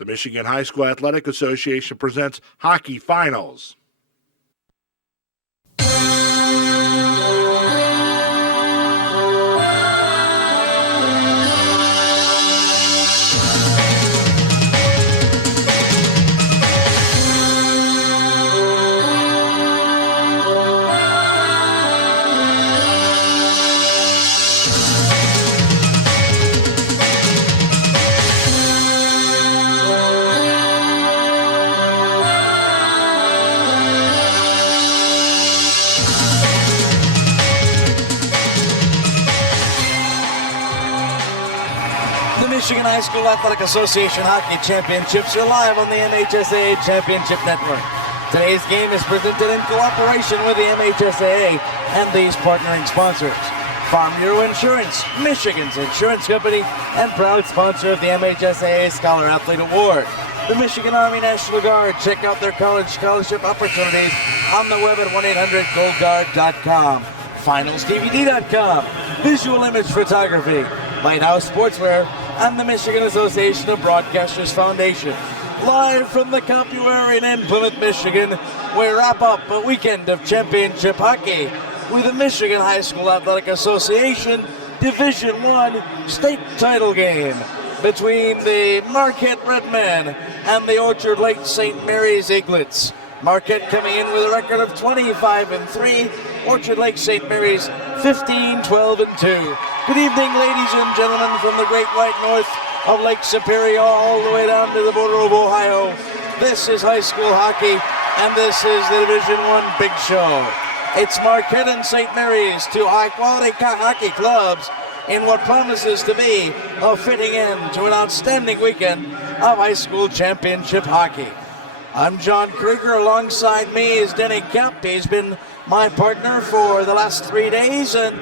The Michigan High School Athletic Association presents Hockey Finals. Michigan High School Athletic Association Hockey Championships are live on the MHSAA Championship Network. Today's game is presented in cooperation with the MHSAA and these partnering sponsors. Farm Bureau Insurance, Michigan's insurance company, and proud sponsor of the MHSAA Scholar Athlete Award. The Michigan Army National Guard. Check out their college scholarship opportunities on the web at 1-800-GoldGuard.com. FinalsDVD.com. Visual Image Photography. Lighthouse Sportswear, and the Michigan Association of Broadcasters Foundation. Live from the CompuWare Arena in Plymouth, Michigan, we wrap up a weekend of championship hockey with the Michigan High School Athletic Association Division I state title game between the Marquette Redmen and the Orchard Lake St. Mary's Eaglets. Marquette coming in with a record of 25-3, Orchard Lake St. Mary's 15-12-2. Good evening, ladies and gentlemen, from the Great White North of Lake Superior all the way down to the border of Ohio. This is high school hockey, and this is the Division I Big Show. It's Marquette and St. Mary's, two high-quality hockey clubs in what promises to be a fitting end to an outstanding weekend of high school championship hockey. I'm John Krieger. Alongside me is Denny Kemp. He's been my partner for the last 3 days, and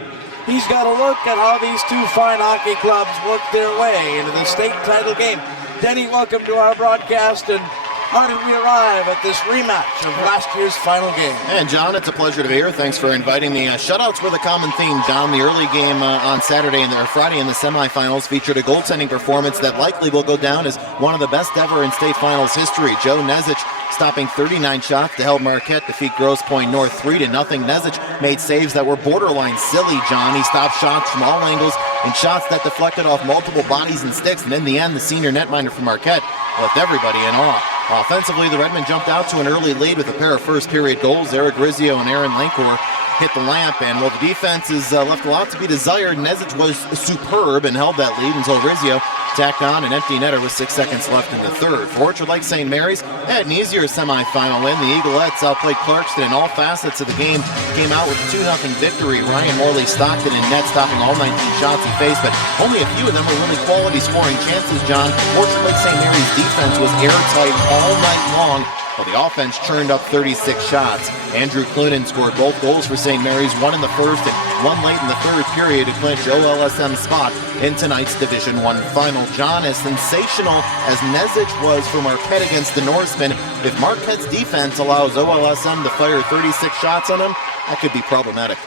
he's got a look at how these two fine hockey clubs work their way into the state title game. Denny, welcome to our broadcast, and how did we arrive at this rematch of last year's final game? And John, it's a pleasure to be here. Thanks for inviting me. Shutouts were the common theme, John. The early game on Saturday and Friday in the semifinals featured a goaltending performance that likely will go down as one of the best ever in state finals history. Joe Nezic stopping 39 shots to help Marquette defeat Grosse Pointe North 3-0. Nezic made saves that were borderline silly, John. He stopped shots from all angles and shots that deflected off multiple bodies and sticks. And in the end, the senior netminder from Marquette left everybody in awe. Offensively, the Redmen jumped out to an early lead with a pair of first-period goals. Eric Rizzio and Aaron Lankor hit the lamp, and while the defense has left a lot to be desired, Nezic was superb and held that lead until Rizzio tacked on an empty netter with 6 seconds left in the third. For Orchard Lake St. Mary's, had an easier semifinal win. The Eaglets outplayed Clarkston in all facets of the game, came out with a 2-0 victory. Ryan Morley Stockton in net, stopping all 19 shots he faced, but only a few of them were really quality scoring chances, John. Orchard Lake St. Mary's defense was airtight all night long, while the offense churned up 36 shots. Andrew Clunan scored both goals for St. Mary's, one in the first and one late in the third period to clinch OLSM's spot in tonight's Division I final. John, as sensational as Nezic was for Marquette against the Norsemen, if Marquette's defense allows OLSM to fire 36 shots on them, that could be problematic.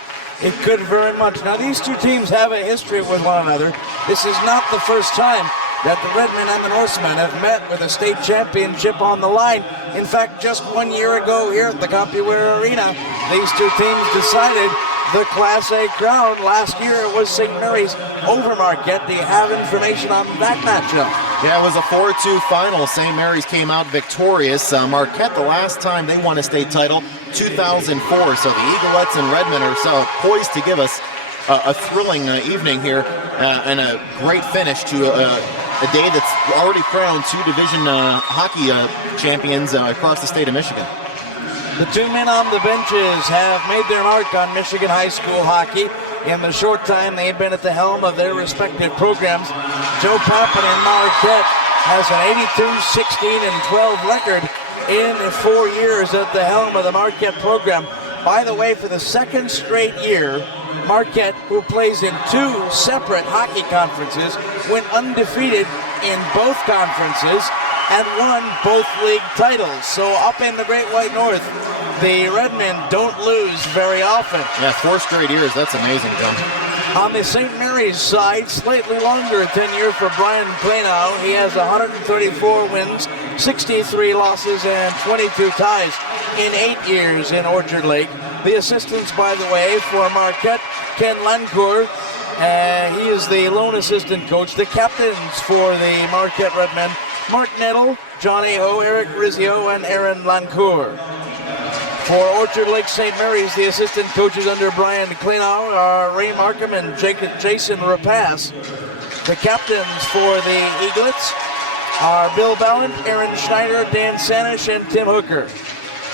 It could very much. Now, these two teams have a history with one another. This is not the first time that the Redmen and the Norsemen have met with a state championship on the line. In fact, just 1 year ago here at the CompuWare Arena, these two teams decided the Class A crown. Last year it was St. Mary's over Marquette. Do you have information on that matchup? Yeah, it was a 4-2 final. St. Mary's came out victorious. Marquette, the last time they won a state title, 2004. So the Eaglets and Redmen are poised to give us a thrilling evening here and a great finish to a day that's already crowned two division hockey champions across the state of Michigan. The two men on the benches have made their mark on Michigan high school hockey in the short time they've been at the helm of their respective programs. Joe Pappen in Marquette has an 82-16-12 record in 4 years at the helm of the Marquette program. By the way, for the second straight year, Marquette, who plays in two separate hockey conferences, went undefeated in both conferences and won both league titles. So up in the Great White North, the Redmen don't lose very often. Yeah, 4 straight years. That's amazing, John. On the St. Mary's side, slightly longer tenure for Brian Planow. He has 134 wins, 63 losses, and 22 ties in 8 years in Orchard Lake. The assistants, by the way, for Marquette, Ken Lancourt. He is the lone assistant coach. The captains for the Marquette Redmen, Mark Nettle, John Aho, Eric Rizzio, and Aaron Lancourt. For Orchard Lake St. Mary's, the assistant coaches under Brian Klenow are Ray Markham and Jason Rapace. The captains for the Eaglets are Bill Ballant, Aaron Schneider, Dan Sanish, and Tim Hooker.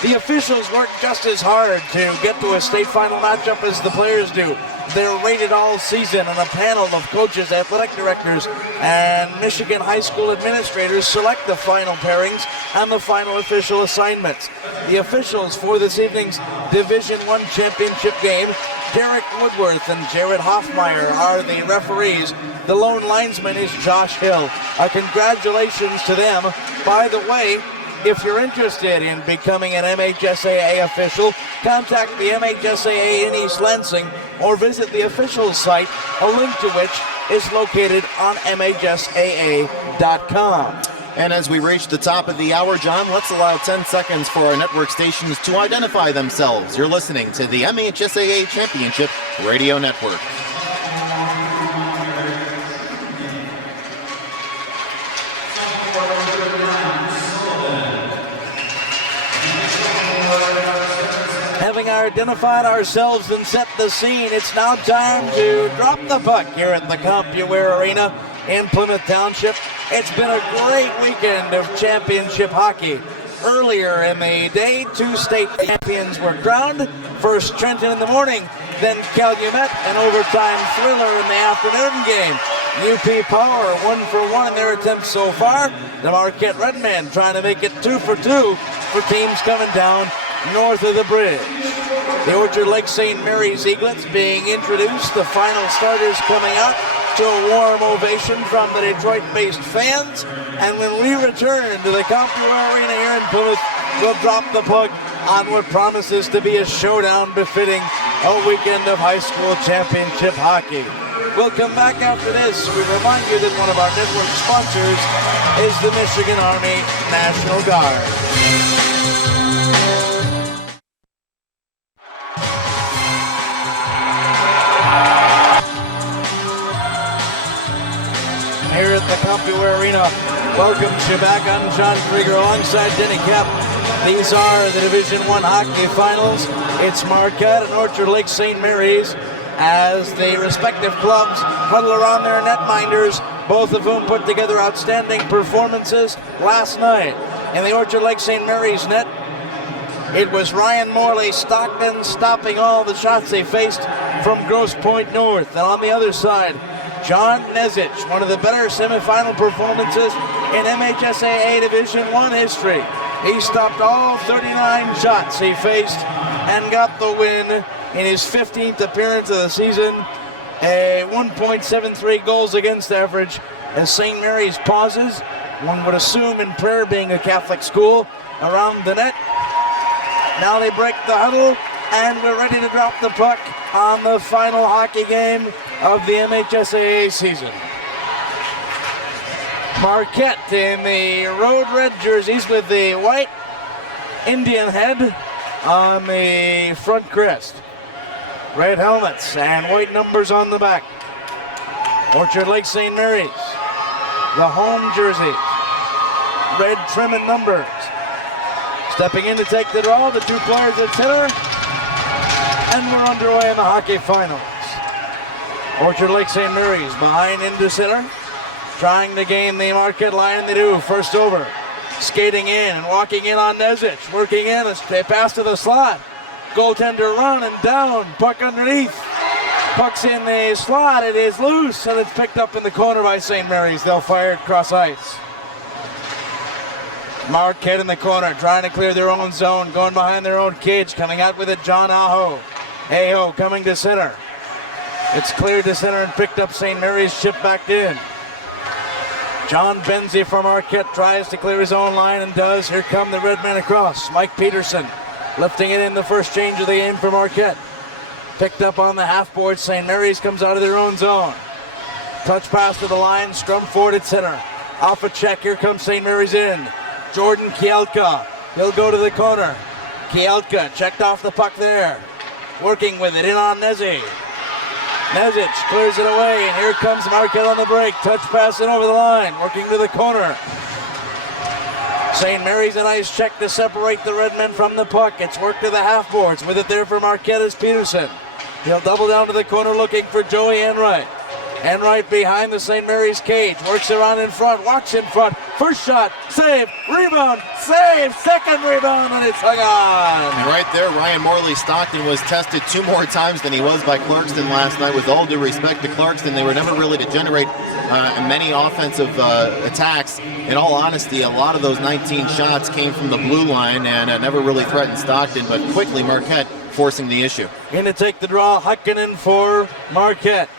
The officials work just as hard to get to a state final matchup as the players do. They're rated all season, and a panel of coaches, athletic directors, and Michigan high school administrators select the final pairings and the final official assignments. The officials for this evening's Division I championship game, Derek Woodworth and Jared Hoffmeyer, are the referees. The lone linesman is Josh Hill. Congratulations to them. By the way, if you're interested in becoming an MHSAA official, contact the MHSAA in East Lansing or visit the official site, a link to which is located on MHSAA.com. And as we reach the top of the hour, John, let's allow 10 seconds for our network stations to identify themselves. You're listening to the MHSAA Championship Radio Network. Having identified ourselves and set the scene, it's now time to drop the puck here at the CompuWare Arena in Plymouth Township. It's been a great weekend of championship hockey. Earlier in the day, 2 state champions were crowned. First Trenton in the morning, then Calumet, an overtime thriller in the afternoon game. UP Power 1-for-1 in their attempts so far. The Marquette Redmen trying to make it 2-for-2 for teams coming down north of the bridge. The Orchard Lake St. Mary's Eaglets being introduced. The final starters coming out to a warm ovation from the Detroit-based fans. And when we return to the CompuWare Arena here in Plymouth, we'll drop the puck on what promises to be a showdown befitting a weekend of high school championship hockey. We'll come back after this. We remind you that one of our network sponsors is the Michigan Army National Guard. Here at the CompuWare Arena, welcome you back. I'm John Krieger alongside Denny Kapp. These are the Division I hockey finals. It's Marquette and Orchard Lake St. Mary's as the respective clubs huddle around their netminders, both of whom put together outstanding performances last night. In the Orchard Lake St. Mary's net, it was Ryan Morley Stockton stopping all the shots they faced from Grosse Pointe North. And on the other side, John Nezich, one of the better semifinal performances in MHSAA Division I history. He stopped all 39 shots he faced and got the win in his 15th appearance of the season. A 1.73 goals against average as St. Mary's pauses. One would assume in prayer, being a Catholic school, around the net. Now they break the huddle and we're ready to drop the puck on the final hockey game of the MHSAA season. Marquette in the road red jerseys with the white Indian head on the front crest. Red helmets and white numbers on the back. Orchard Lake St. Mary's, the home jerseys, red trim and numbers. Stepping in to take the draw, the 2 players at center, and we're underway in the hockey finals. Orchard Lake St. Mary's behind into center, trying to gain the Marquette line. They do. First over, skating in and walking in on Nezich, working in, they pass to the slot. Goaltender run and down, puck underneath. Puck's in the slot, it is loose, and it's picked up in the corner by St. Mary's. They'll fire it cross ice. Marquette in the corner, trying to clear their own zone, going behind their own cage, coming out with it, John Aho. Aho coming to center. It's cleared to center and picked up. St. Mary's, shipped back in. John Benzie from Marquette tries to clear his own line and does. Here come the Redmen across. Mike Peterson lifting it in the first change of the game for Marquette. Picked up on the half board. St. Mary's comes out of their own zone. Touch pass to the line. Scrum forward at center. Off a check. Here comes St. Mary's in. Jordan Kielka. He'll go to the corner. Kielka checked off the puck there. Working with it. In on Nezi. Nezic clears it away. And here comes Marquette on the break. Touch pass in over the line. Working to the corner. St. Mary's a nice check to separate the Redmen from the puck. It's worked to the half boards. With it there for Marquette is Peterson. He'll double down to the corner looking for Joey Enright. Enright behind the St. Mary's cage. Works around in front. Walks in front. First shot. Save. Rebound. Save. Second rebound. And it's hung on. And right there, Ryan Morley-Stockton was tested 2 more times than he was by Clarkston last night. With all due respect to Clarkston, they were never really to generate many offensive attacks. In all honesty, a lot of those 19 shots came from the blue line and never really threatened Stockton. But quickly, Marquette forcing the issue. In to take the draw. Huckinen for Marquette.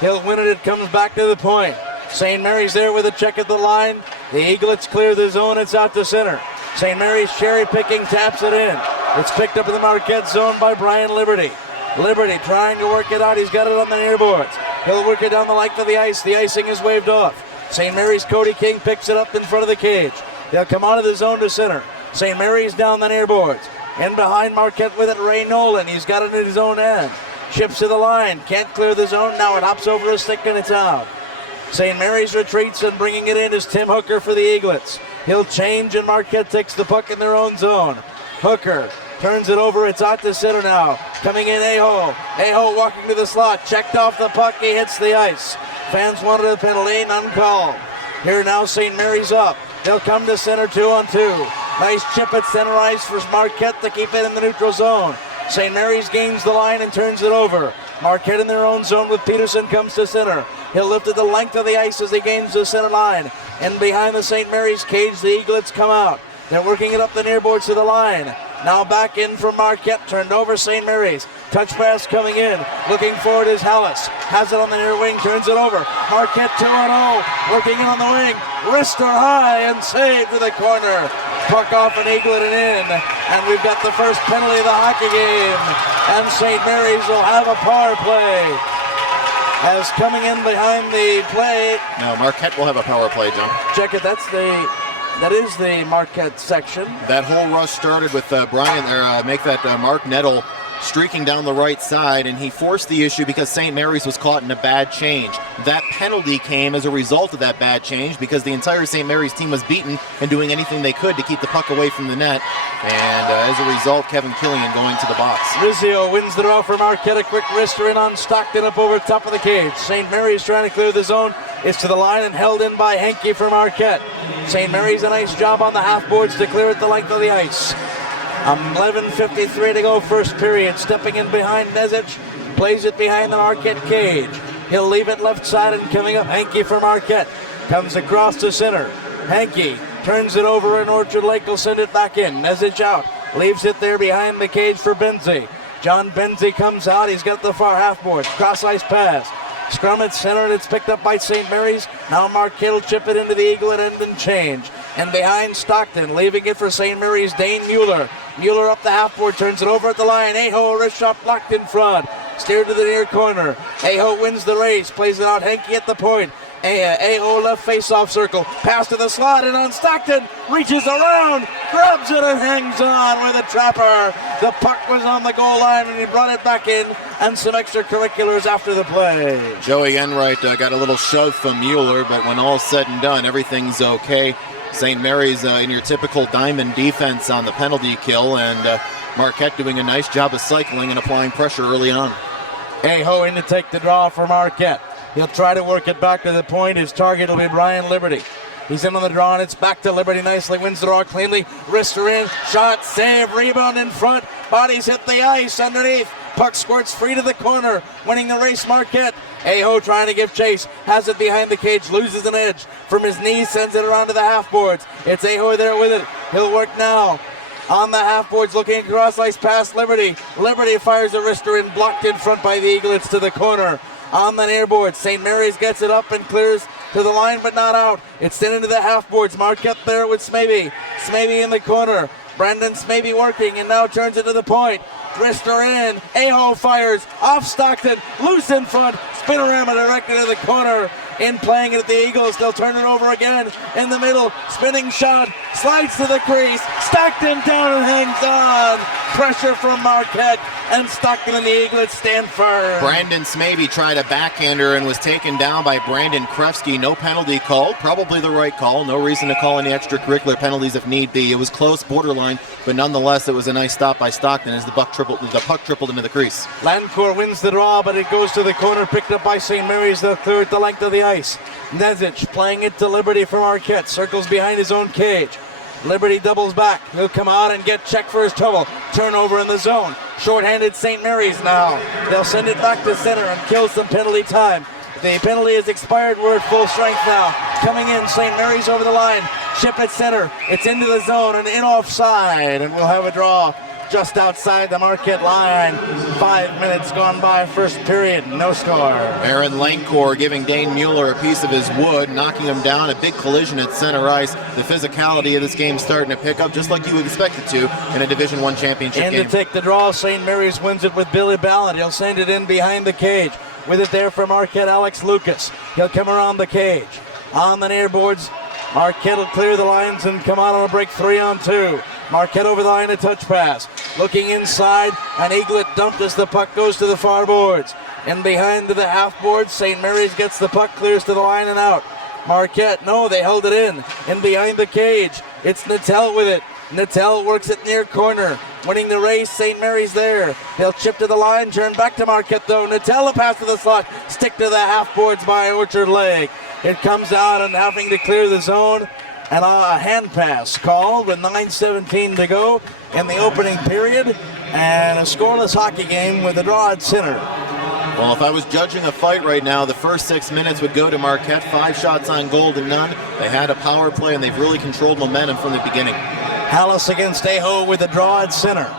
He'll win it. It comes back to the point. St. Mary's there with a check at the line. The Eaglets clear the zone. It's out to center. St. Mary's cherry picking, taps it in. It's picked up in the Marquette zone by Brian Liberty. Liberty trying to work it out. He's got it on the near boards. He'll work it down the length of the ice. The icing is waved off. St. Mary's Cody King picks it up in front of the cage. They'll come out of the zone to center. St. Mary's down the near boards. In behind Marquette with it, Ray Nolan. He's got it in his own end. Chips to the line. Can't clear the zone. Now it hops over a stick and it's out. St. Mary's retreats and bringing it in is Tim Hooker for the Eaglets. He'll change and Marquette takes the puck in their own zone. Hooker turns it over. It's out to center now. Coming in Aho. Aho walking to the slot. Checked off the puck. He hits the ice. Fans wanted a penalty. None called. Here now St. Mary's up. They'll come to center 2-on-2. Nice chip at center ice for Marquette to keep it in the neutral zone. St. Mary's gains the line and turns it over. Marquette in their own zone with Peterson comes to center. He'll lift it the length of the ice as he gains the center line. And behind the St. Mary's cage, the Eaglets come out. They're working it up the near boards to the line. Now back in from Marquette, turned over St. Mary's. Touch pass coming in. Looking forward is Hallis. Has it on the near wing, turns it over. Marquette 2-0. Working it on the wing. Wrister high and saved to the corner. Puck off an Eaglet and in. And we've got the first penalty of the hockey game. And St. Mary's will have a power play. As coming in behind the play. No, Marquette will have a power play, John. Check it, that is the Marquette section. That whole rush started with Brian there, Mark Nettle streaking down the right side, and he forced the issue because St. Mary's was caught in a bad change. That penalty came as a result of that bad change because the entire St. Mary's team was beaten and doing anything they could to keep the puck away from the net. And as a result, Kevin Killian going to the box. Rizzio wins the draw for Marquette. A quick wrister in on Stockton up over top of the cage. St. Mary's trying to clear the zone. It's to the line and held in by Henke for Marquette. St. Mary's a nice job on the half boards to clear it the length of the ice. 11:53 to go first period. Stepping in behind Nezic. Plays it behind the Marquette cage. He'll leave it left side and coming up Henke for Marquette. Comes across to center. Henke turns it over and Orchard Lake will send it back in. Nezic out. Leaves it there behind the cage for Benzie. John Benzie comes out. He's got the far half board. Cross ice pass. Scrum at center and it's picked up by St. Mary's. Now Marquette will chip it into the Eaglet end and change. And behind Stockton, leaving it for St. Mary's, Dane Mueller. Mueller up the half board, turns it over at the line. Aho, wrist shot blocked in front. Steered to the near corner. Aho wins the race, plays it out. Henke at the point. Aho left face-off circle. Pass to the slot and on Stockton. Reaches around, grabs it and hangs on with a trapper. The puck was on the goal line and he brought it back in. And some extracurriculars after the play. Joey Enright got a little shove from Mueller, but when all's said and done, everything's okay. St. Mary's in your typical diamond defense on the penalty kill, and Marquette doing a nice job of cycling and applying pressure early on. Aho in to take the draw for Marquette. He'll try to work it back to the point. His target will be Brian Liberty. He's in on the draw and it's back to Liberty nicely. Wins the draw cleanly. Wrister in. Shot, save, rebound in front. Bodies hit the ice underneath. Puck squirts free to the corner. Winning the race, Marquette. Aho trying to give chase. Has it behind the cage. Loses an edge. From his knees sends it around to the half boards. It's Aho there with it. He'll work now. On the half boards looking across ice past Liberty. Liberty fires a wrister in. Blocked in front by the Eaglets to the corner. On the near board, St. Mary's gets it up and clears to the line but not out. It's sent into the half boards. Marquette there with Smavey. Smavey in the corner. Brandon Smavey working and now turns it to the point. Wrister in. Aho fires off Stockton. Loose in front. Spinorama directed to the corner. In playing it at the Eagles. They'll turn it over again in the middle. Spinning shot. Slides to the crease. Stockton down and hangs on. Pressure from Marquette. And Stockton and the Eaglets stand firm. Brandon Smavey tried a backhander and was taken down by Brandon Krefsky. No penalty called. Probably the right call. No reason to call any extracurricular penalties if need be. It was close, borderline, but nonetheless, it was a nice stop by Stockton as the puck tripled into the crease. Lancourt wins the draw, but it goes to the corner, picked up by St. Mary's. They'll clear it the length of the ice. Nezic playing it to Liberty for Marquette. Circles behind his own cage. Liberty doubles back. He'll come out and get checked for his trouble. Turnover in the zone. Short-handed St. Mary's now. They'll send it back to center and kill some penalty time. The penalty has expired. We're at full strength now. Coming in, St. Mary's over the line. Ship at center. It's into the zone and in offside. And we'll have a draw just outside the Marquette line. 5 minutes gone by first period. No score. Aaron Lancourt giving Dane Mueller a piece of his wood, knocking him down. A big collision at center ice. The physicality of this game starting to pick up just like you would expect it to in a Division I championship game. And to take the draw, St. Mary's wins it with Billy Ballard. He'll send it in behind the cage. With it there for Marquette, Alex Lucas. He'll come around the cage. On the near boards, Marquette will clear the lines and come out on a break 3-on-2. Marquette over the line, a touch pass. Looking inside, an Eaglet dumped as the puck goes to the far boards. And behind to the half boards, St. Mary's gets the puck, clears to the line and out. Marquette, no, they held it in. And behind the cage, it's Natel with it. Natel works it near corner. Winning the race, St. Mary's there. They'll chip to the line, turn back to Marquette though. Natel a pass to the slot, stick to the half boards by Orchard Lake. It comes out and having to clear the zone. And a hand pass called with 9:17 to go in the opening period. And a scoreless hockey game with a draw at center. Well, if I was judging a fight right now, the first 6 minutes would go to Marquette. 5 shots on goal to none. They had a power play, and they've really controlled momentum from the beginning. Hallis against Aho with a draw at center.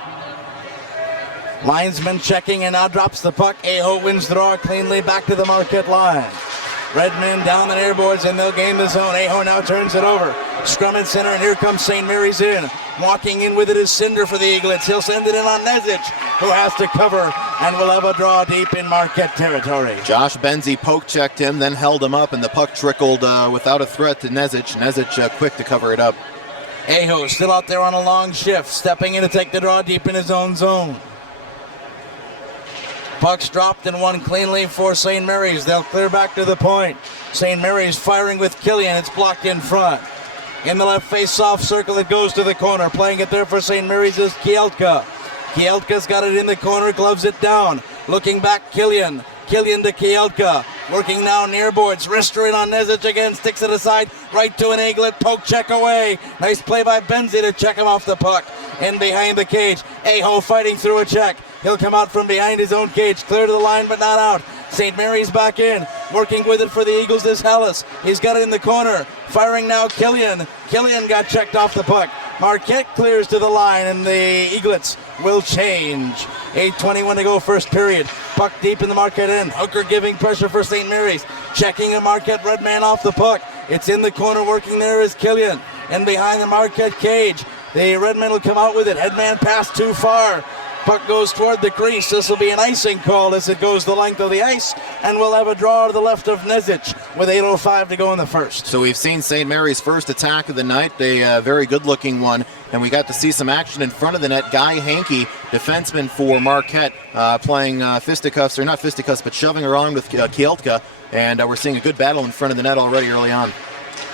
Linesman checking and now drops the puck. Aho wins the draw cleanly back to the Marquette line. Redmen down the near boards and they'll gain the zone. Aho now turns it over. Scrum at center and here comes St. Mary's in. Walking in with it is Cinder for the Eaglets. He'll send it in on Nezic, who has to cover and will have a draw deep in Marquette territory. Josh Benzie poke checked him, then held him up, and the puck trickled without a threat to Nezic. Nezic quick to cover it up. Aho still out there on a long shift, stepping in to take the draw deep in his own zone. Puck's dropped and won cleanly for St. Mary's. They'll clear back to the point. St. Mary's firing with Killian. It's blocked in front. In the left face-off circle, it goes to the corner. Playing it there for St. Mary's is Kielka. Kielka's got it in the corner, gloves it down. Looking back, Killian. Killian to Kielka. Working now near boards. Wrister in on Nezic again. Sticks it aside. Right to an Eaglet. Poke check away. Nice play by Benzie to check him off the puck. In behind the cage. Aho fighting through a check. He'll come out from behind his own cage. Clear to the line but not out. St. Mary's back in. Working with it for the Eagles is Hallis. He's got it in the corner. Firing now Killian. Killian got checked off the puck. Marquette clears to the line and the Eaglets will change. 8:21 to go first period. Puck deep in the Marquette end. Hooker giving pressure for St. Mary's. Checking a Marquette Redman off the puck. It's in the corner. Working there is Killian. And behind the Marquette cage, the Redmen will come out with it. Headman pass too far. Puck goes toward the crease. This will be an icing call as it goes the length of the ice, and we'll have a draw to the left of Nezic with 8:05 to go in the first. So we've seen St. Mary's first attack of the night, a very good-looking one, and we got to see some action in front of the net. Guy Hankey, defenseman for Marquette, playing fisticuffs, or not fisticuffs, but shoving around with Kielka, and we're seeing a good battle in front of the net already early on.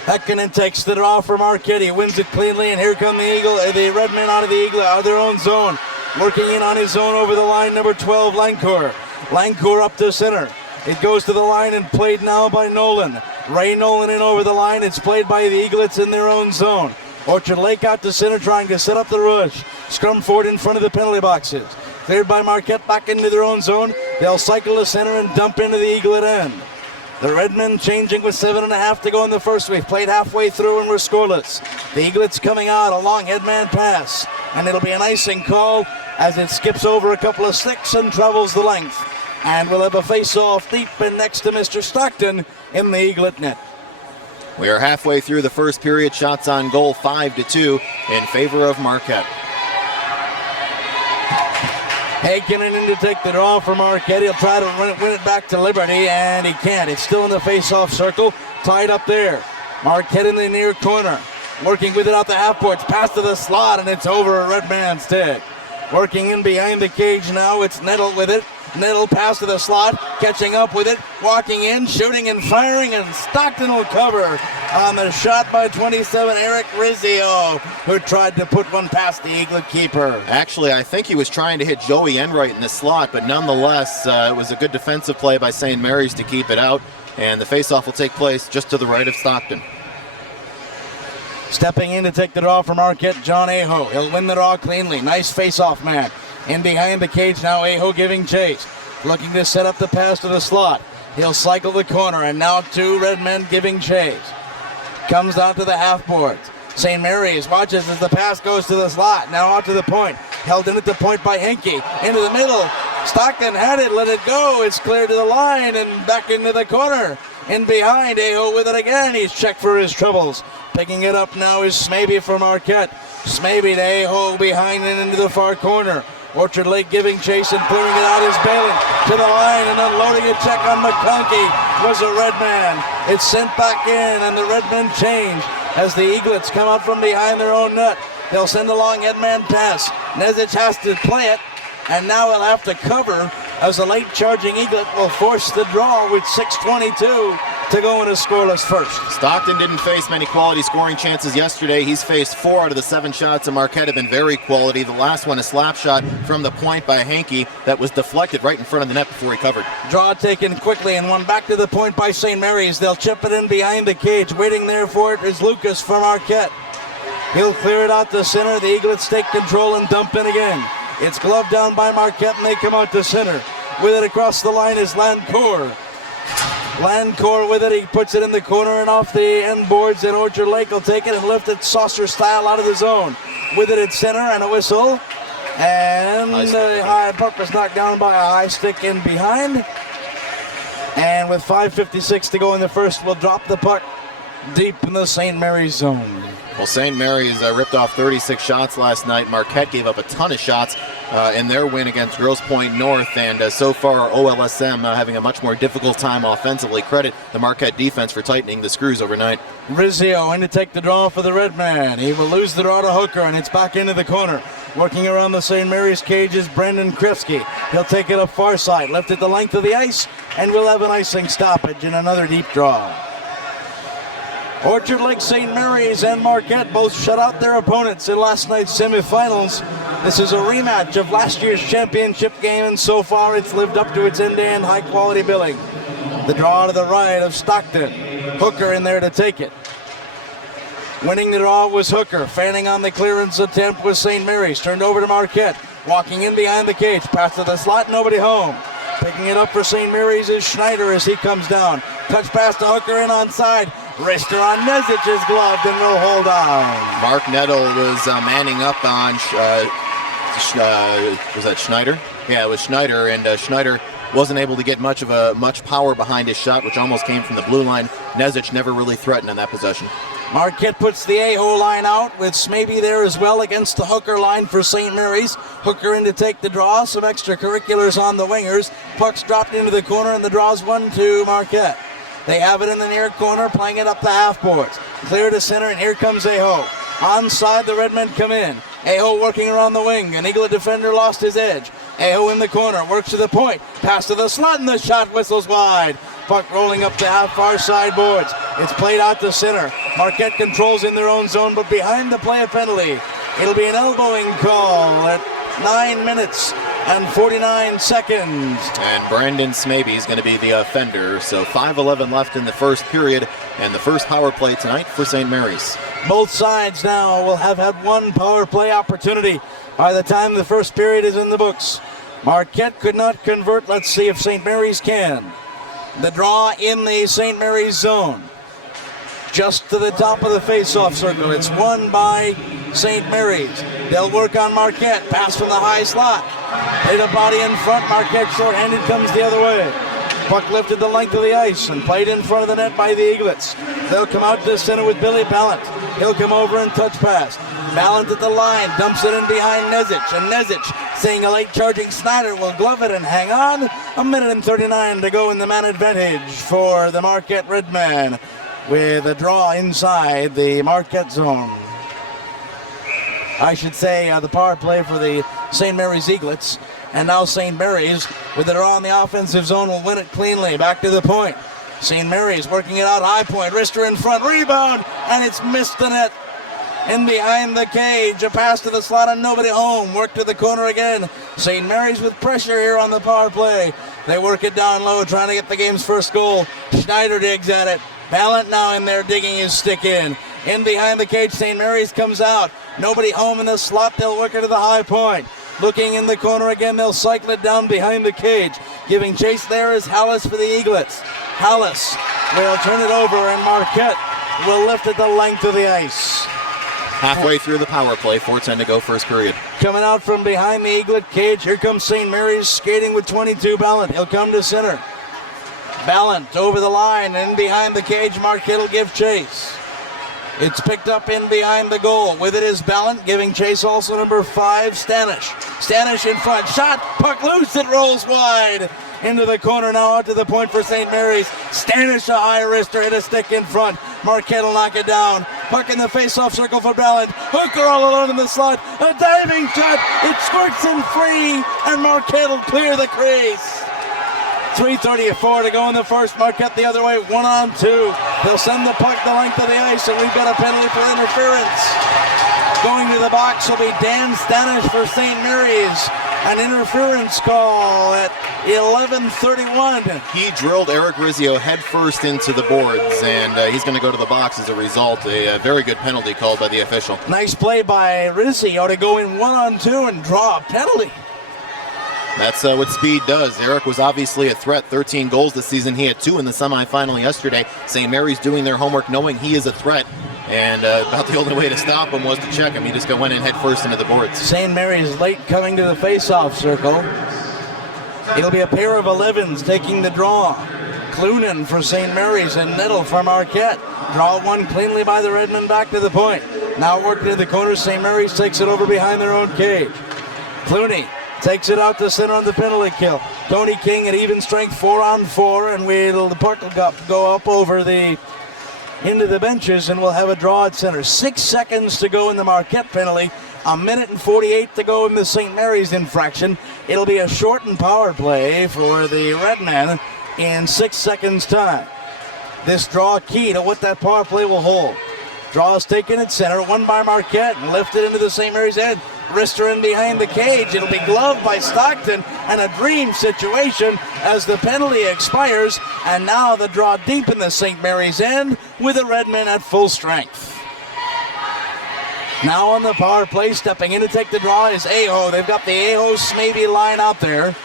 Heikkinen takes the draw for Marquette. He wins it cleanly, and here come the Redmen out of the Eagle, out of their own zone. Working in on his zone over the line, number 12, Lancourt. Lancourt up to center. It goes to the line and played now by Nolan. Ray Nolan in over the line. It's played by the Eaglets in their own zone. Orchard Lake out to center trying to set up the rush. Scrum forward in front of the penalty boxes. Cleared by Marquette back into their own zone. They'll cycle to center and dump into the Eaglet end. The Redmen changing with 7.5 to go in the first. We've played halfway through and we're scoreless. The Eaglets coming out, a long headman pass. And it'll be an icing call as it skips over a couple of sticks and travels the length. And we'll have a face-off deep and next to Mr. Stockton in the Eaglet net. We are halfway through the first period. Shots on goal 5-2 in favor of Marquette. Heikkinen in to take the draw for Marquette. He'll try to win it back to Liberty, and he can't. It's still in the face-off circle, tied up there. Marquette in the near corner, working with it out the half boards. Pass to the slot, and it's over a Redman stick. Working in behind the cage now, it's Nettle with it. Nettle pass to the slot, catching up with it, walking in, shooting and firing, and Stockton will cover on the shot by 27, Eric Rizzio, who tried to put one past the Eaglet keeper. Actually, I think he was trying to hit Joey Enright in the slot, but nonetheless, it was a good defensive play by St. Mary's to keep it out, and the faceoff will take place just to the right of Stockton. Stepping in to take the draw from Marquette, John Aho. He'll win the draw cleanly. Nice face-off man. In behind the cage now, Aho giving chase. Looking to set up the pass to the slot. He'll cycle the corner, and now two Redmen giving chase. Comes out to the half boards. St. Mary's watches as the pass goes to the slot. Now out to the point. Held in at the point by Henke. Into the middle. Stockton had it, let it go. It's cleared to the line and back into the corner. In behind, Aho with it again. He's checked for his troubles. Picking it up now is Smaby for Marquette. Smaby to Aho behind and into the far corner. Orchard Lake giving chase and clearing it out is Balin to the line and unloading a check on McConkey was a Redman. It's sent back in and the Redmen change as the Eaglets come out from behind their own net. They'll send a long headman pass. Nezic has to play it, and now he'll have to cover as the late charging Eaglet will force the draw with 6:22 to go in a scoreless first. Stockton didn't face many quality scoring chances yesterday. He's faced 4 out of the 7 shots, and Marquette have been very quality. The last one, a slap shot from the point by Henke that was deflected right in front of the net before he covered. Draw taken quickly and one back to the point by St. Mary's. They'll chip it in behind the cage. Waiting there for it is Lucas for Marquette. He'll clear it out to center. The Eaglets take control and dump in again. It's gloved down by Marquette and they come out to center. With it across the line is Lancourt. Lancourt with it, he puts it in the corner and off the end boards, and Orchard Lake will take it and lift it saucer style out of the zone. With it at center and a whistle. And the high puck was knocked down by a high stick in behind. And with 5:56 to go in the first, we'll drop the puck deep in the St. Mary's zone. Well, St. Mary's ripped off 36 shots last night. Marquette gave up a ton of shots in their win against Grosse Pointe North, and so far OLSM having a much more difficult time offensively. Credit the Marquette defense for tightening the screws overnight. Rizzio in to take the draw for the Redman. He will lose the draw to Hooker, and it's back into the corner. Working around the St. Mary's cage is Brendan Krifsky. He'll take it up far side, left it the length of the ice, and we'll have an icing stoppage in another deep draw. Orchard Lake, St. Mary's, and Marquette both shut out their opponents in last night's semifinals. This is a rematch of last year's championship game, and so far it's lived up to its end-to-end high-quality billing. The draw to the right of Stockton. Hooker in there to take it. Winning the draw was Hooker. Fanning on the clearance attempt was St. Mary's. Turned over to Marquette. Walking in behind the cage. Pass to the slot, nobody home. Picking it up for St. Mary's is Schneider as he comes down. Touch pass to Hooker in onside. Wrister on Nezic's gloved and will hold on. Mark Nettle was manning up on, was that Schneider? Yeah, it was Schneider, and Schneider wasn't able to get much power behind his shot, which almost came from the blue line. Nezic never really threatened on that possession. Marquette puts the Aho line out with Smaby there as well against the Hooker line for St. Mary's. Hooker in to take the draw. Some extracurriculars on the wingers. Puck's dropped into the corner and the draw's 1-2 Marquette. They have it in the near corner, playing it up the half boards. Clear to center, and here comes Aho. Onside, the Redmen come in. Aho working around the wing. An Eagle defender lost his edge. Aho in the corner, works to the point. Pass to the slot, and the shot whistles wide. Puck rolling up the half far side boards. It's played out to center. Marquette controls in their own zone, but behind the play a penalty. It'll be an elbowing call at 9 minutes and 49 seconds. And Brandon Smaby is going to be the offender. So 5:11 left in the first period, and the first power play tonight for St. Mary's. Both sides now will have had one power play opportunity by the time the first period is in the books. Marquette could not convert. Let's see if St. Mary's can. The draw in the St. Mary's zone. Just to the top of the face-off circle. It's won by St. Mary's. They'll work on Marquette. Pass from the high slot. Hit a body in front. Marquette short-handed comes the other way. Puck lifted the length of the ice and played in front of the net by the Eaglets. They'll come out to the center with Billy Ballant. He'll come over and touch pass. Ballant at the line, dumps it in behind Nezic, and Nezic, seeing a late charging Snyder, will glove it and hang on. 1:39 to go in the man advantage for the Marquette Redmen, with a draw inside the Marquette zone. I should say the power play for the St. Mary's Eaglets. And now St. Mary's, with the draw in the offensive zone, will win it cleanly. Back to the point. St. Mary's working it out high point. Rister in front, rebound, and it's missed the net. In behind the cage, a pass to the slot and nobody home. Work to the corner again. St. Mary's with pressure here on the power play. They work it down low, trying to get the game's first goal. Schneider digs at it. Ballant now in there digging his stick in. In behind the cage, St. Mary's comes out. Nobody home in the slot. They'll work it to the high point. Looking in the corner again, they'll cycle it down behind the cage. Giving chase there is Hallis for the Eaglets. Hallis will turn it over, and Marquette will lift it the length of the ice. Halfway through the power play, 4:10 to go first period. Coming out from behind the Eaglet cage, here comes St. Mary's skating with 22, Ballant. He'll come to center. Ballant over the line, and behind the cage, Marquette will give chase. It's picked up in behind the goal. With it is Ballant, giving chase also number 5, Stanish. Stanish in front, shot, puck loose, it rolls wide. Into the corner now, out to the point for St. Mary's. Stanish, a high wrister, hit a stick in front. Marquette will knock it down. Puck in the face-off circle for Ballant. Hooker all alone in the slot. A diving shot, it squirts in free, and Marquette will clear the crease. 3:34 to go in the first. Marquette the other way, 1-on-2. They'll send the puck the length of the ice, and we've got a penalty for interference. Going to the box will be Dan Stanish for St. Mary's. An interference call at 11:31. He drilled Eric Rizzio head first into the boards, and he's going to go to the box as a result. A very good penalty called by the official. Nice play by Rizzio to go in 1-on-2 and draw a penalty. That's what speed does. Eric was obviously a threat. 13 goals this season. He had 2 in the semifinal yesterday. St. Mary's doing their homework, knowing he is a threat. And about the only way to stop him was to check him. He just went in head first into the boards. St. Mary's late coming to the face-off circle. It'll be a pair of 11s taking the draw. Clunan for St. Mary's and Nettle for Marquette. Draw one cleanly by the Redmen, back to the point. Now working in the corner, St. Mary's takes it over behind their own cage. Clooney takes it out to center on the penalty kill. Tony King at even strength, 4-on-4, and the puck will go up over into the benches, and we'll have a draw at center. 6 seconds to go in the Marquette penalty. 1:48 to go in the St. Mary's infraction. It'll be a shortened power play for the Redmen in 6 seconds time. This draw key to what that power play will hold. Draw is taken at center, won by Marquette, and lifted into the St. Mary's end. Wrister in behind the cage. It'll be gloved by Stockton, and a dream situation as the penalty expires. And now the draw deep in the St. Mary's end with the Redmen at full strength. Now on the power play, stepping in to take the draw is Aho. They've got the Aho-Smavey line out there.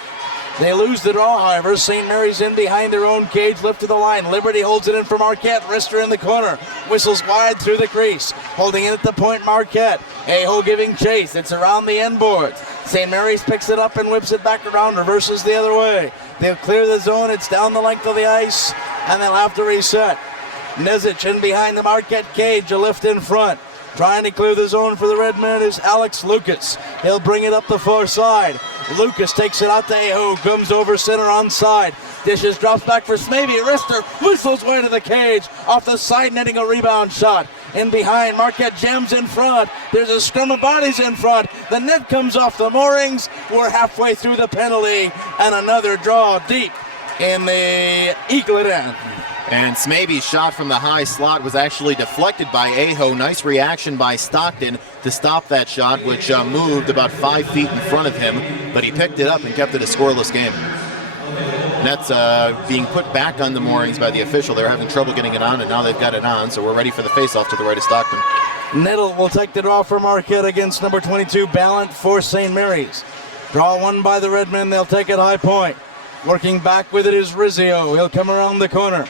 They lose the draw, however. St. Mary's in behind their own cage, lift to the line. Liberty holds it in for Marquette. Wrister in the corner. Whistles wide through the crease. Holding it at the point, Marquette. Aho giving chase. It's around the end boards. St. Mary's picks it up and whips it back around, reverses the other way. They'll clear the zone. It's down the length of the ice, and they'll have to reset. Nezic in behind the Marquette cage, a lift in front. Trying to clear the zone for the Redmen is Alex Lucas. He'll bring it up the far side. Lucas takes it out to Aho, comes over center onside. Dishes, drops back for Smavey. Wrister whistles way to the cage. Off the side, netting a rebound shot. In behind, Marquette jams in front. There's a scrum of bodies in front. The net comes off the moorings. We're halfway through the penalty, and another draw deep in the Eaglet end. And Smavey's shot from the high slot was actually deflected by Aho. Nice reaction by Stockton to stop that shot, which moved about 5 feet in front of him, but he picked it up and kept it a scoreless game. Net's being put back on the moorings by the official. They were having trouble getting it on, and now they've got it on, so we're ready for the face-off to the right of Stockton. Nettle will take the draw for Marquette against number 22, Ballant for St. Mary's. Draw one by the Redmen. They'll take it high point. Working back with it is Rizzio. He'll come around the corner.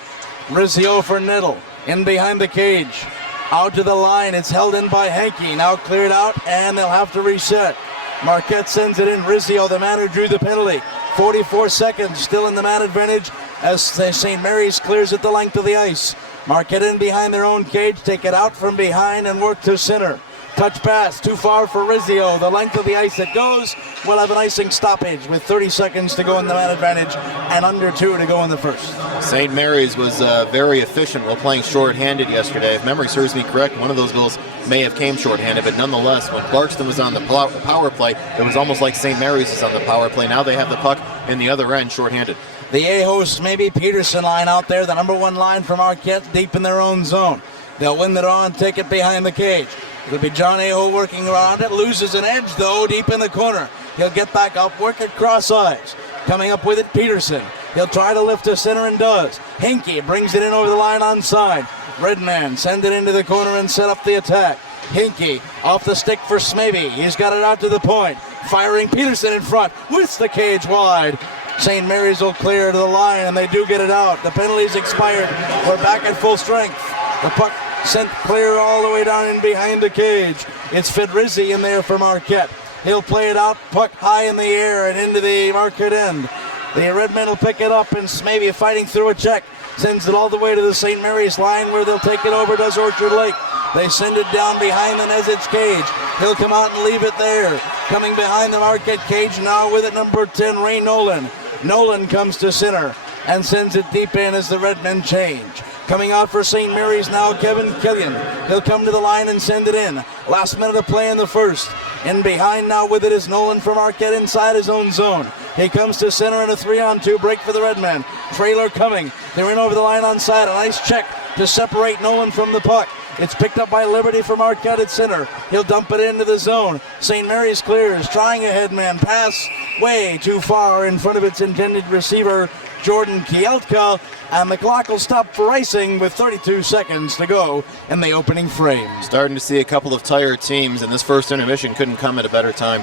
Rizzio for Nettle, in behind the cage. Out to the line, it's held in by Henke. Now cleared out, and they'll have to reset. Marquette sends it in. Rizzio, the man who drew the penalty. 44 seconds, still in the man advantage. as St. Mary's clears it the length of the ice. Marquette in behind their own cage, take it out from behind and work to center. Touch pass, too far for Rizzio. The length of the ice it goes. We'll have an icing stoppage with 30 seconds to go in the man advantage and under 2 to go in the first. St. Mary's was very efficient while playing shorthanded yesterday. If memory serves me correct, one of those goals may have came shorthanded, but nonetheless, when Clarkston was on the power play, it was almost like St. Mary's is on the power play. Now they have the puck in the other end, shorthanded. The A-hosts, maybe Peterson line out there, the number 1 line from Marquette, deep in their own zone. They'll win the draw and take it behind the cage. It'll be John Aho working around it, loses an edge though, deep in the corner. He'll get back up, work it cross eyes. Coming up with it, Peterson. He'll try to lift to center and does. Hinkie brings it in over the line onside. Redmen send it into the corner and set up the attack. Hinkie off the stick for Smavy. He's got it out to the point. Firing Peterson in front, whips the cage wide. St. Mary's will clear to the line, and they do get it out. The penalty's expired. We're back at full strength. The puck sent clear all the way down in behind the cage. It's Fedrizzi in there for Marquette. He'll play it out, puck high in the air and into the Marquette end. The Redmen will pick it up, and Smavy fighting through a check. Sends it all the way to the St. Mary's line where they'll take it over, does Orchard Lake. They send it down behind the Nezich cage. He'll come out and leave it there. Coming behind the Marquette cage now with it, number 10, Ray Nolan. Nolan comes to center and sends it deep in as the Redmen change. Coming out for St. Mary's now, Kevin Killian. He'll come to the line and send it in. Last minute of play in the first. In behind now with it is Nolan from Marquette inside his own zone. He comes to center in a 3-on-2 break for the Redmen. Trailer coming. They're in over the line onside. A nice check to separate Nolan from the puck. It's picked up by Liberty from Marquette at center. He'll dump it into the zone. St. Mary's clears, trying a headman pass way too far in front of its intended receiver, Jordan Kieltka, and the clock will stop for icing with 32 seconds to go in the opening frame. Starting to see a couple of tired teams, and this first intermission couldn't come at a better time.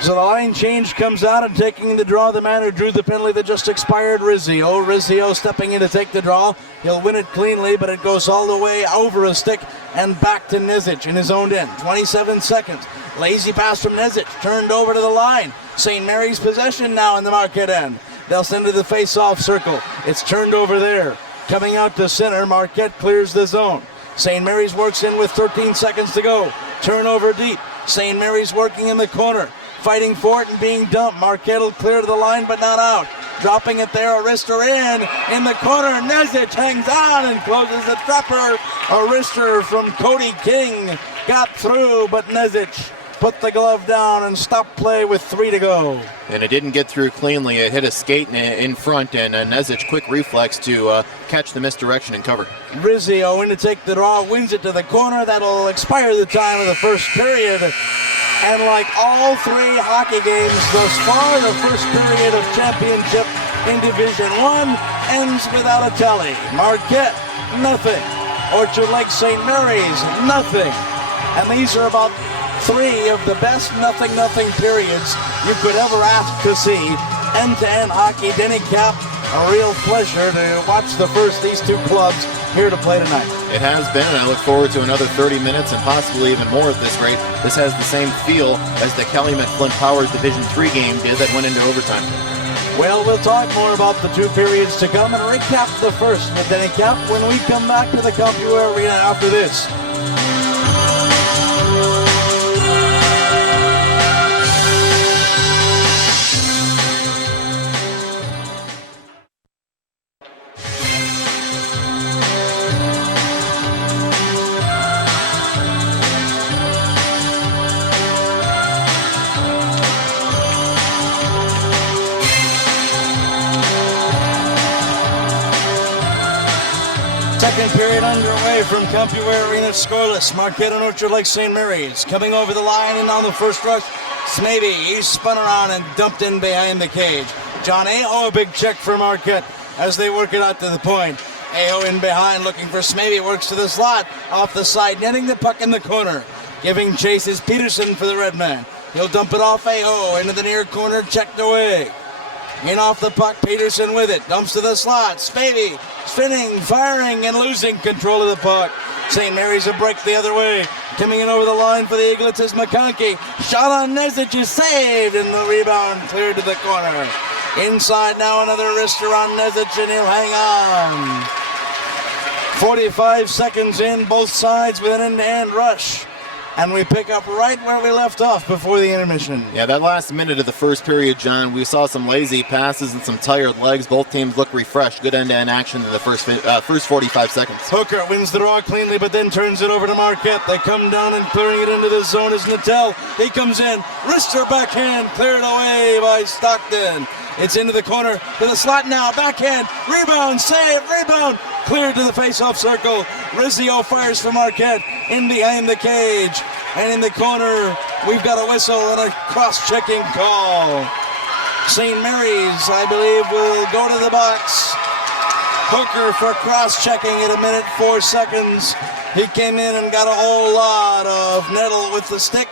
So the line change comes out, and taking the draw, the man who drew the penalty that just expired, Rizzio. Rizzio stepping in to take the draw. He'll win it cleanly, but it goes all the way over a stick and back to Nezich in his own end. 27 seconds. Lazy pass from Nezich, turned over to the line. St. Mary's possession now in the Marquette end. They'll send to the face-off circle. It's turned over there. Coming out to center, Marquette clears the zone. St. Mary's works in with 13 seconds to go. Turnover deep. St. Mary's working in the corner. Fighting for it and being dumped. Marquette will clear to the line, but not out. Dropping it there, Arister in the corner. Nezich hangs on and closes the trapper. Arister from Cody King got through, but Nezich put the glove down and stopped play with 3 to go. And it didn't get through cleanly. It hit a skate in front, and Nezich quick reflex to catch the misdirection and cover. Rizzio in to take the draw, wins it to the corner. That'll expire the time of the first period. And like all 3 hockey games thus far, the first period of championship in Division 1 ends without a tally. Marquette, nothing. Orchard Lake St. Mary's, nothing. And these are about 3 of the best nothing periods you could ever ask to see. End-to-end hockey. Denny Cap, a real pleasure to watch these 2 clubs here to play tonight. It has been, and I look forward to another 30 minutes and possibly even more at this rate. This has the same feel as the Calumet Flint Powers Division 3 game did that went into overtime. Well, we'll talk more about the 2 periods to come and recap the first with Denny Cap when we come back to the Computer Arena after this. Second period underway from Computer Arena, scoreless. Marquette and Orchard Lake St. Mary's coming over the line, and on the first rush, Smavy, he's spun around and dumped in behind the cage. John Aho, a big check for Marquette as they work it out to the point. Aho in behind looking for Smavy, works to the slot, off the side, netting the puck in the corner. Giving chase is Peterson for the Redmen. He'll dump it off Aho into the near corner, checked away. In off the puck, Peterson with it, dumps to the slot. Smavy spinning, firing, and losing control of the puck. St. Mary's a break the other way. Coming in over the line for the Eaglets is McConkey. Shot on Nezich is saved, and the rebound cleared to the corner. Inside now, another wrister on Nezic, and he'll hang on. 45 seconds in, both sides with an end-to-end rush. And we pick up right where we left off before the intermission. Yeah, that last minute of the first period, John, we saw some lazy passes and some tired legs. Both teams look refreshed. Good end-to-end action in the first 45 seconds. Hooker wins the draw cleanly, but then turns it over to Marquette. They come down and clearing it into the zone is Natel. He comes in, wrister backhand, cleared away by Stockton. It's into the corner to the slot now, backhand, rebound, save, rebound, cleared to the face-off circle. Rizzio fires for Marquette in behind the cage. And in the corner, we've got a whistle and a cross-checking call. St. Mary's, I believe, will go to the box. Hooker for cross-checking at 1:04 seconds. He came in and got a whole lot of nettle with the stick.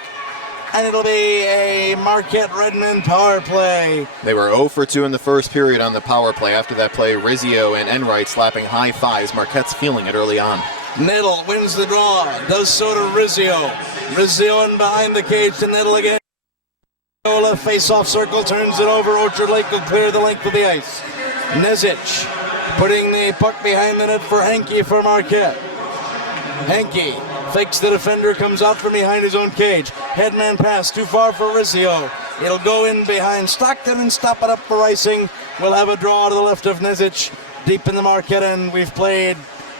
And it'll be a Marquette Redmen power play. They were 0 for 2 in the first period on the power play. After that play, Rizzio and Enright slapping high fives. Marquette's feeling it early on. Nettle wins the draw, does so to Rizzio. Rizzio in behind the cage to Nettle again. Face-off circle, turns it over. Orchard Lake will clear the length of the ice. Nezic putting the puck behind the net for Henke for Marquette. Henke fakes the defender, comes out from behind his own cage. Headman pass too far for Rizzio. It'll go in behind Stockton and stop it up for icing. We'll have a draw to the left of Nezic deep in the Marquette end. We've played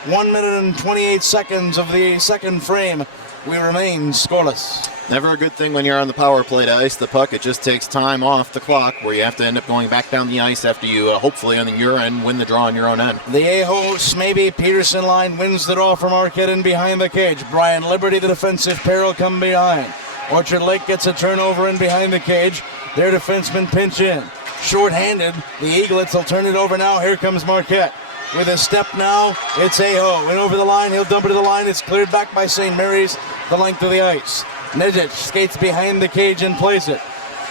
1 minute and 28 seconds of the second frame. We remain scoreless. Never a good thing when you're on the power play to ice the puck. It just takes time off the clock where you have to end up going back down the ice after you hopefully on your end win the draw on your own end. The Aho Smaby Peterson line wins the draw from Marquette in behind the cage. Brian Liberty, the defensive pair, will come behind. Orchard Lake gets a turnover in behind the cage. Their defensemen pinch in. Short-handed, the Eaglets will turn it over now. Here comes Marquette. With a step now, it's Aho. And over the line, he'll dump it to the line. It's cleared back by St. Mary's, the length of the ice. Nezic skates behind the cage and plays it.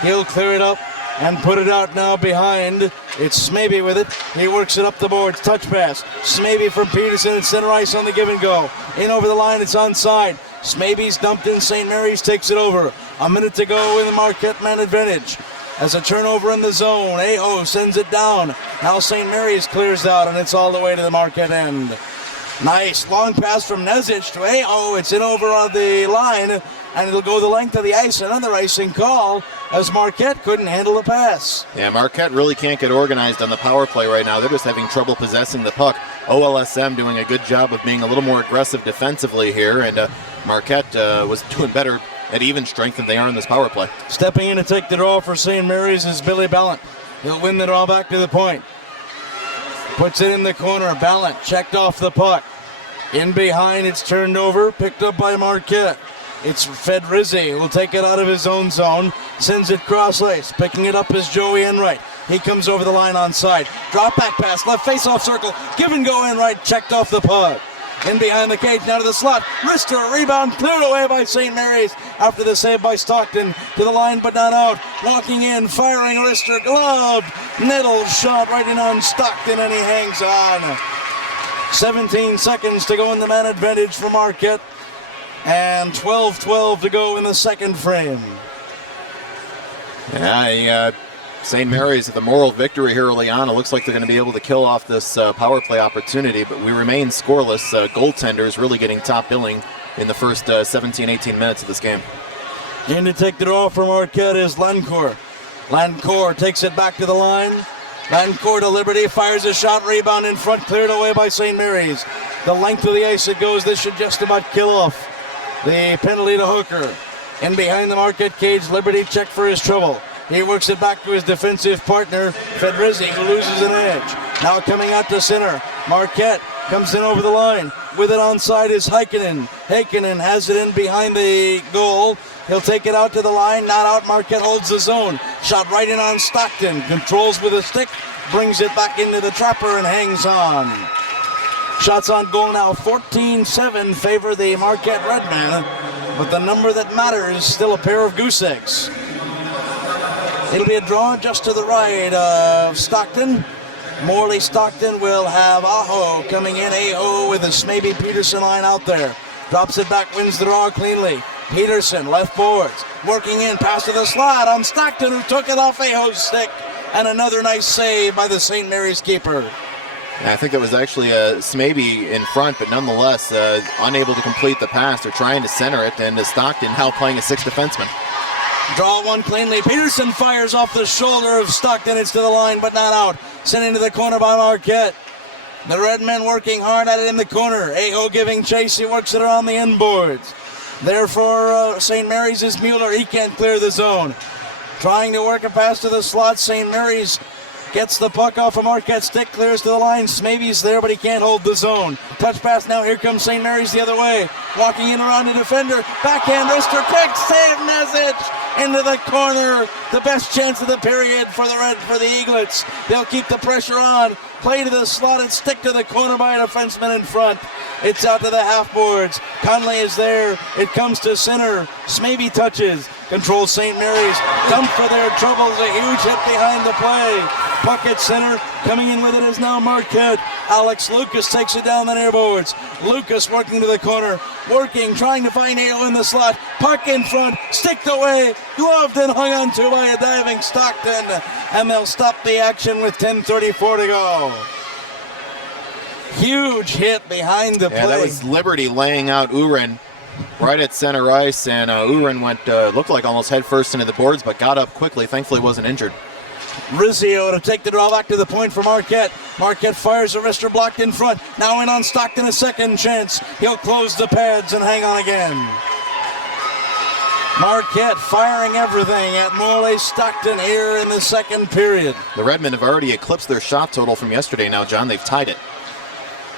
He'll clear it up and put it out now behind. It's Smaby with it. He works it up the boards. Touch pass. Smaby from Peterson at center ice on the give and go. In over the line, it's onside. Smaby's dumped in. St. Mary's takes it over. A minute to go in the Marquette man advantage. As a turnover in the zone, Aho sends it down. Now St. Mary's clears out, and it's all the way to the Marquette end. Nice long pass from Nezic to Aho. It's in over on the line, and it'll go the length of the ice. Another icing call as Marquette couldn't handle the pass. Yeah, Marquette really can't get organized on the power play right now. They're just having trouble possessing the puck. OLSM doing a good job of being a little more aggressive defensively here, and Marquette was doing better at even strength than they are in this power play. Stepping in to take the draw for St. Mary's is Billy Ballant. He'll win the draw back to the point. Puts it in the corner. Ballant checked off the puck. In behind, it's turned over, picked up by Marquette. It's Fed Rizzi, who'll take it out of his own zone, sends it cross ice. Picking it up is Joey Enright. He comes over the line onside. Drop back pass, left face-off circle. Give and go Enright, checked off the puck. In behind the cage, now to the slot. Wrister, rebound, cleared away by St. Mary's after the save by Stockton. To the line, but not out. Walking in, firing Wrister, gloved. Nettle shot right in on Stockton, and he hangs on. 17 seconds to go in the man advantage for Marquette. And 12-12 to go in the second frame. Yeah, St. Mary's with the moral victory here early on. It looks like they're going to be able to kill off this power play opportunity, but we remain scoreless. Goaltenders really getting top billing in the first 17-18 minutes of this game. In to take the draw for Marquette is Lancourt. Lancourt takes it back to the line. Lancourt to Liberty, fires a shot, rebound in front, cleared away by St. Mary's. The length of the ice it goes. This should just about kill off the penalty to Hooker. In behind the Marquette cage, Liberty checked for his trouble. He works it back to his defensive partner, Fedrizzi, who loses an edge. Now coming out to center, Marquette comes in over the line. With it onside is Heikkinen. Heikkinen has it in behind the goal. He'll take it out to the line, not out. Marquette holds the zone. Shot right in on Stockton. Controls with a stick, brings it back into the trapper and hangs on. Shots on goal now, 14-7 favor the Marquette Redmen, but the number that matters is still a pair of goose eggs. It'll be a draw just to the right of Stockton. Morley Stockton will have Aho coming in. Aho with a Smaby Peterson line out there. Drops it back, wins the draw cleanly. Peterson, left boards, working in, pass to the slot on Stockton, who took it off Aho's stick. and another nice save by the St. Mary's keeper. I think it was actually Smaby in front, but nonetheless unable to complete the pass. They're trying to center it, and Stockton now playing a 6th defenseman. Draw one cleanly. Peterson fires off the shoulder of Stockton. It's to the line, but not out. Sent into the corner by Marquette. The Redmen working hard at it in the corner. Aho giving chase. He works it around the inboards. There for St. Mary's is Mueller. He can't clear the zone. Trying to work a pass to the slot. St. Mary's gets the puck off of Marquette's stick, clears to the line. Smaby's there, but he can't hold the zone. Touch pass now. Here comes St. Mary's the other way. Walking in around the defender. Backhand wrister. Quick save message into the corner. The best chance of the period for the Eaglets. They'll keep the pressure on. Play to the slot and stick to the corner by a defenseman in front. It's out to the half boards. Conley is there. It comes to center. Smaby touches. Controls St. Mary's. Dump for their troubles. A huge hit behind the play. Puck at center. Coming in with it is now Marquette. Alex Lucas takes it down the near boards. Lucas working to the corner. Working, trying to find Aho in the slot. Puck in front. Sticked away. Gloved and hung on to by a diving Stockton. And they'll stop the action with 10:34 to go. Huge hit behind the play. Yeah, that was Liberty laying out Uren right at center ice, and Uren went, looked like almost head first into the boards, but got up quickly. Thankfully wasn't injured. Rizzio to take the draw back to the point for Marquette. Marquette fires a wrister blocked in front. Now in on Stockton, a second chance. He'll close the pads and hang on again. Marquette firing everything at Morley Stockton here in the second period. The Redmen have already eclipsed their shot total from yesterday now, John. They've tied it.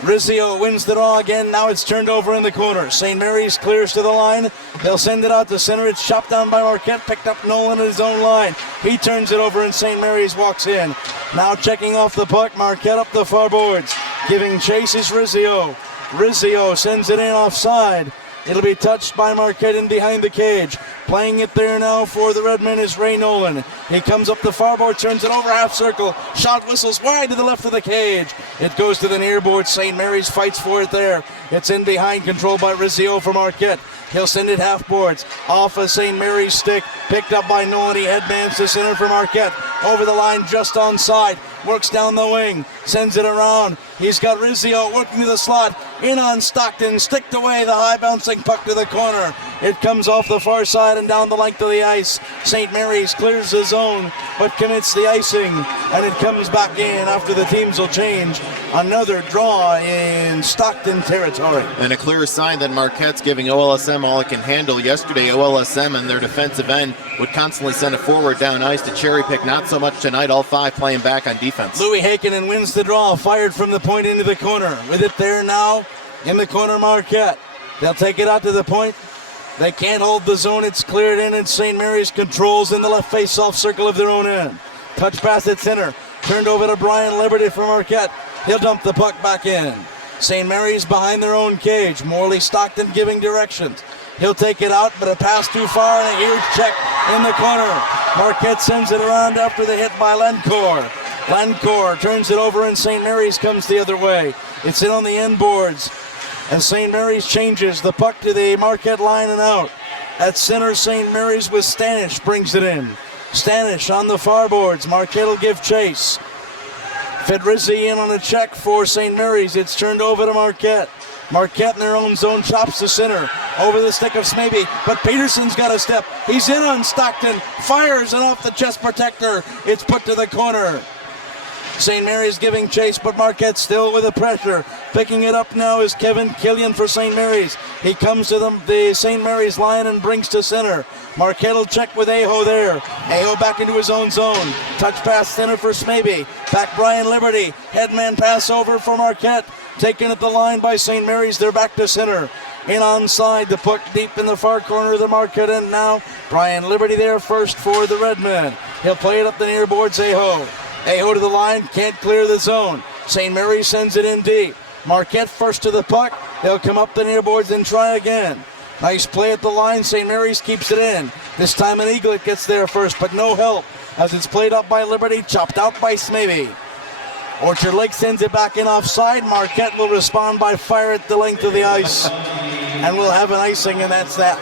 Rizzio wins the draw again. Now it's turned over in the corner. St. Mary's clears to the line. They'll send it out to center. It's chopped down by Marquette. Picked up Nolan in his own line. He turns it over and St. Mary's walks in. Now checking off the puck. Marquette up the far boards. Giving chase is Rizzio. Rizzio sends it in offside. It'll be touched by Marquette in behind the cage. Playing it there now for the Redmen is Ray Nolan. He comes up the far board, turns it over half circle. Shot whistles wide to the left of the cage. It goes to the near board. St. Mary's fights for it there. It's in behind, controlled by Rizzio for Marquette. He'll send it half boards. Off of St. Mary's stick. Picked up by Nolan. He headmans to center for Marquette. Over the line, just onside. Works down the wing. Sends it around. He's got Rizzio working to the slot. In on Stockton. Sticked away the high bouncing puck to the corner. It comes off the far side and down the length of the ice. St. Mary's clears the zone, but commits the icing. And it comes back in after the teams will change. Another draw in Stockton territory. And a clear sign that Marquette's giving OLSM all it can handle. Yesterday, OLSM and their defensive end would constantly send a forward down ice to cherry pick. Not so much tonight, all five playing back on defense. Louis Heikkinen wins the draw, fired from the point into the corner. With it there now in the corner, Marquette. They'll take it out to the point. They can't hold the zone. It's cleared in, and St. Mary's controls in the left face-off circle of their own end. Touch pass at center. Turned over to Brian Liberty for Marquette. He'll dump the puck back in. St. Mary's behind their own cage. Morley Stockton giving directions. He'll take it out, but a pass too far and a huge check in the corner. Marquette sends it around after the hit by Lencourt. Lencourt turns it over, and St. Mary's comes the other way. It's in on the end boards. And St. Mary's changes the puck to the Marquette line and out. At center, St. Mary's with Stanish brings it in. Stanish on the far boards. Marquette will give chase. Fedrizzi in on a check for St. Mary's. It's turned over to Marquette. Marquette in their own zone chops the center. Over the stick of Smaby, but Peterson's got a step. He's in on Stockton. Fires and off the chest protector. It's put to the corner. St. Mary's giving chase, but Marquette still with the pressure. Picking it up now is Kevin Killian for St. Mary's. He comes to the St. Mary's line and brings to center. Marquette will check with Aho there. Aho back into his own zone. Touch pass center for Smaby. Back Brian Liberty. Headman pass over for Marquette. Taken at the line by St. Mary's. They're back to center. In onside, the puck deep in the far corner of the Marquette end now. Brian Liberty there first for the Redmen. He'll play it up the near boards, Aho. Aho to the line, can't clear the zone. St. Mary's sends it in deep. Marquette first to the puck. They'll come up the near boards and try again. Nice play at the line. St. Mary's keeps it in. This time an Eaglet gets there first, but no help as it's played up by Liberty, chopped out by Smaby. Orchard Lake sends it back in offside. Marquette will respond by fire at the length of the ice. and we'll have an icing, and that's that.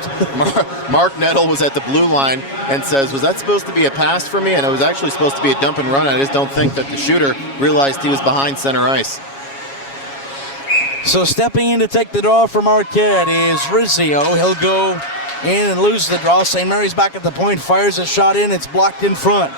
Mark Nettle was at the blue line and says, was that supposed to be a pass for me? And it was actually supposed to be a dump and run. I just don't think that the shooter realized he was behind center ice. So stepping in to take the draw for Marquette is Rizzio. He'll go in and lose the draw. St. Mary's back at the point, fires a shot in. It's blocked in front.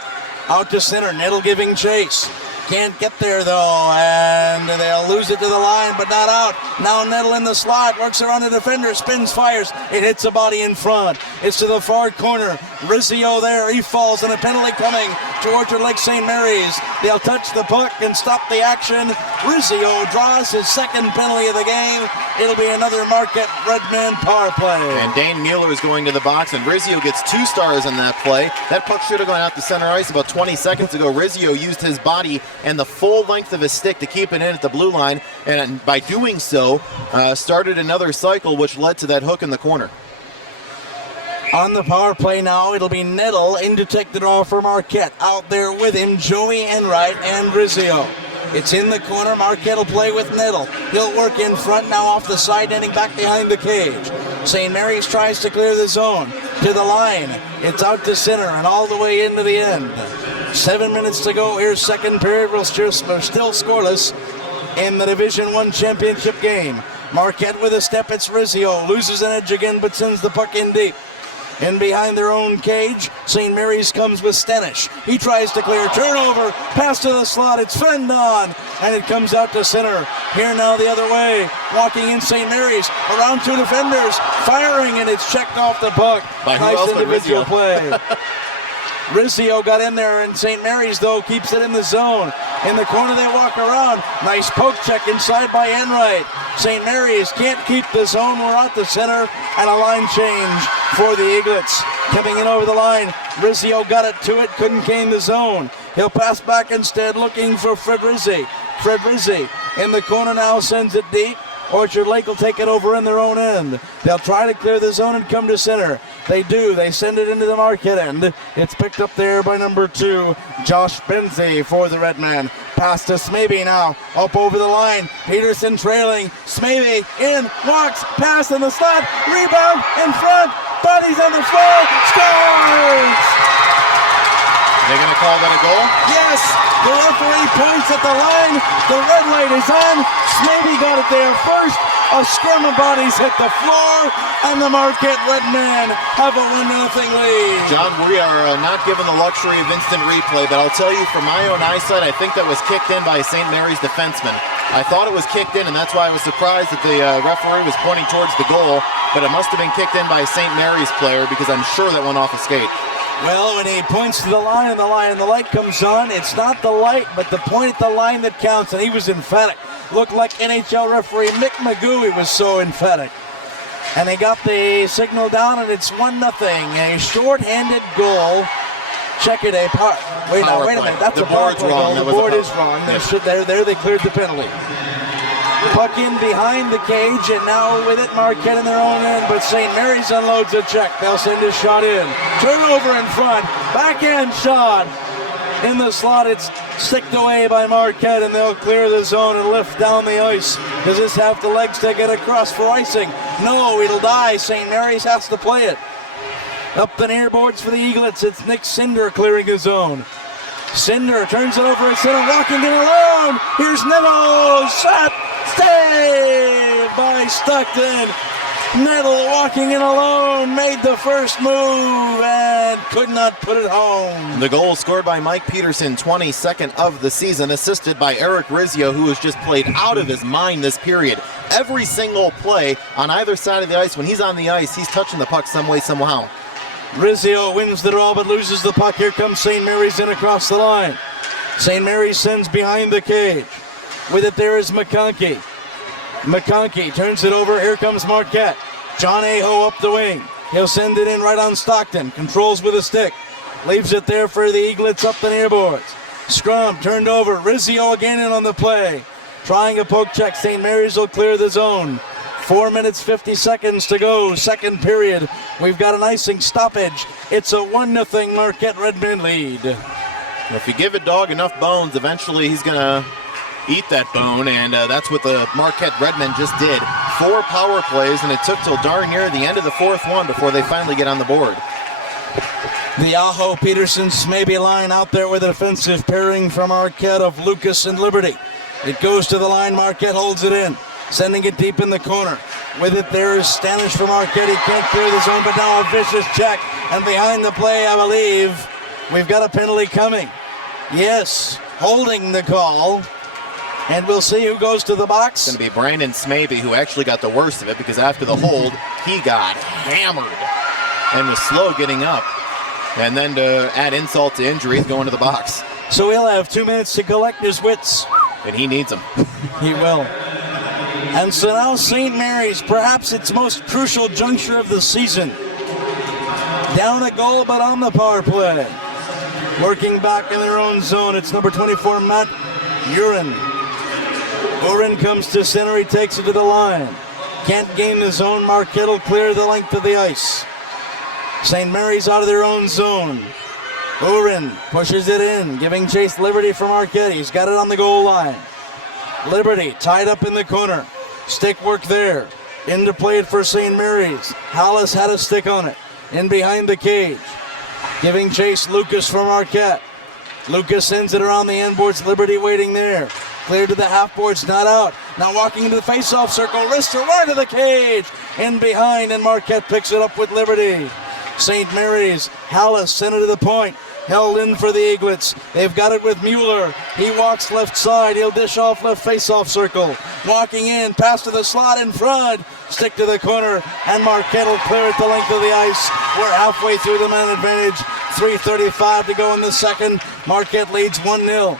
Out to center, Nettle giving chase. Can't get there though, and they'll lose it to the line, but not out. Now Nettle in the slot, works around the defender, spins, fires. It hits a body in front. It's to the far corner. Rizzio there, he falls, and a penalty coming to Orchard Lake St. Mary's. They'll touch the puck and stop the action. Rizzio draws his second penalty of the game. It'll be another Marquette Redmen power play. And Dane Mueller is going to the box, and Rizzio gets 2 stars in that play. That puck should have gone out to center ice about 20 seconds ago. Rizzio used his body and the full length of his stick to keep it in at the blue line, and by doing so, started another cycle, which led to that hook in the corner. On the power play now, it'll be Nettle in to take the draw for Marquette. Out there with him, Joey Enright and Rizzio. It's in the corner. Marquette will play with Nettle. He'll work in front now off the side, ending back behind the cage. St. Mary's tries to clear the zone. To the line. It's out to center and all the way into the end. 7 minutes to go. Here's second period. We're still scoreless in the Division I championship game. Marquette with a step. It's Rizzio. Loses an edge again, but sends the puck in deep. In behind their own cage, St. Mary's comes with Stenish. He tries to clear. Turnover. Pass to the slot. It's Fendon. And it comes out to center. Here now the other way. Walking in St. Mary's. Around 2 defenders. Firing, and it's checked off the puck. By who nice else but individual Rizzio? play. Rizzio got in there, and St. Mary's, though, keeps it in the zone. In the corner, they walk around. Nice poke check inside by Enright. St. Mary's can't keep the zone. We're out the center, and a line change for the Eaglets. Coming in over the line, Rizzio got it to it, couldn't gain the zone. He'll pass back instead, looking for Fred Rizzi. Fred Rizzi in the corner now, sends it deep. Orchard Lake will take it over in their own end. They'll try to clear the zone and come to center. They do. They send it into the Marquette end. It's picked up there by number 2, Josh Benzie for the Redmen. Pass to Smavey now. Up over the line. Peterson trailing. Smavey in. Walks. Pass in the slot. Rebound in front. Bodies on the floor. Scores! They're going to call that a goal? Yes! The referee points at the line. The red light is on. Smavey got it there first. A scrum of bodies hit the floor, and the Marquette Redmen have a 1-0 lead. John, we are not given the luxury of instant replay, but I'll tell you from my own eyesight, I think that was kicked in by St. Mary's defenseman. I thought it was kicked in, and that's why I was surprised that the referee was pointing towards the goal, but it must have been kicked in by a St. Mary's player because I'm sure that went off a skate. Well, when he points to the line, and the light comes on, it's not the light, but the point at the line that counts, and he was emphatic. Looked like NHL referee Mick Magui was so emphatic. And they got the signal down, and it's 1-0. A short-handed goal. Check it, wait a minute, that's a power play goal. The board is wrong. There they cleared the penalty. Puck in behind the cage, and now with it, Marquette in their own end, but St. Mary's unloads a check. They'll send a shot in. Turnover in front. Backhand shot. In the slot, it's sticked away by Marquette, and they'll clear the zone and lift down the ice. Does this have the legs to get across for icing? No, it'll die. St. Mary's has to play it. Up the near boards for the Eaglets, it's Nick Cinder clearing the zone. Cinder turns it over at center, walking in alone. Here's Nettle, shot, saved by Stockton. Nettle walking in alone, made the first move and could not put it home. The goal scored by Mike Peterson, 22nd of the season, assisted by Eric Rizzio, who has just played out of his mind this period. Every single play on either side of the ice, when he's on the ice, he's touching the puck some way, somehow. Rizzio wins the draw but loses the puck. Here comes St. Mary's in across the line. St. Mary's sends behind the cage. With it there is McConkey. McConkey turns it over. Here comes Marquette. John Aho up the wing. He'll send it in right on Stockton. Controls with a stick. Leaves it there for the Eaglets up the near boards. Scrum turned over. Rizzio again in on the play. Trying a poke check. St. Mary's will clear the zone. 4 minutes, 50 seconds to go. Second period. We've got an icing stoppage. It's a 1-0 Marquette Redmen lead. Well, if you give a dog enough bones, eventually he's going to eat that bone, and that's what the Marquette Redmen just did. 4 power plays, and it took till darn near the end of the 4th one before they finally get on the board. The Aho Peterson's maybe line out there with a defensive pairing from Marquette of Lucas and Liberty. It goes to the line. Marquette holds it in, sending it deep in the corner. With it there is Stanish from Marquette. He can't clear the zone, but now a vicious check. And behind the play, I believe, we've got a penalty coming. Yes, holding the call. And we'll see who goes to the box. It's going to be Brandon Smaby, who actually got the worst of it, because after the hold, he got hammered and was slow getting up. And then to add insult to injury, he's going to the box. So he'll have 2 minutes to collect his wits. And he needs them. He will. And so now St. Mary's, perhaps its most crucial juncture of the season. Down a goal, but on the power play. Working back in their own zone, it's number 24, Matt Urin. Urin comes to center, he takes it to the line. Can't gain the zone, Marquette will clear the length of the ice. St. Mary's out of their own zone. Urin pushes it in, giving chase Liberty from Marquette. He's got it on the goal line. Liberty tied up in the corner. Stick work there. In to play it for St. Mary's. Hollis had a stick on it. In behind the cage. Giving chase Lucas from Marquette. Lucas sends it around the end boards. Liberty waiting there. Cleared to the half boards, not out. Now walking into the face-off circle. Wrists are wide of the cage. In behind, and Marquette picks it up with Liberty. St. Mary's, Hallis sent it to the point, held in for the Eaglets. They've got it with Mueller. He walks left side. He'll dish off left face-off circle. Walking in, pass to the slot in front, stick to the corner, and Marquette will clear it the length of the ice. We're halfway through the man advantage. 3:35 to go in the second. Marquette leads 1-0.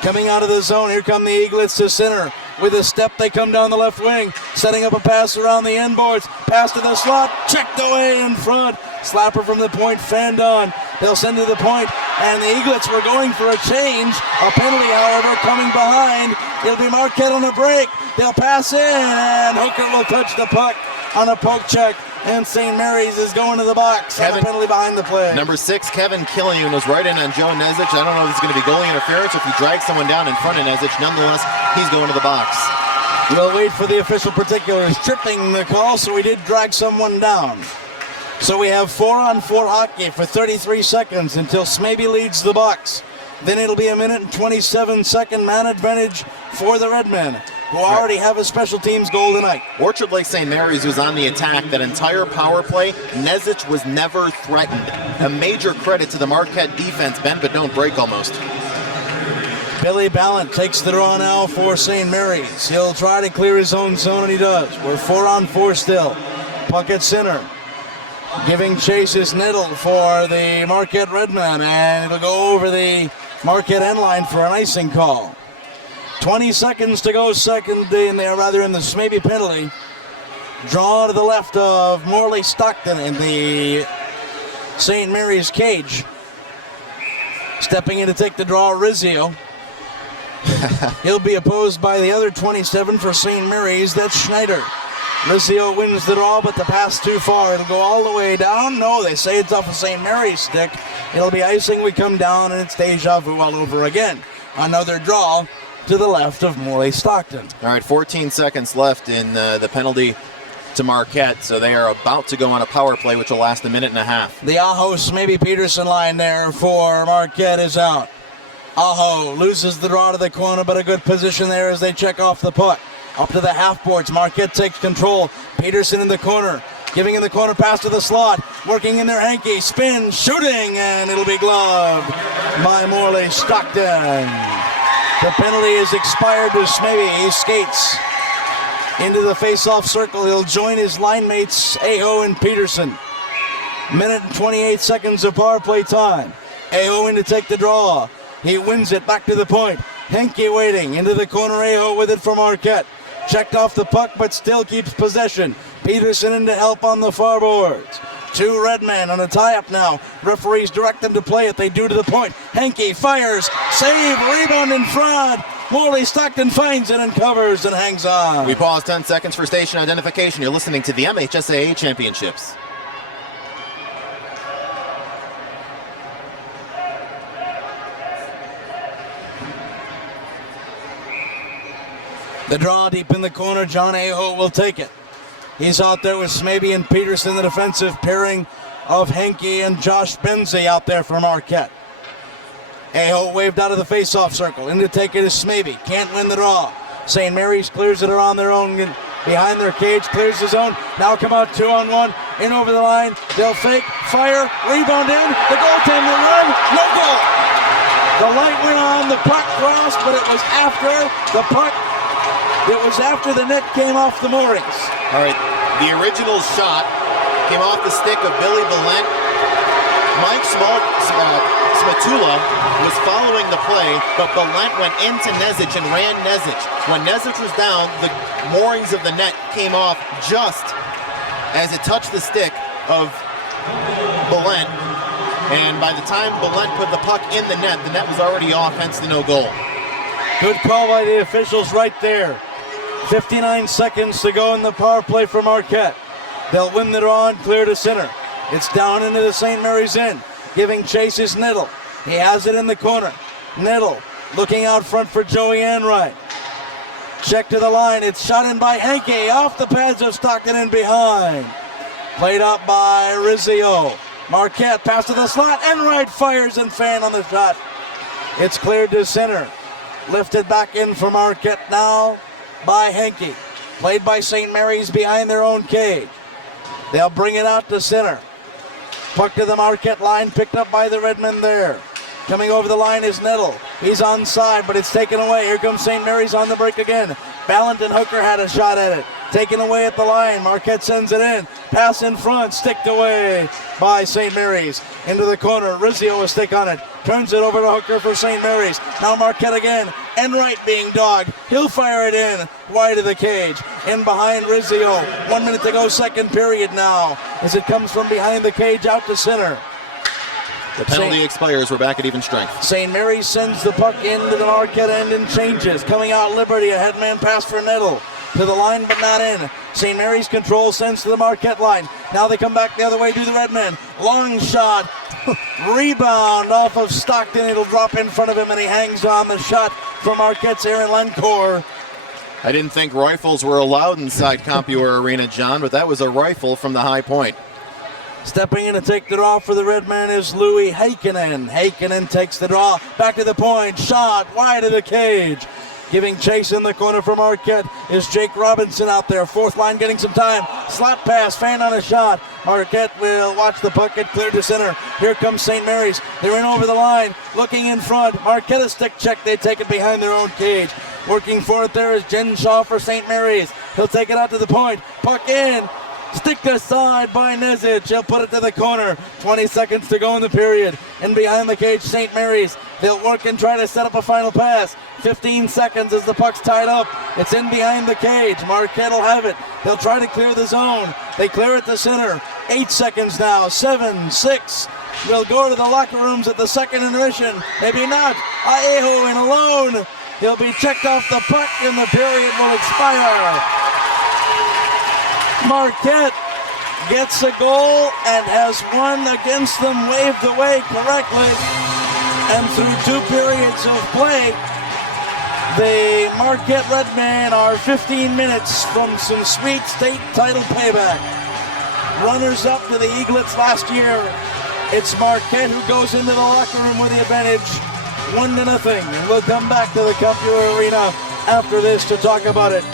Coming out of the zone, here come the Eaglets to center. With a step, they come down the left wing, setting up a pass around the end boards. Pass to the slot, checked away in front. Slapper from the point, fanned on. They'll send to the point, and the Eaglets were going for a change. A penalty, however, coming behind. It'll be Marquette on a break. They'll pass in, and Hooker will touch the puck on a poke check. And St. Mary's is going to the box. Kevin, a penalty behind the play. Number 6, Kevin Killian was right in on Joe Nezic. I don't know if it's going to be goalie interference or if he drags someone down in front of Nezic. Nonetheless, he's going to the box. We'll wait for the official particulars. Tripping the call, so we did drag someone down. So we have 4-on-4 hockey for 33 seconds until Smaby leads the box. Then it'll be a minute and 27-second man advantage for the Redmen, who already have a special teams goal tonight. Orchard Lake St. Mary's was on the attack. That entire power play, Nezic was never threatened. A major credit to the Marquette defense, bend but don't break almost. Billy Ballant takes the draw now for St. Mary's. He'll try to clear his own zone, and he does. We're 4-on-4 still. Puck at center. Giving chase is Niddle for the Marquette Redmen, and it'll go over the Marquette end line for an icing call. 20 seconds to go, second in there, rather in the Smaby penalty. Draw to the left of Morley Stockton in the St. Mary's cage. Stepping in to take the draw, Rizzio. He'll be opposed by the other 27 for St. Mary's. That's Schneider. Rizzio wins the draw, but the pass too far. It'll go all the way down. No, they say it's off of St. Mary's stick. It'll be icing. We come down, and it's deja vu all over again. Another draw to the left of Morley Stockton. All right, 14 seconds left in the penalty to Marquette, so they are about to go on a power play, which will last a minute and a half. The Aho Smaby Peterson line there for Marquette is out. Aho loses the draw to the corner, but a good position there as they check off the puck. Up to the half boards, Marquette takes control. Peterson in the corner, giving in the corner pass to the slot, working in their hanky, spin, shooting, and it'll be gloved by Morley Stockton. The penalty is expired to Smaby. He skates into the face-off circle. He'll join his line mates, Aho and Peterson. Minute and 28 seconds of power play time. Aho in to take the draw. He wins it back to the point. Henke waiting into the corner. Aho with it from Marquette. Checked off the puck, but still keeps possession. Peterson in to help on the far boards. 2 Redmen on a tie-up now. Referees direct them to play it. They do to the point. Henke fires. Save. Rebound in front. Morley Stockton finds it and covers and hangs on. We pause 10 seconds for station identification. You're listening to the MHSAA Championships. The draw deep in the corner. John Aho will take it. He's out there with Smabey and Peterson, the defensive pairing of Henke and Josh Benzie out there for Marquette. Aho waved out of the face-off circle. In to take it is Smabey. Can't win the draw. St. Mary's clears it around their own, behind their cage, clears the zone. Now come out 2-on-1, in over the line. They'll fake, fire, rebound in. The goaltender run, no goal. The light went on, the puck crossed, but it was after the puck. It was after the net came off the moorings. All right, the original shot came off the stick of Billy Valent. Mike Smatula was following the play, but Valent went into Nezic and ran Nezic. When Nezic was down, the moorings of the net came off just as it touched the stick of Valent. And by the time Valent put the puck in the net was already off, hence the no goal. Good call by the officials right there. 59 seconds to go in the power play for Marquette. They'll win the draw and clear to center. It's down into the St. Mary's end. Giving chase is Niddle. He has it in the corner. Niddle looking out front for Joey Enright. Check to the line. It's shot in by Henke off the pads of Stockton and behind. Played up by Rizzio. Marquette pass to the slot. Enright fires and fan on the shot. It's cleared to center. Lifted back in for Marquette now by Henke. Played by St. Mary's behind their own cage. They'll bring it out to center. Puck to the Marquette line, picked up by the Redmen there. Coming over the line is Nettle. He's onside, but it's taken away. Here comes St. Mary's on the break again. Ballant and Hooker had a shot at it. Taken away at the line. Marquette sends it in. Pass in front, sticked away by St. Mary's. Into the corner, Rizzio a stick on it. Turns it over to Hooker for St. Mary's. Now Marquette again. Enright being dogged. He'll fire it in. Wide of the cage. In behind Rizzio. 1 minute to go, second period now. As it comes from behind the cage out to center. The penalty expires. We're back at even strength. St. Mary's sends the puck into the Marquette end and changes. Coming out Liberty, a headman pass for Nettle. To the line, but not in. St. Mary's control sends to the Marquette line. Now they come back the other way to the Redmen. Long shot. Rebound off of Stockton. It'll drop in front of him, and he hangs on the shot from Marquette's Aaron Lencourt. I didn't think rifles were allowed inside Compuer Arena, John, but that was a rifle from the high point. Stepping in to take the draw for the Redmen is Louis Heikkinen. Heikkinen takes the draw. Back to the point. Shot wide of the cage. Giving chase in the corner for Marquette is Jake Robinson out there. Fourth line getting some time. Slap pass, fan on a shot. Marquette will watch the puck get cleared to center. Here comes St. Mary's. They're in over the line. Looking in front. Marquette a stick check. They take it behind their own cage. Working for it there is Jen Shaw for St. Mary's. He'll take it out to the point. Puck in. Sticked aside by Nezic. He'll put it to the corner. 20 seconds to go in the period. And behind the cage, St. Mary's. They'll work and try to set up a final pass. 15 seconds as the puck's tied up. It's in behind the cage. Marquette will have it. They'll try to clear the zone. They clear it to center. 8 seconds now. 7, 6. They'll go to the locker rooms at the second intermission. Maybe not. Aeho in alone. He'll be checked off the puck and the period will expire. Marquette gets a goal and has won against them, waved away correctly. And through 2 periods of play, the Marquette Redmen are 15 minutes from some sweet state title payback. Runners up to the Eaglets last year. It's Marquette who goes into the locker room with the advantage, 1-0. And we'll come back to the Computer Arena after this to talk about it.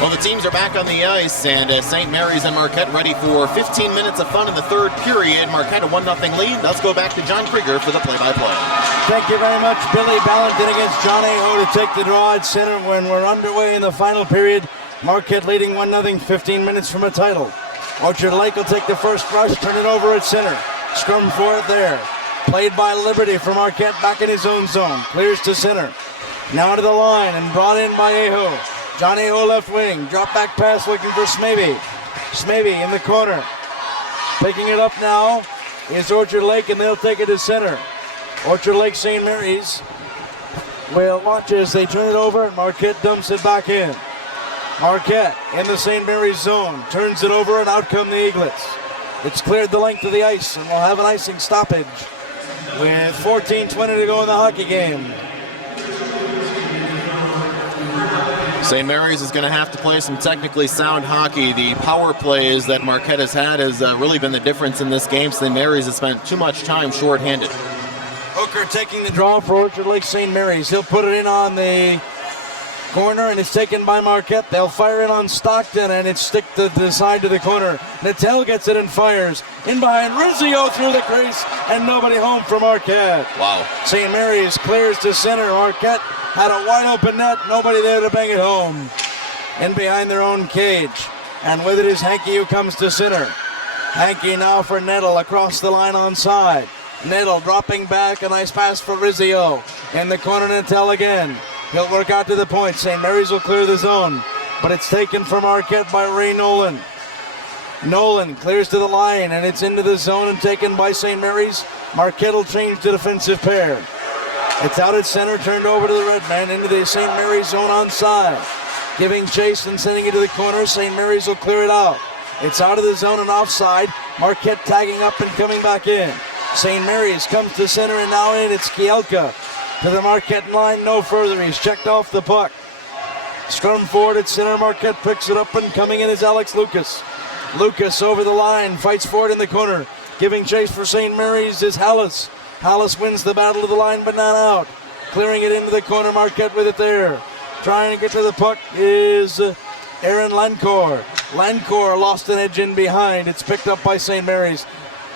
Well, the teams are back on the ice, and St. Mary's and Marquette ready for 15 minutes of fun in the third period. Marquette a 1-0 lead. Let's go back to John Krieger for the play-by-play. Thank you very much, Billy Ballant in against John Aho to take the draw at center when we're underway in the final period. Marquette leading 1-0, 15 minutes from a title. Orchard Lake will take the first rush, turn it over at center. Scrum for it there. Played by Liberty for Marquette back in his own zone. Clears to center. Now to the line and brought in by Aho. John Aho left wing. Drop back pass looking for Smabey. Smabey in the corner. Picking it up now is Orchard Lake, and they'll take it to center. Orchard Lake St. Mary's will watch as they turn it over, and Marquette dumps it back in. Marquette in the St. Mary's zone. Turns it over, and out come the Eaglets. It's cleared the length of the ice, and we'll have an icing stoppage with 14:20 to go in the hockey game. St. Mary's is going to have to play some technically sound hockey. The power plays that Marquette has had has really been the difference in this game. St. Mary's has spent too much time shorthanded. Hooker taking the draw for Orchard Lake St. Mary's. He'll put it in on the corner, and it's taken by Marquette. They'll fire in on Stockton, and it's stick to the side to the corner. Natel gets it and fires. In behind Rizzio through the crease, and nobody home for Marquette. Wow. St. Mary's clears to center. Marquette had a wide open net, nobody there to bang it home. In behind their own cage. And with it is Hankey, who comes to center. Hankey now for Nettle across the line onside. Nettle dropping back, a nice pass for Rizzio. In the corner, Natel again. He'll work out to the point. St. Mary's will clear the zone, but it's taken from Marquette by Ray Nolan. Nolan clears to the line, and it's into the zone and taken by St. Mary's. Marquette will change the defensive pair. It's out at center, turned over to the Redmen, into the St. Mary's zone onside. Giving chase and sending it to the corner. St. Mary's will clear it out. It's out of the zone and offside. Marquette tagging up and coming back in. St. Mary's comes to center and now in. It's Kielka to the Marquette line, no further. He's checked off the puck. Scrum forward at center. Marquette picks it up, and coming in is Alex Lucas. Lucas over the line, fights forward in the corner. Giving chase for St. Mary's is Hallis. Hallis wins the battle to the line, but not out. Clearing it into the corner, Marquette with it there. Trying to get to the puck is Aaron Lancourt. Lancourt lost an edge in behind. It's picked up by St. Mary's.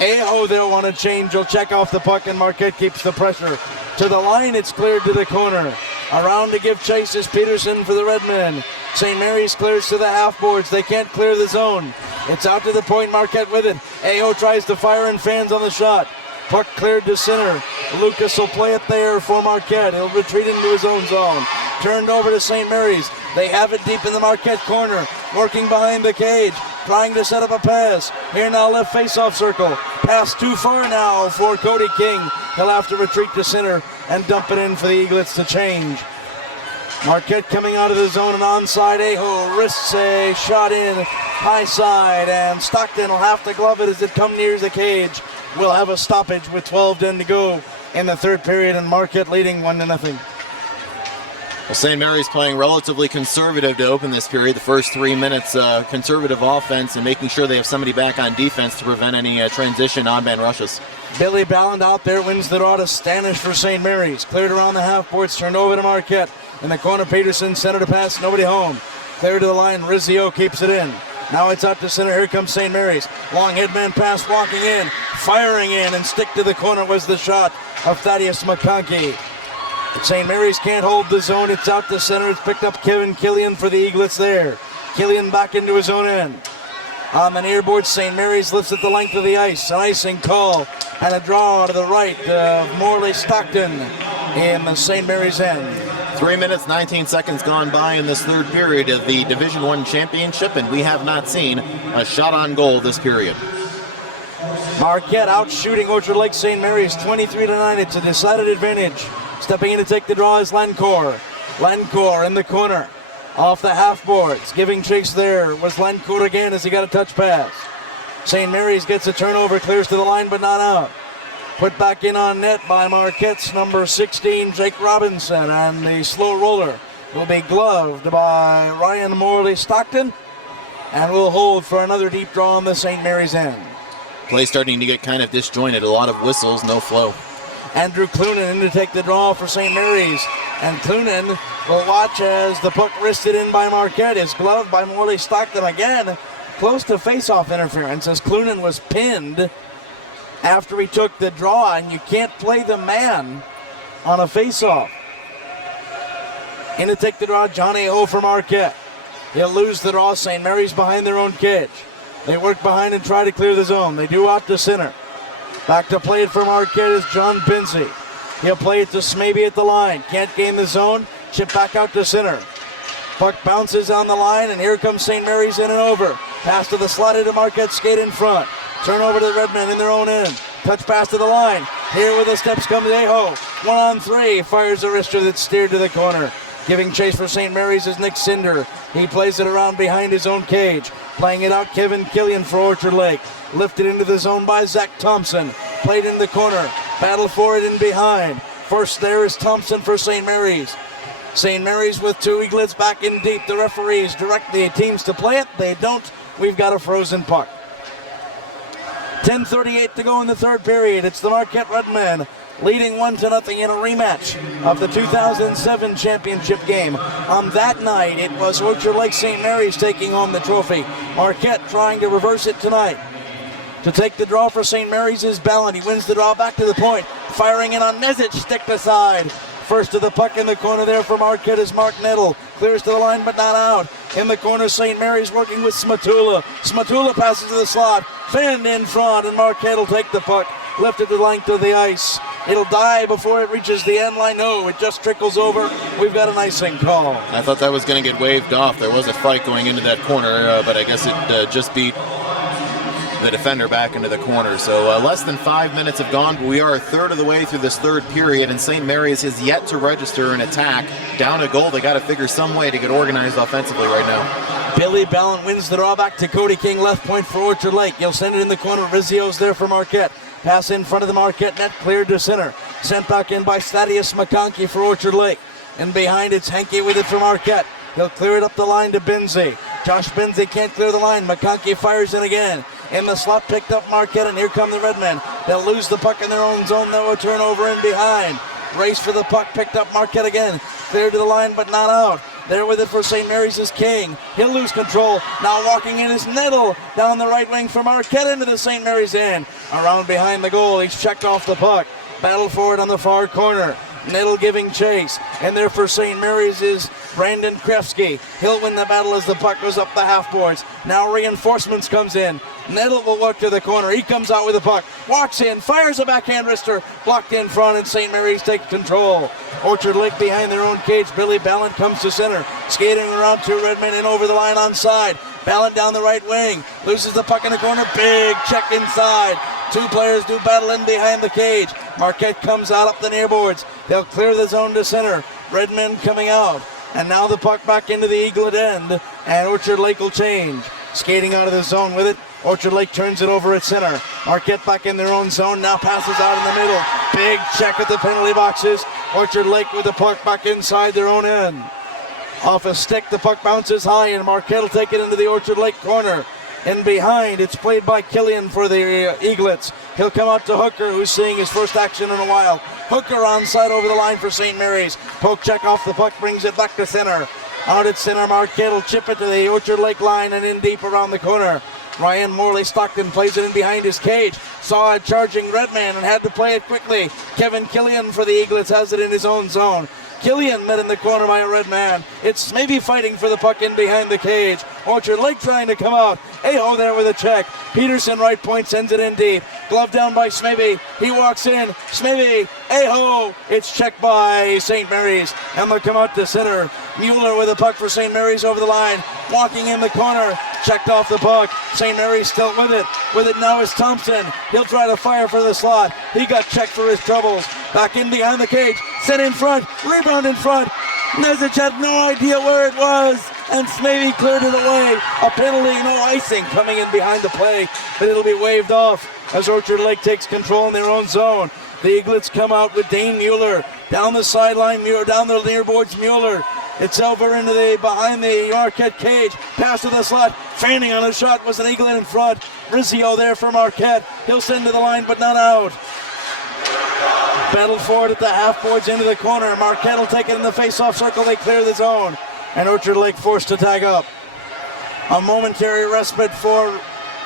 Aho, they'll want to change. He'll check off the puck, and Marquette keeps the pressure. To the line, it's cleared to the corner. Around to give chase is Peterson for the Redmen. St. Mary's clears to the half boards. They can't clear the zone. It's out to the point, Marquette with it. Aho tries to fire and fans on the shot. Puck cleared to center. Lucas will play it there for Marquette. He'll retreat into his own zone. Turned over to St. Mary's. They have it deep in the Marquette corner. Working behind the cage. Trying to set up a pass. Here now, left face-off circle. Pass too far now for Cody King. He'll have to retreat to center and dump it in for the Eaglets to change. Marquette coming out of the zone and onside. Aho risks a shot in high side, and Stockton will have to glove it as it comes near the cage. We'll have a stoppage with 12:10 to go in the third period, and Marquette leading 1-0. Well, St. Mary's playing relatively conservative to open this period. The first 3 minutes, conservative offense and making sure they have somebody back on defense to prevent any transition on-man rushes. Billy Balland out there wins the draw to Stanish for St. Mary's. Cleared around the half boards, turned over to Marquette. In the corner, Peterson, center to pass, nobody home. Cleared to the line, Rizzio keeps it in. Now it's out to center, here comes St. Mary's. Long headman pass, walking in, firing in, and stick to the corner was the shot of Thaddeus McConkey. St. Mary's can't hold the zone, it's out to center, it's picked up Kevin Killian for the Eaglets there. Killian back into his own end. On the near board, St. Mary's lifts at the length of the ice. An icing call and a draw to the right of Morley Stockton in the St. Mary's end. 3 minutes, 19 seconds gone by in this third period of the Division I championship, and we have not seen a shot on goal this period. Marquette out shooting Orchard Lake St. Mary's 23-9. It's a decided advantage. Stepping in to take the draw is Lancourt. Lancourt in the corner. Off the half boards. Giving chase there was Lancourt again as he got a touch pass. St. Mary's gets a turnover, clears to the line but not out. Put back in on net by Marquette's number 16, Jake Robinson, and the slow roller will be gloved by Ryan Morley Stockton and will hold for another deep draw on the St. Mary's end. Play starting to get kind of disjointed, a lot of whistles, no flow. Andrew Clunan in to take the draw for St. Mary's, and Clunan will watch as the puck wristed in by Marquette is gloved by Morley Stockton again, close to face-off interference as Clunan was pinned after he took the draw, and you can't play the man on a face-off. In to take the draw, Johnny O for Marquette. He'll lose the draw. St. Mary's behind their own cage. They work behind and try to clear the zone. They do out to center. Back to play it for Marquette is John Pinsey. He'll play it to Smaby at the line. Can't gain the zone. Chip back out to center. Puck bounces on the line, and here comes St. Mary's in and over. Pass to the slot into Marquette, skate in front. Turn over to the Redmen in their own end. Touch pass to the line. Here with the steps comes Aho. 1-on-3. Fires a wrister that's steered to the corner. Giving chase for St. Mary's is Nick Cinder. He plays it around behind his own cage. Playing it out, Kevin Killian for Orchard Lake. Lifted into the zone by Zach Thompson. Played in the corner. Battle for it in behind. First there is Thompson for St. Mary's. St. Mary's with 2 Eaglets back in deep. The referees direct the teams to play it. They don't. We've got a frozen puck. 10:38 to go in the third period. It's the Marquette Redmen leading 1-0 in a rematch of the 2007 championship game. On that night, it was Orchard Lake St. Mary's taking home the trophy. Marquette trying to reverse it tonight. To take the draw for St. Mary's is Ballin. He wins the draw back to the point. Firing in on Nezic, stick to side. First to the puck in the corner there for Marquette is Mark Nettle. Clears to the line but not out. In the corner, St. Mary's working with Smatula. Smatula passes to the slot. Finn in front, and Marquette will take the puck. Lifted the length of the ice. It'll die before it reaches the end line. No, it just trickles over. We've got an icing call. I thought that was going to get waved off. There was a fight going into that corner, but I guess it just beat the defender back into the corner. So less than 5 minutes have gone, but we are a third of the way through this third period, and St. Mary's has yet to register an attack. Down a goal, they got to figure some way to get organized offensively right now. Billy Ballin wins the draw back to Cody King, left point for Orchard Lake. He'll send it in the corner. Rizzio's there for Marquette. Pass in front of the Marquette net, cleared to center. Sent back in by Thaddeus McConkey for Orchard Lake. And behind it's Henke with it for Marquette. He'll clear it up the line to Benzie. Josh Benzie can't clear the line. McConkey fires in again. In the slot, picked up Marquette, and here come the Redmen. They'll lose the puck in their own zone. They'll a turnover in behind. Race for the puck, picked up Marquette again. Cleared to the line, but not out. There with it for St. Mary's is King. He'll lose control. Now walking in is Nettle. Down the right wing for Marquette into the St. Mary's end. Around behind the goal. He's checked off the puck. Battle for it on the far corner. Nettle giving chase. And there for St. Mary's is Brandon Krefsky. He'll win the battle as the puck goes up the half boards. Now reinforcements comes in. Nettle will work to the corner. He comes out with the puck. Walks in. Fires a backhand wrister. Blocked in front, and St. Mary's takes control. Orchard Lake behind their own cage. Billy Ballin comes to center. Skating around to Redmen and over the line onside. Ballin down the right wing. Loses the puck in the corner. Big check inside. 2 players do battle in behind the cage. Marquette comes out up the near boards. They'll clear the zone to center. Redmen coming out. And now the puck back into the Eaglet end. And Orchard Lake will change. Skating out of the zone with it. Orchard Lake turns it over at center. Marquette back in their own zone. Now passes out in the middle. Big check at the penalty boxes. Orchard Lake with the puck back inside their own end. Off a stick, the puck bounces high, and Marquette will take it into the Orchard Lake corner. And behind, it's played by Killian for the Eaglets. He'll come out to Hooker, who's seeing his first action in a while. Hooker onside over the line for St. Mary's. Poke check off the puck, brings it back to center. Out at center, Marquette will chip it to the Orchard Lake line and in deep around the corner. Ryan Morley Stockton plays it in behind his cage. Saw a charging Redman and had to play it quickly. Kevin Killian for the Eaglets has it in his own zone. Killian met in the corner by a red man. It's maybe fighting for the puck in behind the cage. Orchard Lake trying to come out. Aho there with a check. Peterson right point sends it in deep. Glove down by Smeby. He walks in. Smeby. Aho. It's checked by St. Mary's. And they'll come out to center. Mueller with a puck for St. Mary's over the line. Walking in the corner. Checked off the puck. St. Mary's still with it. With it now is Thompson. He'll try to fire for the slot. He got checked for his troubles. Back in behind the cage. Set in front. Rebound in front. Nezic had no idea where it was. And Smeby cleared it away. A penalty, no icing coming in behind the play. But it'll be waved off as Orchard Lake takes control in their own zone. The Eaglets come out with Dane Mueller. Down the sideline, Mueller, down the near boards, Mueller. It's over into the behind the Marquette cage. Pass to the slot. Fanning on a shot was an Eaglet in front. Rizzio there for Marquette. He'll send to the line, but not out. Battle forward at the half boards into the corner. Marquette will take it in the face-off circle. They clear the zone. And Orchard Lake forced to tag up. A momentary respite for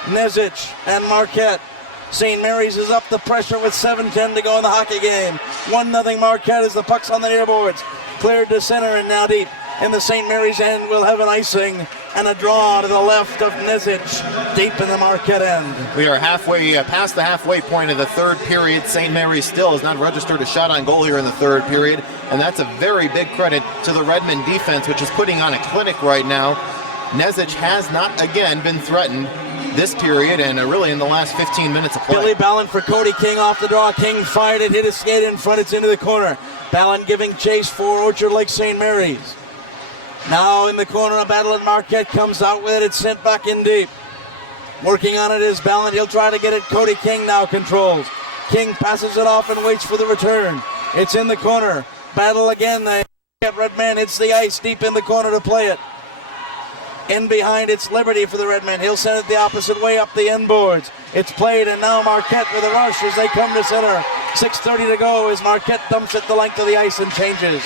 Nezic and Marquette. St. Mary's is up the pressure with 7:10 to go in the hockey game. 1-0 Marquette as the puck's on the near boards. Cleared to center and now deep. In the St. Mary's end, we'll have an icing and a draw to the left of Nezic, deep in the Marquette end. We are halfway past the halfway point of the third period. St. Mary's still has not registered a shot on goal here in the third period, and that's a very big credit to the Redmen defense, which is putting on a clinic right now. Nezic has not again been threatened this period and really in the last 15 minutes of play. Billy Ballin for Cody King off the draw. King fired it, hit his skate in front, it's into the corner. Ballin giving chase for Orchard Lake St. Mary's. Now in the corner, a battle at Marquette comes out with it. It's sent back in deep. Working on it is Ballant. He'll try to get it. Cody King now controls. King passes it off and waits for the return. It's in the corner. Battle again. They get Redmen. Hits the ice deep in the corner to play it. In behind, it's Liberty for the Redmen. He'll send it the opposite way up the end boards. It's played, and now Marquette with a rush as they come to center. 6:30 to go as Marquette dumps it the length of the ice and changes.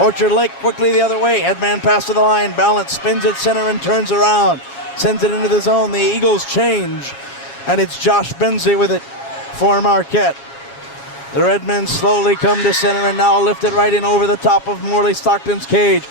Orchard Lake quickly the other way. Headman pass to the line. Ballant spins it center and turns around. Sends it into the zone. The Eagles change, and it's Josh Benzie with it for Marquette. The Redmen slowly come to center and now lift it right in over the top of Morley Stockton's cage.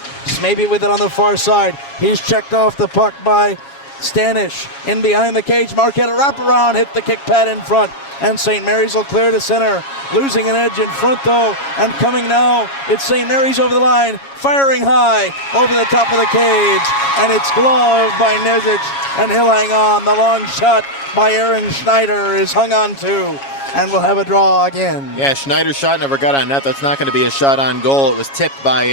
Maybe with it on the far side. He's checked off the puck by Stanish. In behind the cage, Marquette a wraparound, hit the kick pad in front, and St. Mary's will clear to center. Losing an edge in front though, and coming now, it's St. Mary's over the line, firing high over the top of the cage, and it's gloved by Nezic, and he'll hang on. The long shot by Aaron Schneider is hung on to, and we'll have a draw again. Yeah, Schneider's shot never got on net. That's not going to be a shot on goal. It was tipped by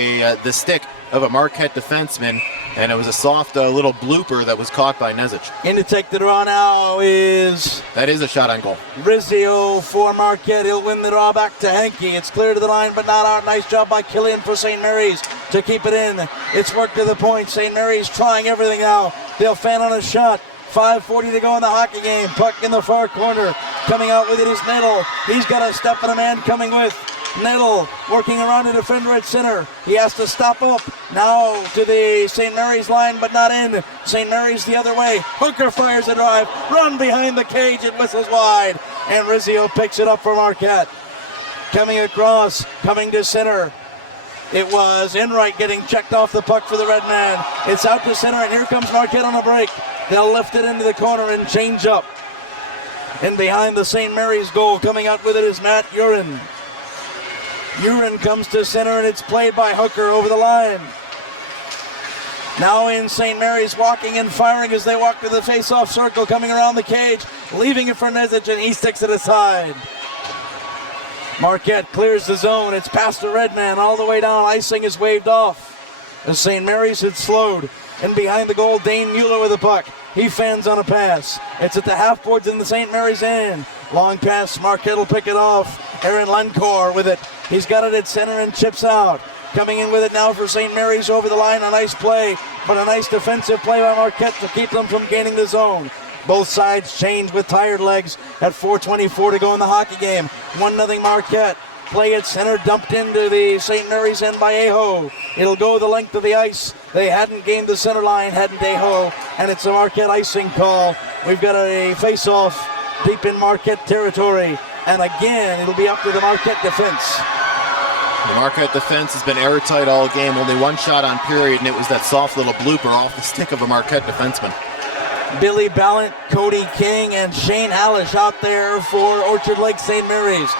the stick of a Marquette defenseman, and it was a soft little blooper that was caught by Nezic. In to take the draw now is... That is a shot on goal. Rizzio for Marquette. He'll win the draw back to Henke. It's clear to the line, but not out. Nice job by Killian for St. Mary's to keep it in. It's worked to the point. St. Mary's trying everything now. They'll fan on a shot. 5:40 to go in the hockey game. Puck in the far corner. Coming out with it is Nettle. He's got a step and a man coming with. Nettle working around the defender at center. He has to stop up. Now to the St. Mary's line, but not in. St. Mary's the other way. Hooker fires a drive. Run behind the cage. It whistles wide. And Rizzio picks it up for Marquette. Coming across. Coming to center. It was Enright getting checked off the puck for the Redman. It's out to center, and here comes Marquette on a break. They'll lift it into the corner and change up. And behind the St. Mary's goal, coming out with it is Matt Urin. Urin comes to center, and it's played by Hooker over the line. Now in St. Mary's, walking and firing as they walk to the face-off circle, coming around the cage, leaving it for Nezic, and he sticks it aside. Marquette clears the zone. It's past the Redman all the way down. Icing is waved off as St. Mary's had slowed. And behind the goal, Dane Mueller with the puck. He fans on a pass. It's at the half boards in the St. Mary's end. Long pass. Marquette will pick it off. Aaron Lencor with it. He's got it at center and chips out. Coming in with it now for St. Mary's over the line. A nice play, but a nice defensive play by Marquette to keep them from gaining the zone. Both sides change with tired legs at 4:24 to go in the hockey game. 1-0 Marquette. Play at center, dumped into the St. Mary's end by Aho. It'll go the length of the ice. They hadn't gained the center line, hadn't Aho, and it's a Marquette icing call. We've got a face-off deep in Marquette territory, and again, it'll be up to the Marquette defense. The Marquette defense has been airtight all game. Only one shot on period, and it was that soft little blooper off the stick of a Marquette defenseman. Billy Ballant, Cody King, and Shane Hallish out there for Orchard Lake St. Mary's.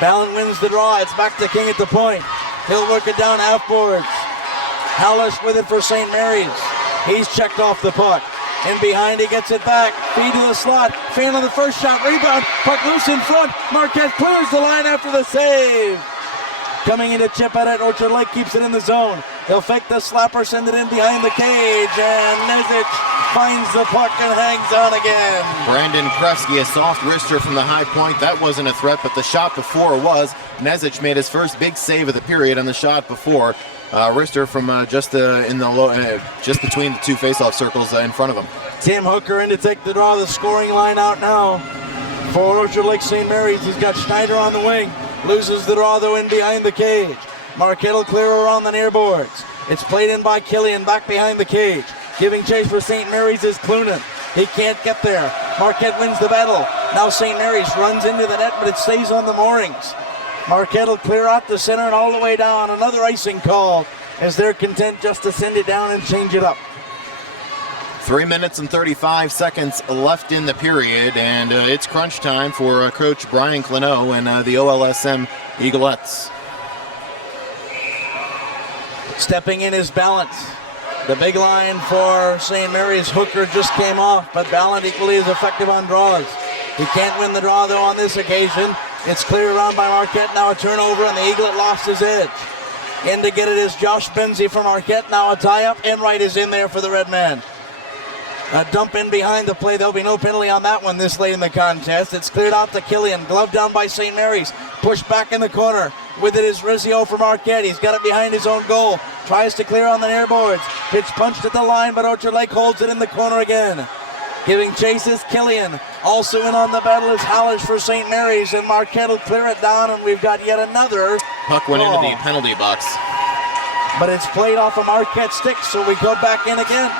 Ballant wins the draw. It's back to King at the point. He'll work it down half boards. Hallish with it for St. Mary's. He's checked off the puck. In behind, he gets it back. Feed to the slot. Fan on the first shot. Rebound. Puck loose in front. Marquette clears the line after the save. Coming in to chip at it. Orchard Lake keeps it in the zone. They'll fake the slapper, send it in behind the cage, and Nezic finds the puck and hangs on again. Brandon Kresge, a soft wrister from the high point. That wasn't a threat, but the shot before was. Nezic made his first big save of the period on the shot before. Wrister from just between the two face-off circles in front of him. Tim Hooker in to take the draw. The scoring line out now for Orchard Lake St. Mary's. He's got Schneider on the wing. Loses the draw though in behind the cage. Marquette will clear around the near boards. It's played in by Killian back behind the cage. Giving chase for St. Mary's is Clunan. He can't get there. Marquette wins the battle. Now St. Mary's runs into the net, but it stays on the moorings. Marquette will clear out the center and all the way down. Another icing call as they're content just to send it down and change it up. 3 minutes and 35 seconds left in the period, and it's crunch time for Coach Brian Clineau and the OLSM Eaglets. Stepping in is Ballant. The big line for St. Mary's. Hooker just came off, but Ballant equally as effective on draws. He can't win the draw, though, on this occasion. It's clear around by Marquette. Now a turnover, and the Eaglet lost his edge. In to get it is Josh Benzie from Marquette. Now a tie-up. Enright is in there for the Redmen. A dump in behind the play. There'll be no penalty on that one this late in the contest. It's cleared out to Killian. Glove down by St. Mary's. Pushed back in the corner. With it is Rizzio from Marquette. He's got it behind his own goal. Tries to clear on the near boards. Pitch punched at the line, but Orchard Lake holds it in the corner again. Giving chase is Killian. Also in on the battle is Hallish for St. Mary's, and Marquette will clear it down, and we've got yet another Puck went goal. into the penalty box. But it's played off a Marquette stick, so we go back in again.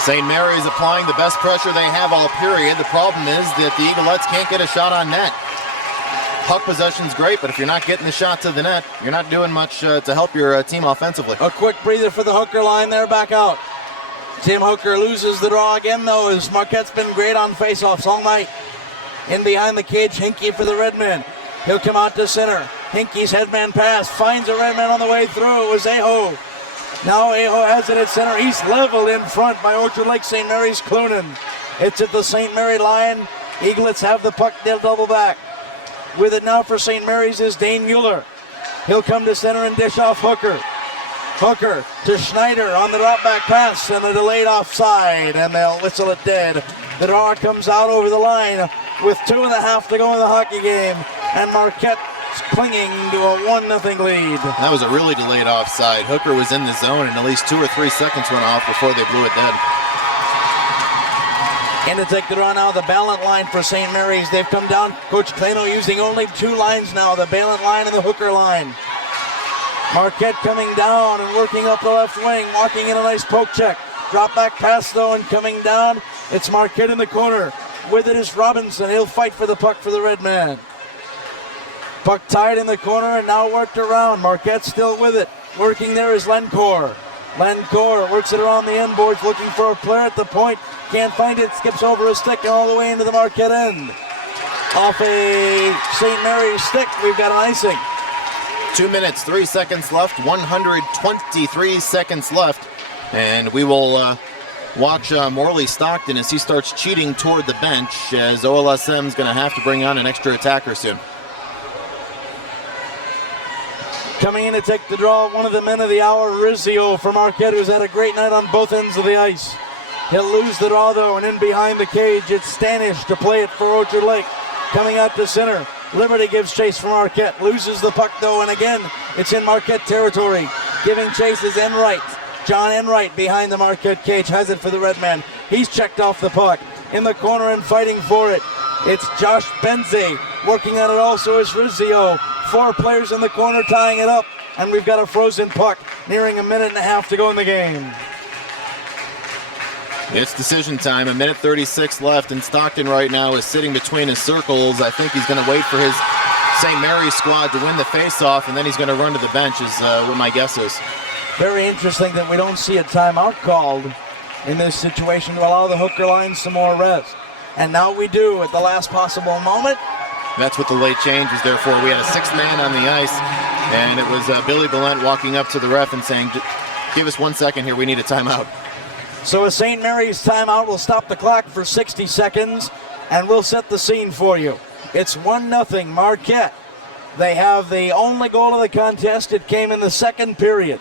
St. Mary's applying the best pressure they have all period. The problem is that the Eaglets can't get a shot on net. Puck possession's great, but if you're not getting the shot to the net, you're not doing much to help your team offensively. A quick breather for the Hooker line there, back out. Tim Hooker loses the draw again, though, as Marquette's been great on faceoffs all night. In behind the cage, Hinkie for the Redmen. He'll come out to center. Hinkie's headman pass finds a Redman on the way through. It was Aho. Now Aho has it at center. He's leveled in front by Orchard Lake St. Mary's Clunan. It's at the St. Mary line. Eaglets have the puck. They'll double back. With it now for St. Mary's is Dane Mueller. He'll come to center and dish off Hooker. Hooker to Schneider on the drop back pass and a delayed offside, and they'll whistle it dead. The draw comes out over the line with 2.5 to go in the hockey game, and Marquette clinging to a 1-0 lead. That was a really delayed offside. Hooker was in the zone, and at least 2 or 3 seconds went off before they blew it dead. And to take the draw now, the Ballant line for St. Mary's. They've come down. Coach Klano using only 2 lines now, the Ballant line and the Hooker line. Marquette coming down and working up the left wing, walking in a nice poke check. Drop back pass though, and coming down, it's Marquette in the corner. With it is Robinson. He'll fight for the puck for the Redmen. Puck tied in the corner and now worked around. Marquette still with it. Working there is Lencourt. Lencourt works it around the end boards, looking for a player at the point. Can't find it. Skips over a stick and all the way into the Marquette end. Off a St. Mary's stick, we've got an icing. 2 minutes, 3 seconds left, 123 seconds left. And we will watch Morley Stockton as he starts cheating toward the bench, as OLSM's going to have to bring on an extra attacker soon. Coming in to take the draw, one of the men of the hour, Rizzio from Marquette, who's had a great night on both ends of the ice. He'll lose the draw, though, and in behind the cage, it's Stanish to play it for Orchard Lake. Coming out to center, Liberty gives chase for Marquette. Loses the puck, though, and again, it's in Marquette territory. Giving chase is Enright. John Enright behind the Marquette cage has it for the Redmen. He's checked off the puck. In the corner and fighting for it, it's Josh Benzie. Working on it also is Rizzio. 4 players in the corner tying it up, and we've got a frozen puck nearing 1.5 minutes to go in the game. It's decision time, 1:36 left, and Stockton right now is sitting between his circles. I think he's going to wait for his St. Mary's squad to win the faceoff, and then he's going to run to the bench is what my guess is. Very interesting that we don't see a timeout called in this situation to allow the Hooker line some more rest. And now we do at the last possible moment. That's what the late change was there for. We had a 6th man on the ice, and it was Billy Bellent walking up to the ref and saying, give us 1 second here, we need a timeout. So a St. Mary's timeout will stop the clock for 60 seconds, and we'll set the scene for you. It's 1-0 Marquette. They have the only goal of the contest. It came in the second period.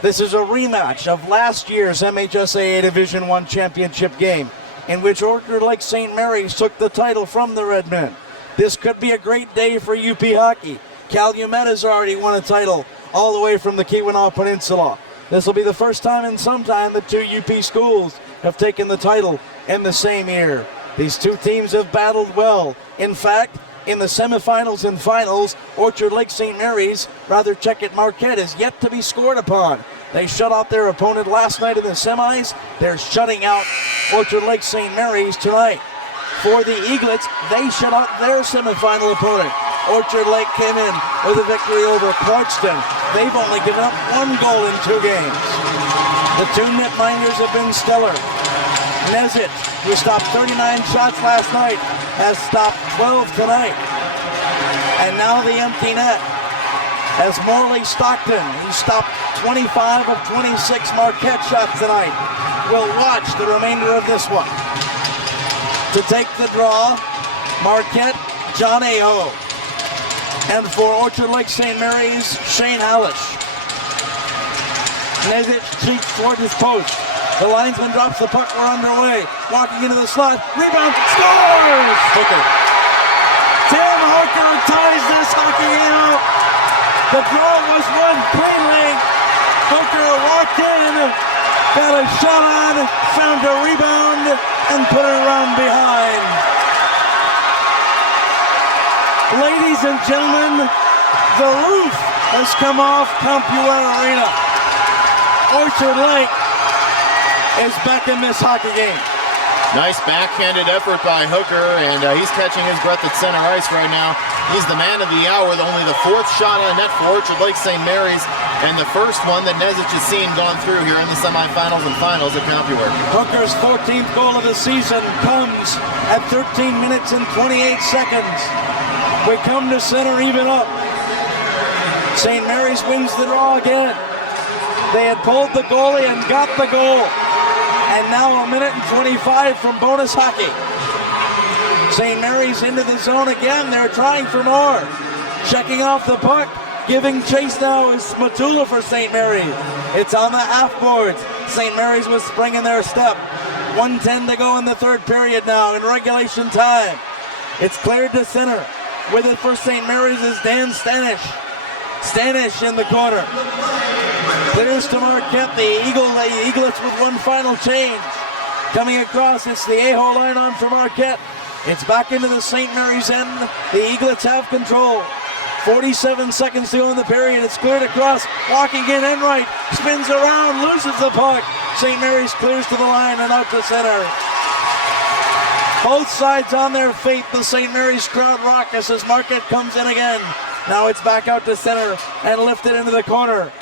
This is a rematch of last year's MHSAA Division I championship game, in which Orchard Lake St. Mary's took the title from the Redmen. This could be a great day for UP hockey. Calumet has already won a title all the way from the Keweenaw Peninsula. This will be the first time in some time that 2 UP schools have taken the title in the same year. These 2 teams have battled well. In fact, in the semifinals and finals, Orchard Lake St. Mary's, rather check it, Marquette, is yet to be scored upon. They shut out their opponent last night in the semis. They're shutting out Orchard Lake St. Mary's tonight. For the Eaglets, they shut out their semifinal opponent. Orchard Lake came in with a victory over Clarkston. They've only given up 1 goal in 2 games. The 2 netminders have been stellar. Nezit, who stopped 39 shots last night, has stopped 12 tonight. And now the empty net as Morley Stockton, who stopped 25 of 26 Marquette shots tonight, will watch the remainder of this one. To take the draw, Marquette, John Aho. And for Orchard Lake St. Mary's, Shane Hallish. Nezic cheeks toward his post. The linesman drops the puck. We're underway. Walking into the slot. Rebound. Scores! Hooker. Tim Hooker ties this hockey game out. The draw was won cleanly. Hooker walked in, got a shot on, found a rebound, and put it around behind. Ladies and gentlemen, the roof has come off Compuware Arena. Orchard Lake is back in this hockey game. Nice backhanded effort by Hooker, and he's catching his breath at center ice right now. He's the man of the hour, only the fourth shot on net for Orchard Lake St. Mary's, and the first one that Nezic has seen gone through here in the semifinals and finals at Compuware. Hooker's 14th goal of the season comes at 13 minutes and 28 seconds. We come to center, even up. St. Mary's wins the draw again. They had pulled the goalie and got the goal. And now a minute and 25 from bonus hockey. St. Mary's into the zone again. They're trying for more. Checking off the puck. Giving chase now is Matula for St. Mary's. It's on the half boards. St. Mary's was springing their step. 1:10 to go in the third period now in regulation time. It's cleared to center. With it for St. Mary's is Dan Stanish. Stanish in the corner. Clears to Marquette. The Eaglets with one final change. Coming across, it's the A-hole line on for Marquette. It's back into the St. Mary's end. The Eaglets have control. 47 seconds to go in the period. It's cleared across. Walking in Enright. Spins around, loses the puck. St. Mary's clears to the line and out to center. Both sides on their feet. The St. Mary's crowd raucous as Marquette comes in again. Now it's back out to center and lifted into the corner.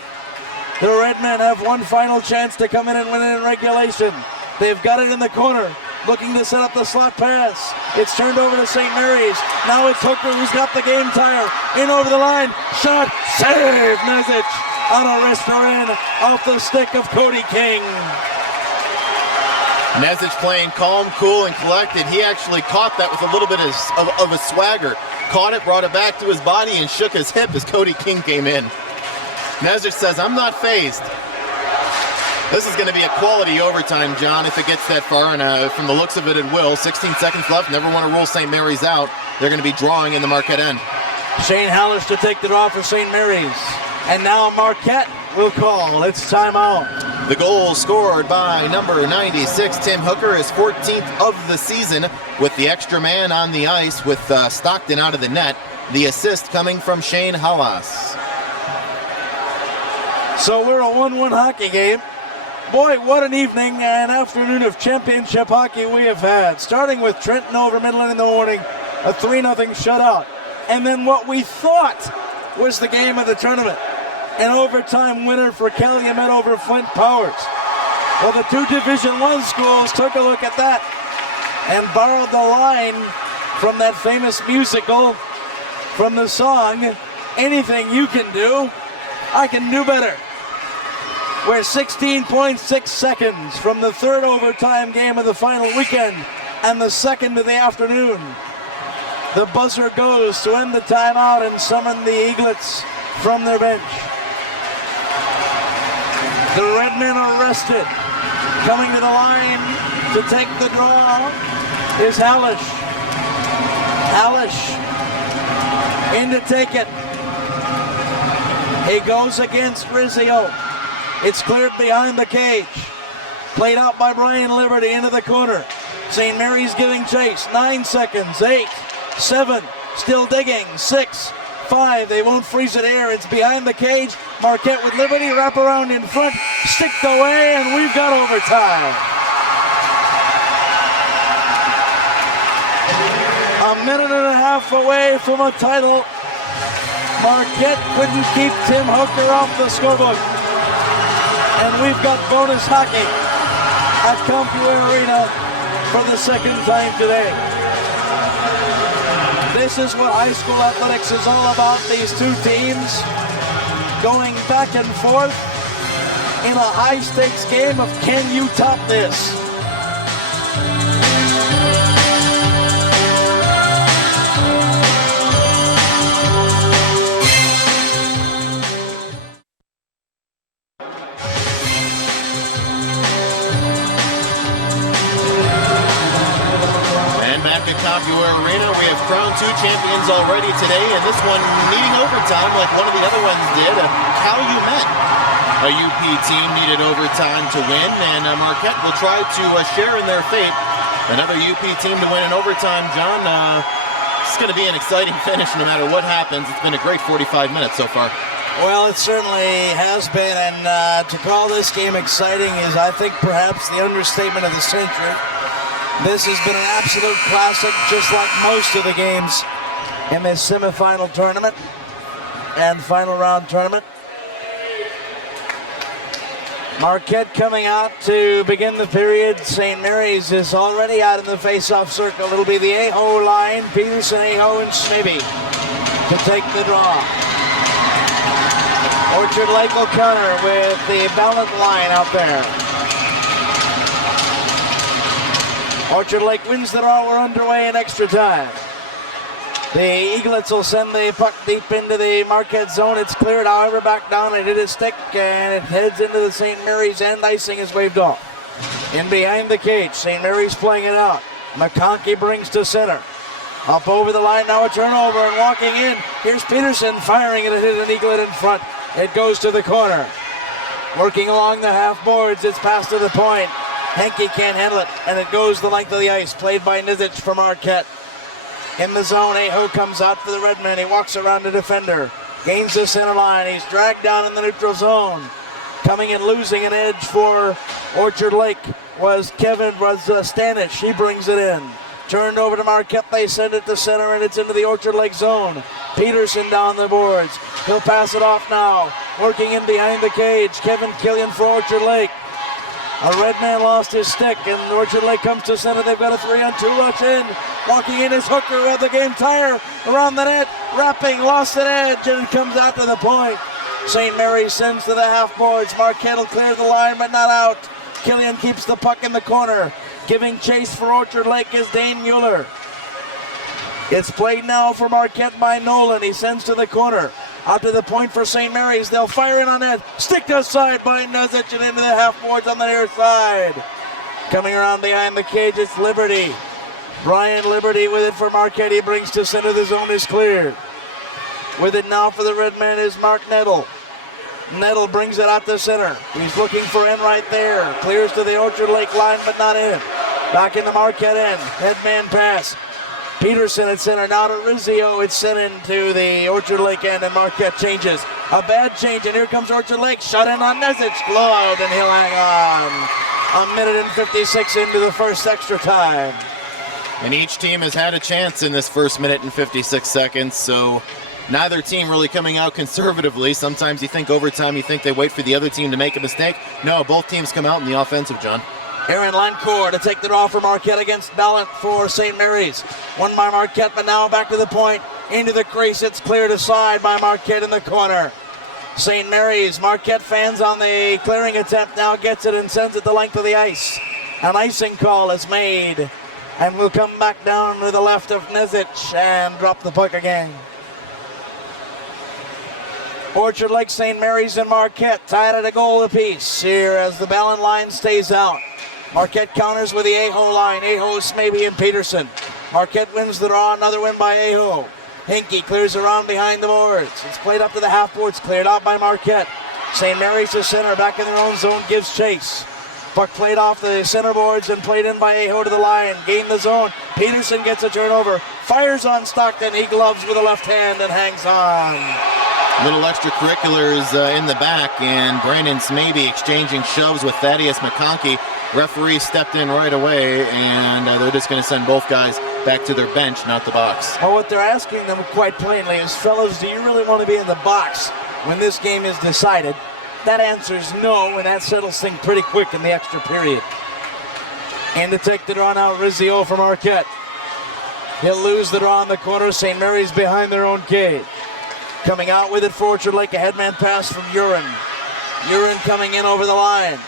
The Redmen have one final chance to come in and win it in regulation. They've got it in the corner, looking to set up the slot pass. It's turned over to St. Mary's. Now it's Hooker who's got the game tire. In over the line, shot, save, Nezic on a wrister in off the stick of Cody King. Nezic playing calm, cool, and collected. He actually caught that with a little bit of a swagger. Caught it, brought it back to his body, and shook his hip as Cody King came in. Nezic says, I'm not phased. This is going to be a quality overtime, John, if it gets that far, and from the looks of it, it will. 16 seconds left. Never want to rule St. Mary's out. They're going to be drawing in the Marquette end. Shane Hallish to take the draw for St. Mary's. And now Marquette will call. It's timeout. The goal scored by number 96, Tim Hooker, his 14th of the season, with the extra man on the ice with Stockton out of the net. The assist coming from Shane Hallish. So we're a 1-1 hockey game. Boy, what an evening and afternoon of championship hockey we have had. Starting with Trenton over Midland in the morning, a 3-0 shutout. And then what we thought was the game of the tournament, an overtime winner for Calumet over Flint Powers. Well, the two Division I schools took a look at that and borrowed the line from that famous musical, from the song, Anything You Can Do, I Can Do Better. We're 16.6 seconds from the third overtime game of the final weekend and the second of the afternoon. The buzzer goes to end the timeout and summon the Eaglets from their bench. The Redmen are rested. Coming to the line to take the draw is Hallish. Hallish in to take it. He goes against Rizzio. It's cleared behind the cage. Played out by Brian Liberty into the corner. St. Mary's giving chase. 9 seconds. 8, 7, still digging. 6, 5. They won't freeze it here. It's behind the cage. Marquette with Liberty. Wrap around in front. Sticked away, and we've got overtime. A minute and a half away from a title. Marquette couldn't keep Tim Hooker off the scorebook. And we've got bonus hockey at Compuware Arena for the second time today. This is what high school athletics is all about. These two teams going back and forth in a high-stakes game of can you top this? the Computer Arena. We have crowned 2 champions already today, and this one needing overtime like one of the other ones did. Calumet, a UP team, needed overtime to win, and Marquette will try to share in their fate. Another UP team to win in overtime. John, it's going to be an exciting finish no matter what happens. It's been a great 45 minutes so far. Well, it certainly has been, and to call this game exciting is, I think, perhaps the understatement of the century. This has been an absolute classic, just like most of the games in this semifinal tournament and final round tournament. Marquette coming out to begin the period. St. Mary's is already out in the face-off circle. It'll be the Aho line, Peterson, Aho, and Smeby to take the draw. Orchard Lake will counter with the Ballant line out there. Orchard Lake wins the draw. We're underway in extra time. The Eaglets will send the puck deep into the Marquette zone. It's cleared, however, back down. It hit a stick, and it heads into the St. Mary's end. Icing is waved off. In behind the cage, St. Mary's playing it out. McConkey brings to center. Up over the line, now a turnover, and walking in. Here's Peterson firing it. It hit an Eaglet in front. It goes to the corner. Working along the half boards, it's passed to the point. Henke can't handle it, and it goes the length of the ice. Played by Nizic for Marquette. In the zone, Aho comes out for the Redmen. He walks around the defender. Gains the center line. He's dragged down in the neutral zone. Coming and losing an edge for Orchard Lake was Stanish. He brings it in. Turned over to Marquette. They send it to center, and it's into the Orchard Lake zone. Peterson down the boards. He'll pass it off now. Working in behind the cage. Kevin Killian for Orchard Lake. A Redman lost his stick, and Orchard Lake comes to center. They've got a 3-on-2 rush in. Walking in is Hooker of the game tire around the net. Wrapping, lost an edge, and it comes out to the point. St. Mary's sends to the half boards. Marquette will clear the line, but not out. Killian keeps the puck in the corner. Giving chase for Orchard Lake is Dane Mueller. It's played now for Marquette by Nolan. He sends to the corner. Out to the point for St. Mary's. They'll fire in on that. Stick aside by Nizic and into the half boards on the near side. Coming around behind the cage, it's Liberty. Brian Liberty with it for Marquette. He brings to center. The zone is cleared. With it now for the Redmen is Mark Nettle. Nettle brings it out to center. He's looking for in right there. Clears to the Orchard Lake line, but not in. Back in the Marquette end. Headman pass. Peterson at center. Now to Rizzio. It's sent into the Orchard Lake end, and Marquette changes. A bad change, and here comes Orchard Lake. Shut in on Nizic. Blowout, and he'll hang on. 1:56 into the first extra time. And each team has had a chance in this first minute and 56 seconds, so neither team really coming out conservatively. Sometimes you think overtime, you think they wait for the other team to make a mistake. No, both teams come out in the offensive, John. Aaron Lancourt to take the draw for Marquette against Ballant for St. Mary's. Won by Marquette, but now back to the point. Into the crease, it's cleared aside by Marquette in the corner. St. Mary's, Marquette fans on the clearing attempt now gets it and sends it the length of the ice. An icing call is made, and will come back down to the left of Nizic and drop the puck again. Orchard Lake, St. Mary's, and Marquette tied at a goal apiece here as the Ballant line stays out. Marquette counters with the Aho line. Aho, Smeby, and Peterson. Marquette wins the draw. Another win by Aho. Henke clears around behind the boards. It's played up to the half boards. Cleared out by Marquette. St. Mary's to center. Back in their own zone. Gives chase. Puck played off the center boards and played in by Aho to the line. Gained the zone. Peterson gets a turnover. Fires on Stockton. He gloves with the left hand and hangs on. Little extracurriculars in the back, and Brandon Smeby exchanging shoves with Thaddeus McConkey. Referee stepped in right away, and they're just going to send both guys back to their bench, not the box. Well, what they're asking them quite plainly is, fellas, do you really want to be in the box when this game is decided? That answer is no, and that settles things pretty quick in the extra period. And to take the draw now, Rizzio from Marquette. He'll lose the draw in the corner. St. Mary's behind their own cage. Coming out with it for Orchard Lake, a headman pass from Urin. Urin coming in over the line.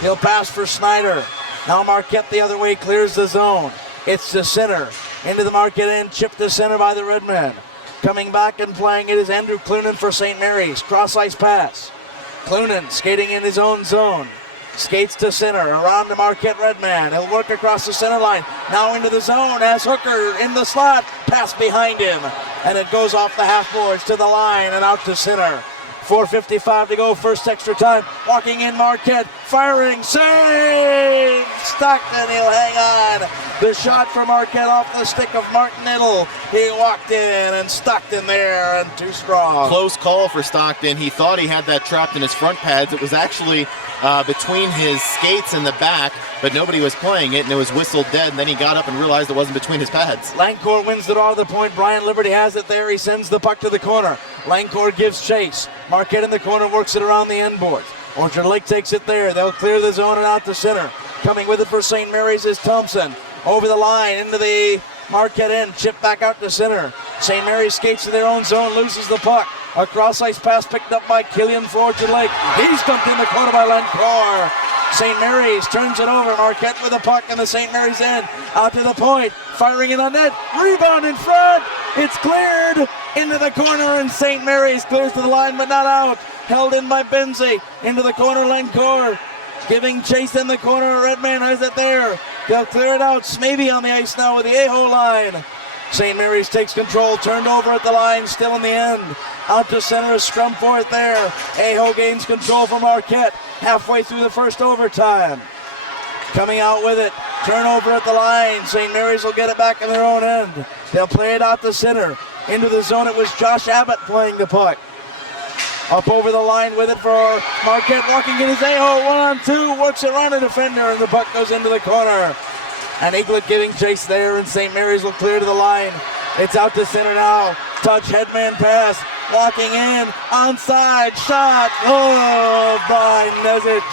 He'll pass for Snyder. Now Marquette the other way, clears the zone. It's to center. Into the Marquette end, chipped to center by the Redmen. Coming back and playing it is Andrew Clunan for St. Mary's. Cross-ice pass. Clunan skating in his own zone. Skates to center, around the Marquette Redman. He'll work across the center line. Now into the zone as Hooker in the slot. Pass behind him. And it goes off the half boards to the line and out to center. 4:55 to go, first extra time. Walking in Marquette, firing, save! Stockton, he'll hang on. The shot from Marquette off the stick of Martin Ittle. He walked in and Stockton there and too strong. Close call for Stockton. He thought he had that trapped in his front pads. It was actually between his skates and the back, but nobody was playing it, and it was whistled dead, and then he got up and realized it wasn't between his pads. Lancourt wins the draw to the point. Brian Liberty has it there. He sends the puck to the corner. Lancourt gives chase. Marquette in the corner works it around the end boards. Orchard Lake takes it there. They'll clear the zone and out to center. Coming with it for St. Mary's is Thompson. Over the line into the Marquette end. Chip back out to center. St. Mary's skates to their own zone, loses the puck. A cross-ice pass picked up by Killian for Orchard Lake. He's dumped in the corner by Lancourt. St. Mary's turns it over. Marquette with the puck in the St. Mary's end. Out to the point. Firing it on net. Rebound in front. It's cleared into the corner, and St. Mary's clears to the line but not out. Held in by Benzie. Into the corner, Lancourt. Giving chase in the corner. Redman has it there. They'll clear it out. Smaybe on the ice now with the Aho line. St. Mary's takes control. Turned over at the line. Still in the end. Out to center. A scrum for it there. Aho gains control from Marquette. Halfway through the first overtime. Coming out with it. Turnover at the line. St. Mary's will get it back in their own end. They'll play it out to center. Into the zone. It was Josh Abbott playing the puck. Up over the line with it for Marquette. Walking in his Aho. 1-on-2. Works around a defender. And the puck goes into the corner. And Eaglet giving chase there. And St. Mary's will clear to the line. It's out to center now. Touch, headman pass. Walking in. Onside. Shot. Oh, by Nezic.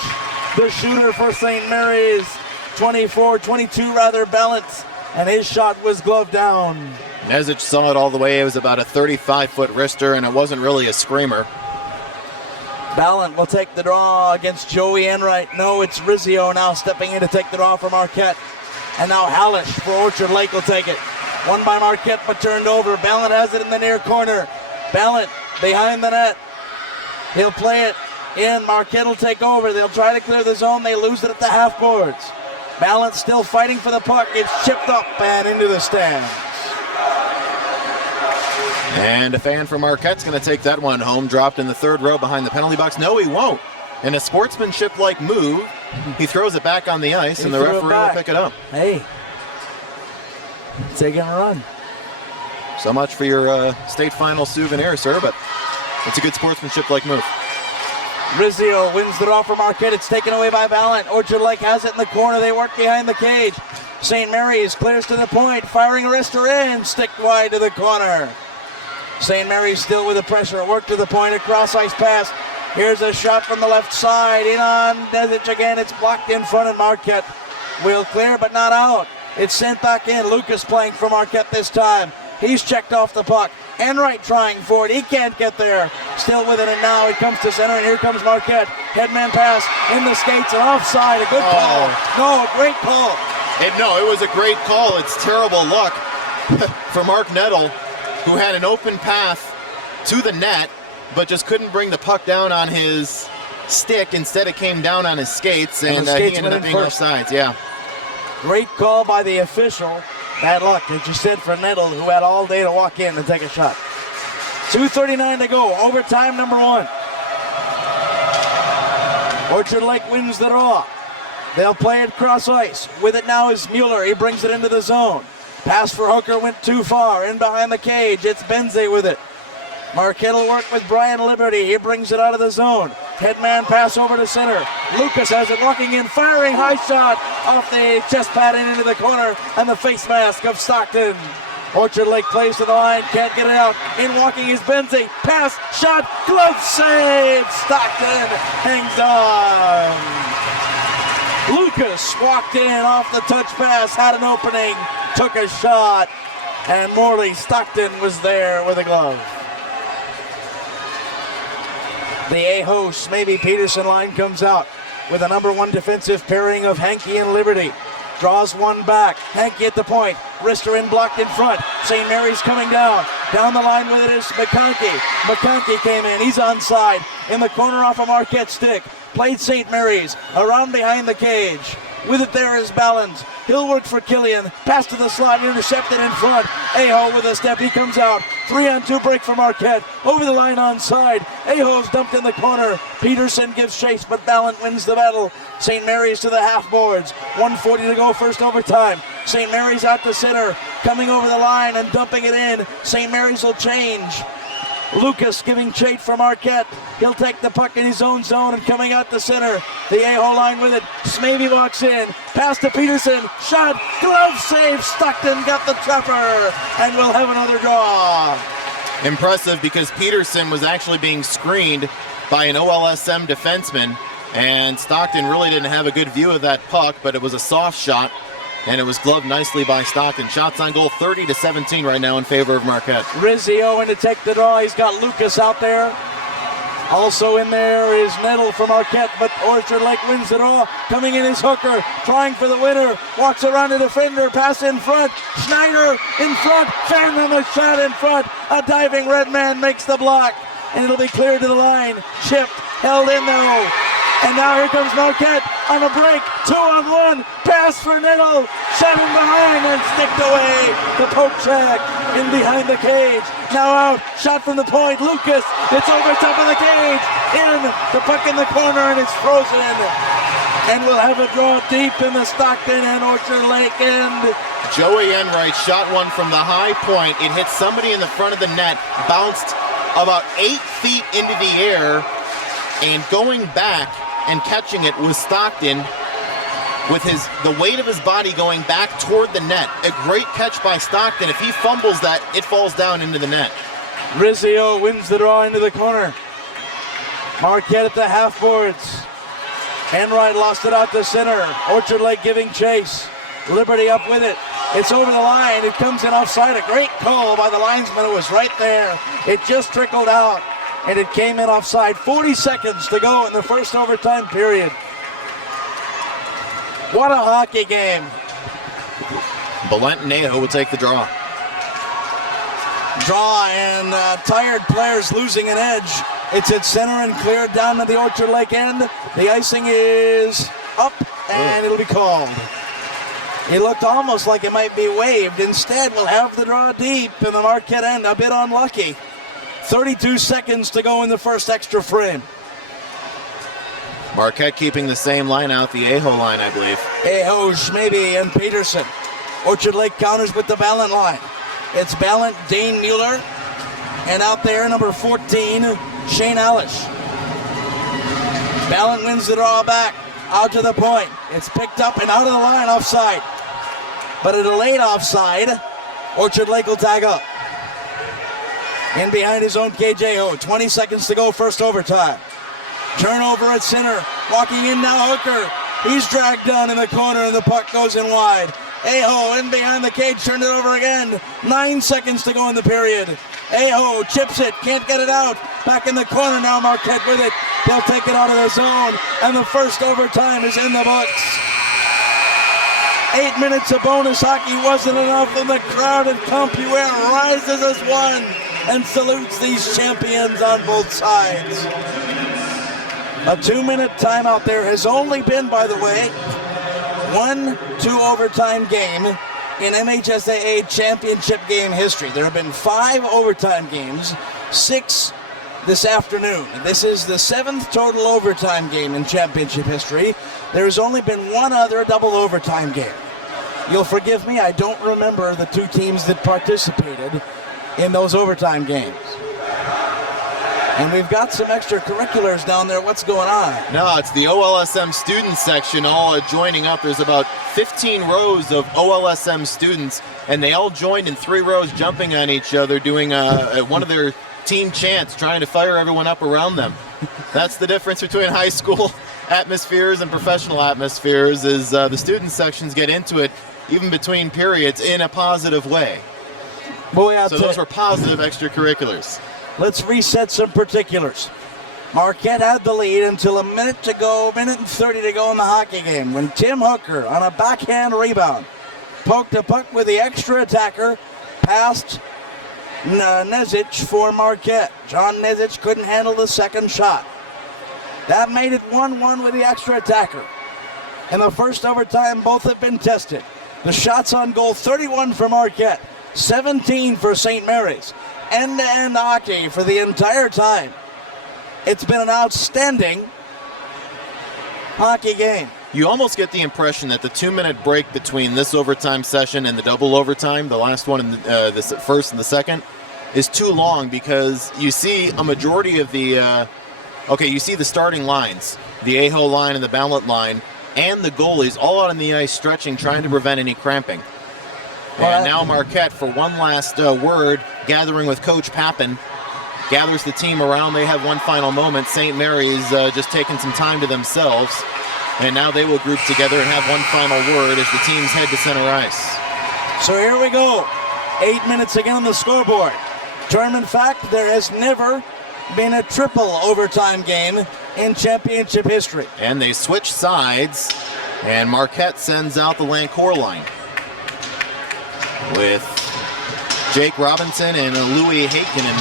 The shooter for St. Mary's. 22 rather, balance. And his shot was gloved down. Nezic saw it all the way. It was about a 35-foot wrister, and it wasn't really a screamer. Ballant will take the draw against Joey Enright. No, it's Rizzio now stepping in to take the draw for Marquette. And now Hallish for Orchard Lake will take it. Won by Marquette but turned over. Ballant has it in the near corner. Ballant behind the net. He'll play it in. Marquette will take over. They'll try to clear the zone. They lose it at the half boards. Ballant still fighting for the puck. It's chipped up and into the stands. And a fan from Marquette's going to take that one home. Dropped in the third row behind the penalty box. No, he won't. In a sportsmanship-like move, he throws it back on the ice, and the referee will pick it up. Hey, taking a run. So much for your state final souvenir, sir, but it's a good sportsmanship-like move. Rizzio wins the draw for Marquette. It's taken away by Ballant. Orchard Lake has it in the corner. They work behind the cage. St. Mary's clears to the point. Firing a wrister in. Stick wide to the corner. St. Mary's still with the pressure. Work to the point. A cross-ice pass. Here's a shot from the left side. In on Nezic again. It's blocked in front of Marquette. Will clear but not out. It's sent back in. Lucas playing for Marquette this time. He's checked off the puck. Enright trying for it. He can't get there. Still with it, and now he comes to center, and here comes Marquette. Headman pass in the skates and offside. A good call. No, great call. It was a great call. It's terrible luck for Mark Nettle, who had an open path to the net, but just couldn't bring the puck down on his stick. Instead, it came down on his skates, and he ended up being offsides. Yeah. Great call by the official. Bad luck, as you said, for Nettle, who had all day to walk in and take a shot. 2:39 to go. Overtime number 1. Orchard Lake wins the draw. They'll play it cross ice. With it now is Mueller. He brings it into the zone. Pass for Hooker went too far. In behind the cage. It's Benzie with it. Marquette will work with Brian Liberty. He brings it out of the zone. Headman pass over to center. Lucas has it walking in, firing high shot off the chest pad and into the corner, and the face mask of Stockton. Orchard Lake plays to the line, can't get it out. In walking is Benzie. Pass, shot, glove save. Stockton hangs on. Lucas walked in off the touch pass, had an opening, took a shot, and Morley Stockton was there with a glove. The Aho maybe Peterson line comes out with a number 1 defensive pairing of Hankey and Liberty. Draws one back. Hankey at the point. Wrister in blocked in front. St. Mary's coming down. Down the line with it is McConkey. McConkey came in. He's onside. In the corner off of Marquette stick. Played St. Mary's. Around behind the cage. With it there is Ballens. He'll work for Killian. Pass to the slot. Intercepted in front. Aho with a step. He comes out. 3-on-2 break for Marquette. Over the line onside. Aho's dumped in the corner. Peterson gives chase, but Ballant wins the battle. St. Mary's to the half boards. 1:40 to go, first overtime. St. Mary's out to center. Coming over the line and dumping it in. St. Mary's will change. Lucas giving chase for Marquette. He'll take the puck in his own zone and coming out the center. The A-hole line with it. Smavey walks in. Pass to Peterson. Shot. Glove save. Stockton got the trapper. And we'll have another draw. Impressive because Peterson was actually being screened by an OLSM defenseman. And Stockton really didn't have a good view of that puck, but it was a soft shot. And it was gloved nicely by Stockton. Shots on goal 30-17 right now in favor of Marquette. Rizzio in to take the draw. He's got Lucas out there. Also in there is Nettle from Marquette, but Orchard Lake wins the draw. Coming in is Hooker, trying for the winner. Walks around the defender, pass in front. Schneider in front. Fanman the shot in front. A diving Redman makes the block. And it'll be cleared to the line. Chipped, held in though. And now here comes Marquette on a break. 2-on-1. Pass for Nettle. Shot in behind and sticked away. The poke check in behind the cage. Now out. Shot from the point. Lucas. It's over top of the cage. In. The puck in the corner and it's frozen. And we'll have a draw deep in the Stockton and Orchard Lake end. Joey Enright shot one from the high point. It hit somebody in the front of the net. Bounced about 8 feet into the air. And going back and catching it was Stockton with the weight of his body going back toward the net. A great catch by Stockton. If he fumbles that, it falls down into the net. Rizzio wins the draw into the corner. Marquette at the half boards. Enright lost it out to center. Orchard Lake giving chase. Liberty up with it. It's over the line. It comes in offside. A great call by the linesman who was right there. It just trickled out. And it came in offside. 40 seconds to go in the first overtime period. What a hockey game. Ballant and Aho will take the draw. Draw and tired players losing an edge. It's at center and cleared down to the Orchard Lake end. The icing is up and it'll be called. It looked almost like it might be waived. Instead, we'll have the draw deep in the Marquette end. A bit unlucky. 32 seconds to go in the first extra frame. Marquette keeping the same line out, the Aho line, I believe. Aho, Schmady, and Peterson. Orchard Lake counters with the Ballant line. It's Ballant, Dane Mueller, and out there, number 14, Shane Alish. Ballant wins the draw back, out to the point. It's picked up and out of the line, offside. But at a late offside, Orchard Lake will tag up. In behind his own KJO. 20 seconds to go, first overtime. Turnover at center. Walking in now, Hooker. He's dragged down in the corner and the puck goes in wide. Aho in behind the cage, turned it over again. 9 seconds to go in the period. Aho chips it, can't get it out. Back in the corner now, Marquette with it. They'll take it out of the zone. And the first overtime is in the books. 8 minutes of bonus hockey wasn't enough, and the crowd at Compuware rises as one and salutes these champions on both sides. A 2-minute timeout there has only been, by the way, 1 2-overtime game in MHSAA championship game history. There have been 5 overtime games, 6 this afternoon. This is the 7th total overtime game in championship history. There has only been 1 other double overtime game. You'll forgive me, I don't remember the 2 teams that participated in those overtime games. And we've got some extracurriculars down there. What's going on? No, it's the OLSM student section all joining up. There's about 15 rows of OLSM students, and they all joined in 3 rows, jumping on each other, doing one of their team chants, trying to fire everyone up around them. That's the difference between high school atmospheres and professional atmospheres, is the student sections get into it even between periods in a positive way. Boy, so those were positive extracurriculars. Let's reset some particulars. Marquette had the lead until a minute to go, minute and 30 to go in the hockey game, when Tim Hooker, on a backhand rebound, poked a puck with the extra attacker past Nezic for Marquette. John Nezic couldn't handle the second shot. That made it 1-1 with the extra attacker. In the first overtime, both have been tested. The shots on goal, 31 for Marquette, 17 for St. Mary's. End-to-end hockey for the entire time. It's been an outstanding hockey game. You almost get the impression that the 2-minute break between this overtime session and the double overtime, the last one in the first and the second, is too long, because you see a majority of the you see the starting lines, the Aho line and the Ballot line, and the goalies all out on the ice stretching, trying to prevent any cramping. And now Marquette, for one last word, gathering with Coach Pappen, gathers the team around. They have one final moment. St. Mary's just taking some time to themselves. And now they will group together and have one final word as the teams head to center ice. So here we go. 8 minutes again on the scoreboard. Tournament fact, there has never been a triple overtime game in championship history. And they switch sides, and Marquette sends out the Lancourt line with Jake Robinson and Louis Heikkinen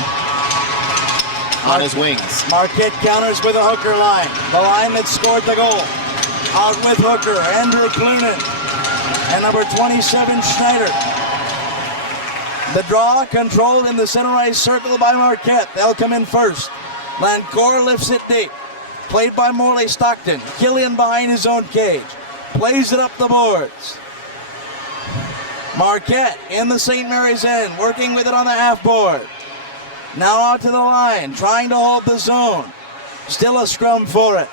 on his wings. Marquette counters with a Hooker line, the line that scored the goal. Out with Hooker, Andrew Clunan, and number 27, Schneider. The draw controlled in the center ice circle by Marquette. They'll come in first. Lancourt lifts it deep. Played by Morley Stockton. Killian behind his own cage. Plays it up the boards. Marquette in the St. Mary's end, working with it on the half board. Now out to the line, trying to hold the zone. Still a scrum for it.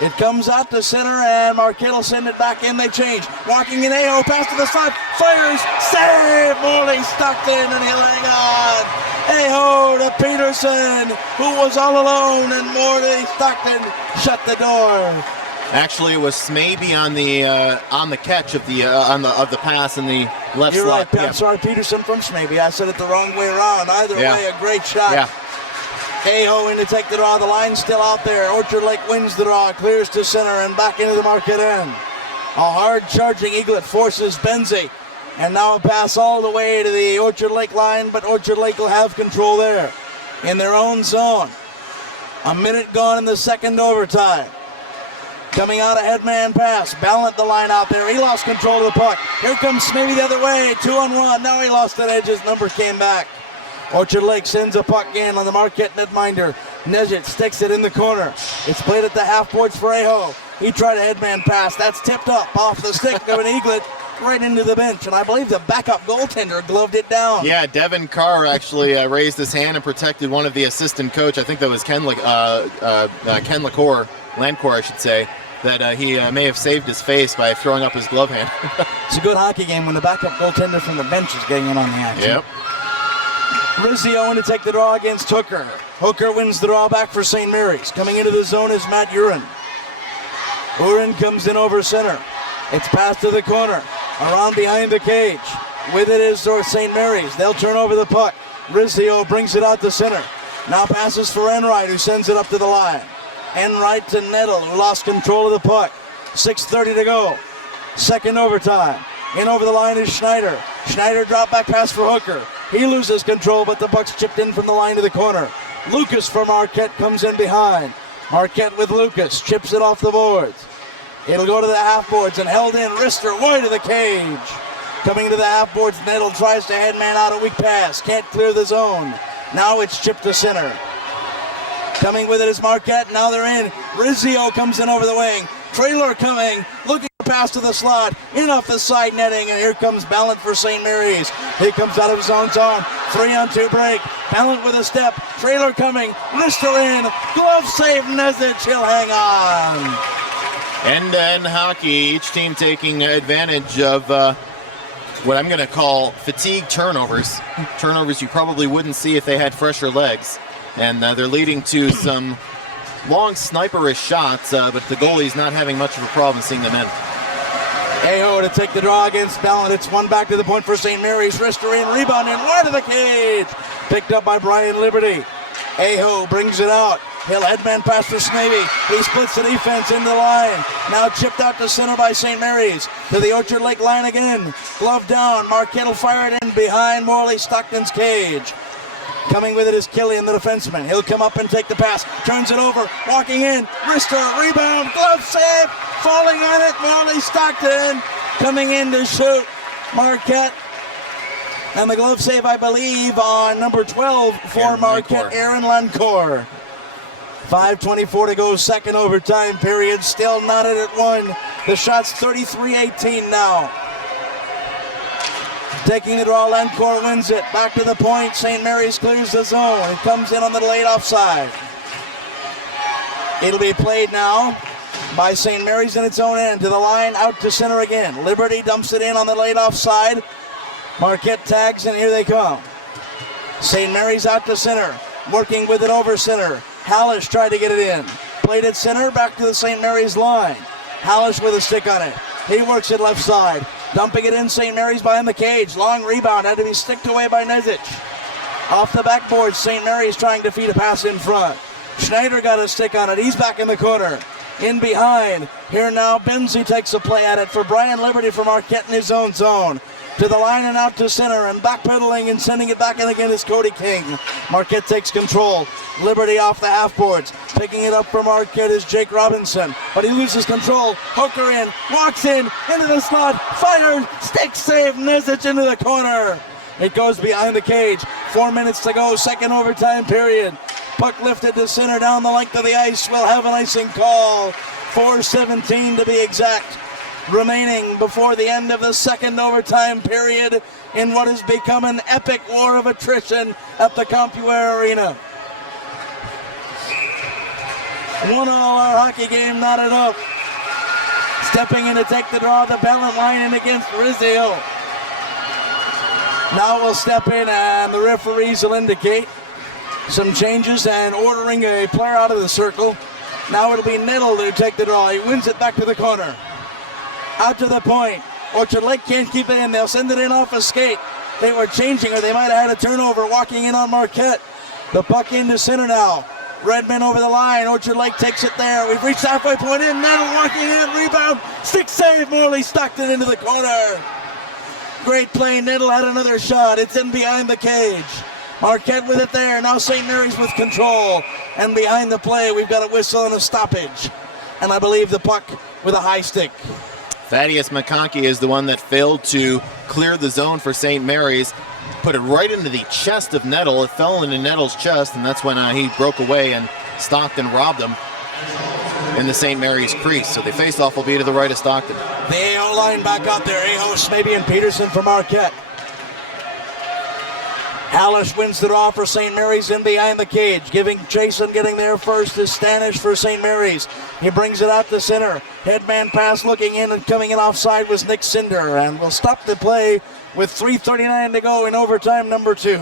It comes out to center, and Marquette will send it back in. They change. Walking in Aho, pass to the side, fires, save! Morley Stockton, and he'll hang on. Aho to Peterson, who was all alone, and Morley Stockton shut the door. Actually, it was Smaby on the catch of the pass in the left You're slot. right, I'm sorry, Peterson from Smaby. I said it the wrong way around. Either way, a great shot. Yeah. Aho in to take the draw. The line's still out there. Orchard Lake wins the draw, clears to center, and back into the Marquette end. A hard-charging Eaglet forces Benzie. And now a pass all the way to the Orchard Lake line, but Orchard Lake will have control there in their own zone. A minute gone in the second overtime. Coming out a headman pass. Ballant the line out there. He lost control of the puck. Here comes Smitty the other way. 2-on-1. Now he lost that edge. His number came back. Orchard Lake sends a puck in on the Marquette netminder. Nezic sticks it in the corner. It's played at the half boards for Aho. He tried a headman pass. That's tipped up off the stick of an Eaglet right into the bench. And I believe the backup goaltender gloved it down. Yeah, Devin Carr actually raised his hand and protected one of the assistant coach. I think that was Ken Lancourt, I should say, that he may have saved his face by throwing up his glove hand. It's a good hockey game when the backup goaltender from the bench is getting in on the action. Yep. Rizzio in to take the draw against Hooker. Hooker wins the draw back for St. Mary's. Coming into the zone is Matt Urin. Urin comes in over center. It's passed to the corner. Around behind the cage. With it is St. Mary's. They'll turn over the puck. Rizzio brings it out to center. Now passes for Enright, who sends it up to the line. Enright to Nettle, who lost control of the puck. 6:30 to go. Second overtime. In over the line is Schneider. Schneider drop back pass for Hooker. He loses control, but the puck's chipped in from the line to the corner. Lucas from Marquette comes in behind. Marquette with Lucas, chips it off the boards. It'll go to the half boards and held in. Rister wide of the cage. Coming to the half boards, Nettle tries to headman out a weak pass. Can't clear the zone. Now it's chipped to center. Coming with it is Marquette. Now they're in. Rizzio comes in over the wing. Trailer coming, looking for pass to the slot, in off the side netting, and here comes Ballant for St. Mary's. He comes out of his own zone, 3-on-2 break. Ballant with a step, Trailer coming, Lister in, glove save, Nezic, he'll hang on. End-to-end hockey, each team taking advantage of what I'm going to call fatigue turnovers. Turnovers you probably wouldn't see if they had fresher legs. And they're leading to some long sniperish shots, but the goalie's not having much of a problem seeing them in. Aho to take the draw against Ballant. It's one back to the point for St. Mary's. Rister in, rebound in, wide of the cage. Picked up by Brian Liberty. Aho brings it out. He'll headman pass for Snavy. He splits the defense in the line. Now chipped out to center by St. Mary's. To the Orchard Lake line again. Glove down. Marquette will fire it in behind Morley Stockton's cage. Coming with it is Killian, the defenseman. He'll come up and take the pass. Turns it over. Walking in. Wrister. Rebound. Glove save. Falling on it. Morley Stockton coming in to shoot. Marquette. And the glove save, I believe, on number 12 for Marquette, Aaron Lancourt. 5:24 to go, second overtime period. Still knotted at 1. The shot's 33-18 now. Taking the draw, Lancourt wins it. Back to the point. St. Mary's clears the zone. It comes in on the delayed offside. It'll be played now by St. Mary's in its own end. To the line, out to center again. Liberty dumps it in on the delayed offside. Marquette tags, and here they come. St. Mary's out to center. Working with it over center. Hallish tried to get it in. Played at center, back to the St. Mary's line. Hallish with a stick on it. He works it left side. Dumping it in, St. Mary's behind the cage. Long rebound, had to be sticked away by Nezic. Off the backboard, St. Mary's trying to feed a pass in front. Schneider got a stick on it. He's back in the corner. In behind. Here now, Benzie takes a play at it for Brian Liberty from Marquette in his own zone. To the line and out to center, and backpedaling and sending it back in again is Cody King. Marquette takes control. Liberty off the half boards. Picking it up for Marquette is Jake Robinson, but he loses control. Hooker in, walks in, into the slot, fired, stick save, Nezic into the corner. It goes behind the cage. 4 minutes to go, second overtime period. Puck lifted to center down the length of the ice. We'll have an icing call. 4:17 to be exact remaining before the end of the second overtime period in what has become an epic war of attrition at the CompuWare Arena. One all our hockey game, not enough. Stepping in to take the draw, the Bellant line in against Rizio. Now we'll step in and the referees will indicate some changes and ordering a player out of the circle. Now it'll be Nettle to take the draw. He wins it back to the corner. Out to the point. Orchard Lake can't keep it in. They'll send it in off a skate. They were changing, or they might have had a turnover walking in on Marquette. The puck into center now. Redmen over the line. Orchard Lake takes it there. We've reached halfway point in. Nettle walking in. Rebound. Stick save. Morley Stockton into the corner. Great play. Nettle had another shot. It's in behind the cage. Marquette with it there. Now St. Mary's with control. And behind the play, we've got a whistle and a stoppage. And I believe the puck with a high stick. Thaddeus McConkey is the one that failed to clear the zone for St. Mary's. Put it right into the chest of Nettle. It fell into Nettle's chest, and that's when he broke away and Stockton robbed him in the St. Mary's crease. So the face-off will be to the right of Stockton. The AO line back out there. Ahos, maybe, and Peterson for Marquette. Hallish wins the draw for St. Mary's in behind the cage. Jason getting there first is Stanish for St. Mary's. He brings it out to center. Headman pass looking in and coming in offside was Nick Cinder. And we'll stop the play with 3:39 to go in overtime number 2.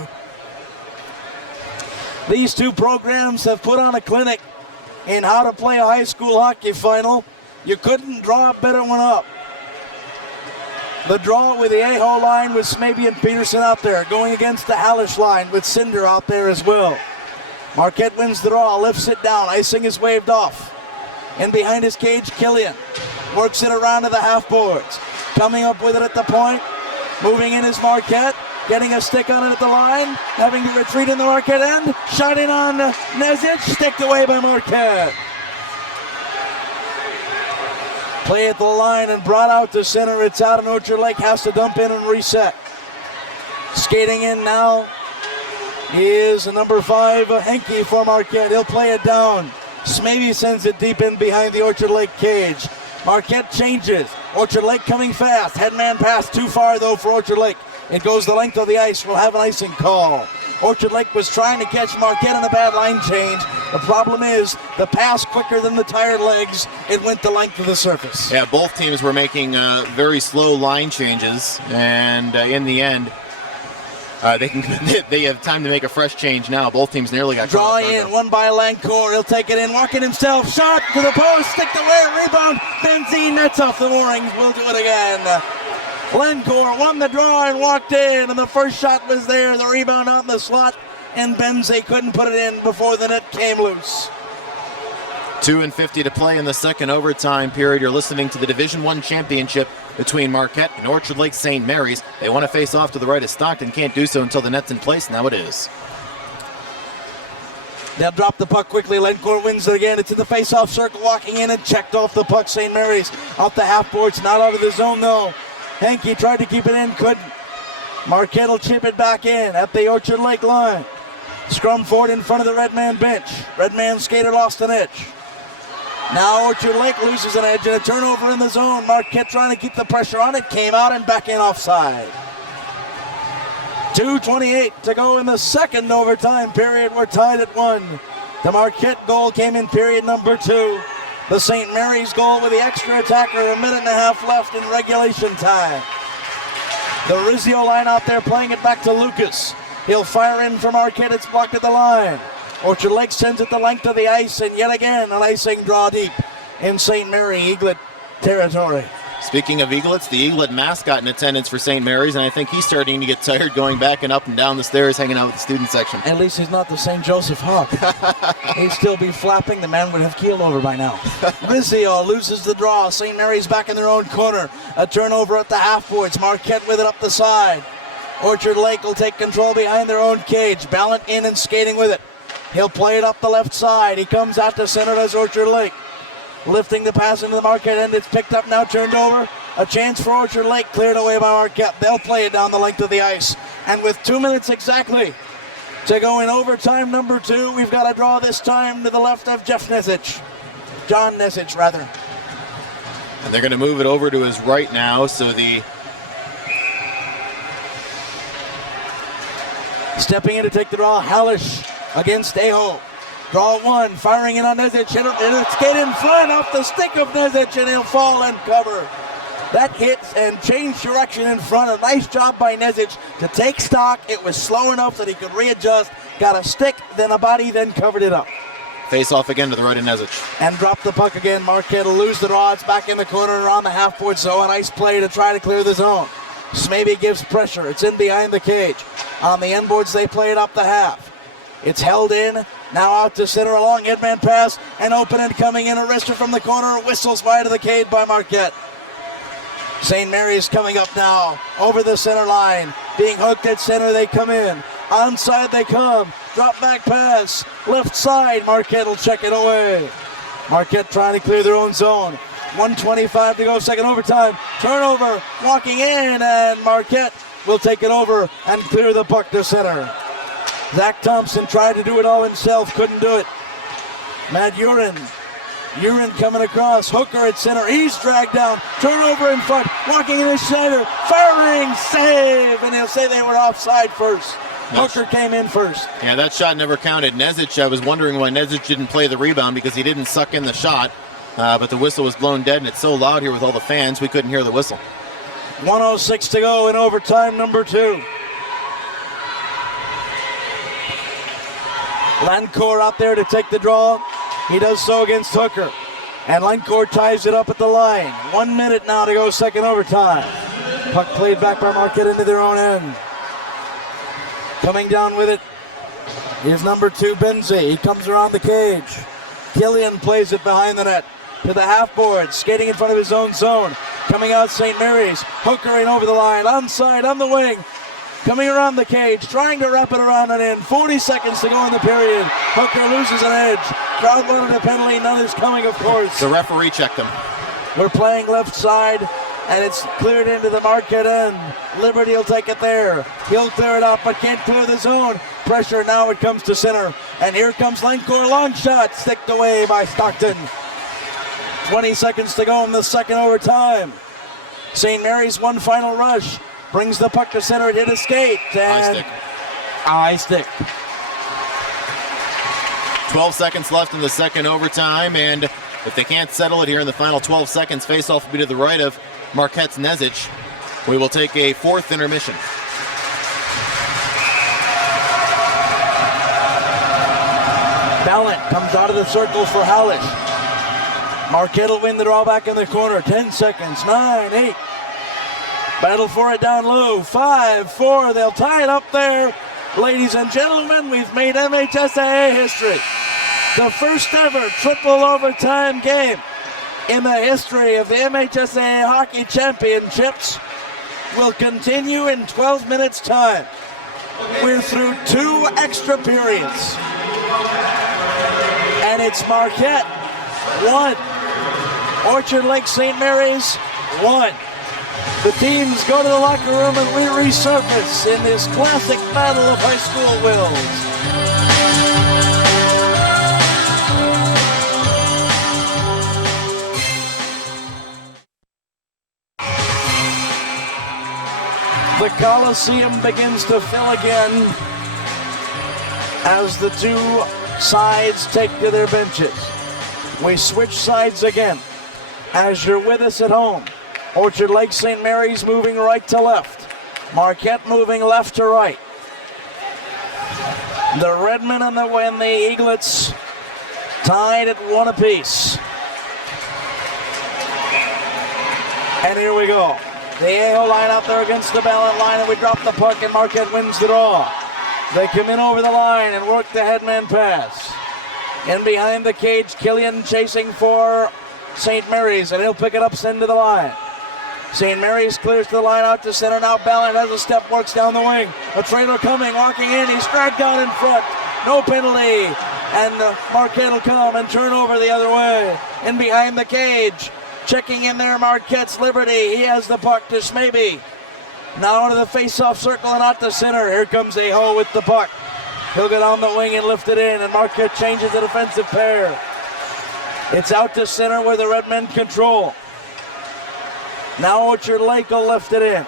These two programs have put on a clinic in how to play a high school hockey final. You couldn't draw a better one up. The draw with the Aho line with Smaby and Peterson out there, going against the Hallish line with Cinder out there as well. Marquette wins the draw, lifts it down, icing is waved off. In behind his cage, Killian works it around to the half boards. Coming up with it at the point, moving in is Marquette, getting a stick on it at the line, having to retreat in the Marquette end, shot in on Nezic, sticked away by Marquette. Play at the line and brought out to center. It's out, and Orchard Lake has to dump in and reset. Skating in now is number 5, Henke for Marquette. He'll play it down. Smaby sends it deep in behind the Orchard Lake cage. Marquette changes. Orchard Lake coming fast. Headman pass too far, though, for Orchard Lake. It goes the length of the ice. We'll have an icing call. Orchard Lake was trying to catch Marquette in a bad line change. The problem is the pass quicker than the tired legs. It went the length of the surface. Yeah, both teams were making very slow line changes, and in the end, they have time to make a fresh change now. Both teams nearly got draw in, one by Lancourt. He'll take it in, walking himself, shot to the post, stick away, rebound. Benzine nets off the moorings. We'll do it again. Lancourt won the draw and walked in, and the first shot was there. The rebound out in the slot, and Benzie couldn't put it in before the net came loose. 2:50 to play in the second overtime period. You're listening to the Division I championship between Marquette and Orchard Lake St. Mary's. They want to face off to the right of Stockton. Can't do so until the net's in place. Now it is. They'll drop the puck quickly. Lencourt wins it again. It's in the face-off circle, walking in and checked off the puck. St. Mary's off the half boards, not out of the zone though. Henke tried to keep it in, couldn't. Marquette will chip it back in at the Orchard Lake line. Scrum forward in front of the Redmen bench. Redmen skater lost an edge. Now Orchard Lake loses an edge and a turnover in the zone. Marquette trying to keep the pressure on it. Came out and back in offside. 2:28 to go in the second overtime period. We're tied at 1. The Marquette goal came in period number 2. The St. Mary's goal with the extra attacker, a minute and a half left in regulation time. The Rizzio line out there playing it back to Lucas. He'll fire in for Marquette. It's blocked at the line. Orchard Lake sends it the length of the ice, and yet again an icing draw deep in St. Mary Eaglet territory. Speaking of Eaglets, the Eaglet mascot in attendance for St. Mary's, and I think he's starting to get tired going back and up and down the stairs hanging out with the student section. At least he's not the St. Joseph Hawk. He'd still be flapping. The man would have keeled over by now. Rizzio loses the draw. St. Mary's back in their own corner. A turnover at the half boards. Marquette with it up the side. Orchard Lake will take control behind their own cage. Ballant in and skating with it. He'll play it up the left side. He comes out to center as Orchard Lake. Lifting the pass into the Marquette end. It's picked up now, turned over. A chance for Orchard Lake, cleared away by Marquette. They'll play it down the length of the ice. And with 2 minutes exactly to go in overtime number 2, we've got a draw this time to the left of John Nesich, rather. And they're going to move it over to his right now, so the... Stepping in to take the draw, Hallish against Aho. Draw 1, firing in on Nesich, and it's get in front off the stick of Nesich, and he'll fall and cover. That hits and changed direction in front. A nice job by Nesich to take stock. It was slow enough that he could readjust. Got a stick, then a body, then covered it up. Face off again to the right of Nesich. And drop the puck again. Marquette will lose the draw. It's back in the corner around the half-board zone. A nice play to try to clear the zone. Smaby gives pressure. It's in behind the cage. On the end boards, they play it up the half. It's held in. Now out to center, a long headman pass. And open and coming in. A wrister from the corner. Whistles wide of the cage by Marquette. St. Mary's coming up now. Over the center line. Being hooked at center, they come in. Onside they come. Drop back pass. Left side. Marquette will check it away. Marquette trying to clear their own zone. 1:25 to go, second overtime. Turnover, walking in, and Marquette will take it over and clear the puck to center. Zach Thompson tried to do it all himself, couldn't do it. Matt Urin coming across, Hooker at center, he's dragged down. Turnover in front, walking in his center, firing, save, and he'll say they were offside first. Hooker came in first. Yeah, that shot never counted. Nesich, I was wondering why Nesich didn't play the rebound because he didn't suck in the shot. But the whistle was blown dead, and it's so loud here with all the fans, we couldn't hear the whistle. 1:06 to go in overtime number 2. Lancourt out there to take the draw. He does so against Hooker. And Lancourt ties it up at the line. 1 minute now to go, second overtime. Puck played back by Marquette into their own end. Coming down with it is number 2, Benzie. He comes around the cage. Killian plays it behind the net to the half board, skating in front of his own zone. Coming out St. Mary's. Hooker in over the line, onside, on the wing. Coming around the cage, trying to wrap it around and in. 40 seconds to go in the period. Hooker loses an edge. Crowd wanted a penalty, none is coming, of course. The referee checked him. We're playing left side, and it's cleared into the Marquette end. Liberty will take it there. He'll clear it up, but can't clear the zone. Pressure, now it comes to center. And here comes Lancourt, long shot, sticked away by Stockton. 20 seconds to go in the second overtime. St. Mary's one final rush. Brings the puck to center, it hit a skate. And high stick. 12 seconds left in the second overtime, and if they can't settle it here in the final 12 seconds, face-off will be to the right of Marquette's Nesich. We will take a fourth intermission. Ballant comes out of the circle for Hallish. Marquette will win the draw back in the corner. 10 seconds, 9, 8. Battle for it down low. 5, 4. They'll tie it up there. Ladies and gentlemen, we've made MHSAA history. The first ever triple overtime game in the history of the MHSAA Hockey Championships will continue in 12 minutes time. We're through 2 extra periods. And it's Marquette 1, Orchard Lake St. Mary's 1. The teams go to the locker room and we resurface in this classic battle of high school wills. The Coliseum begins to fill again as the 2 sides take to their benches. We switch sides again as you're with us at home. Orchard Lake St. Mary's moving right to left. Marquette moving left to right. The Redmen and the Eaglets tied at 1 apiece. And here we go. The AO line out there against the ballot line, and we drop the puck, and Marquette wins the draw. They come in over the line and work the headman pass. In behind the cage, Killian chasing for St. Mary's, and he'll pick it up, send to the line. St. Mary's clears to the line out to center. Now Ballard has a step, works down the wing. A trailer coming, walking in. He's dragged down in front. No penalty. And Marquette will come and turn over the other way. In behind the cage. Checking in there, Marquette's Liberty. He has the puck to Smaby. Now into the face-off circle and out to center. Here comes Aho with the puck. He'll go down the wing and lift it in, and Marquette changes the defensive pair. It's out to center where the Redmen control. Now Orchard Lake will lift it in.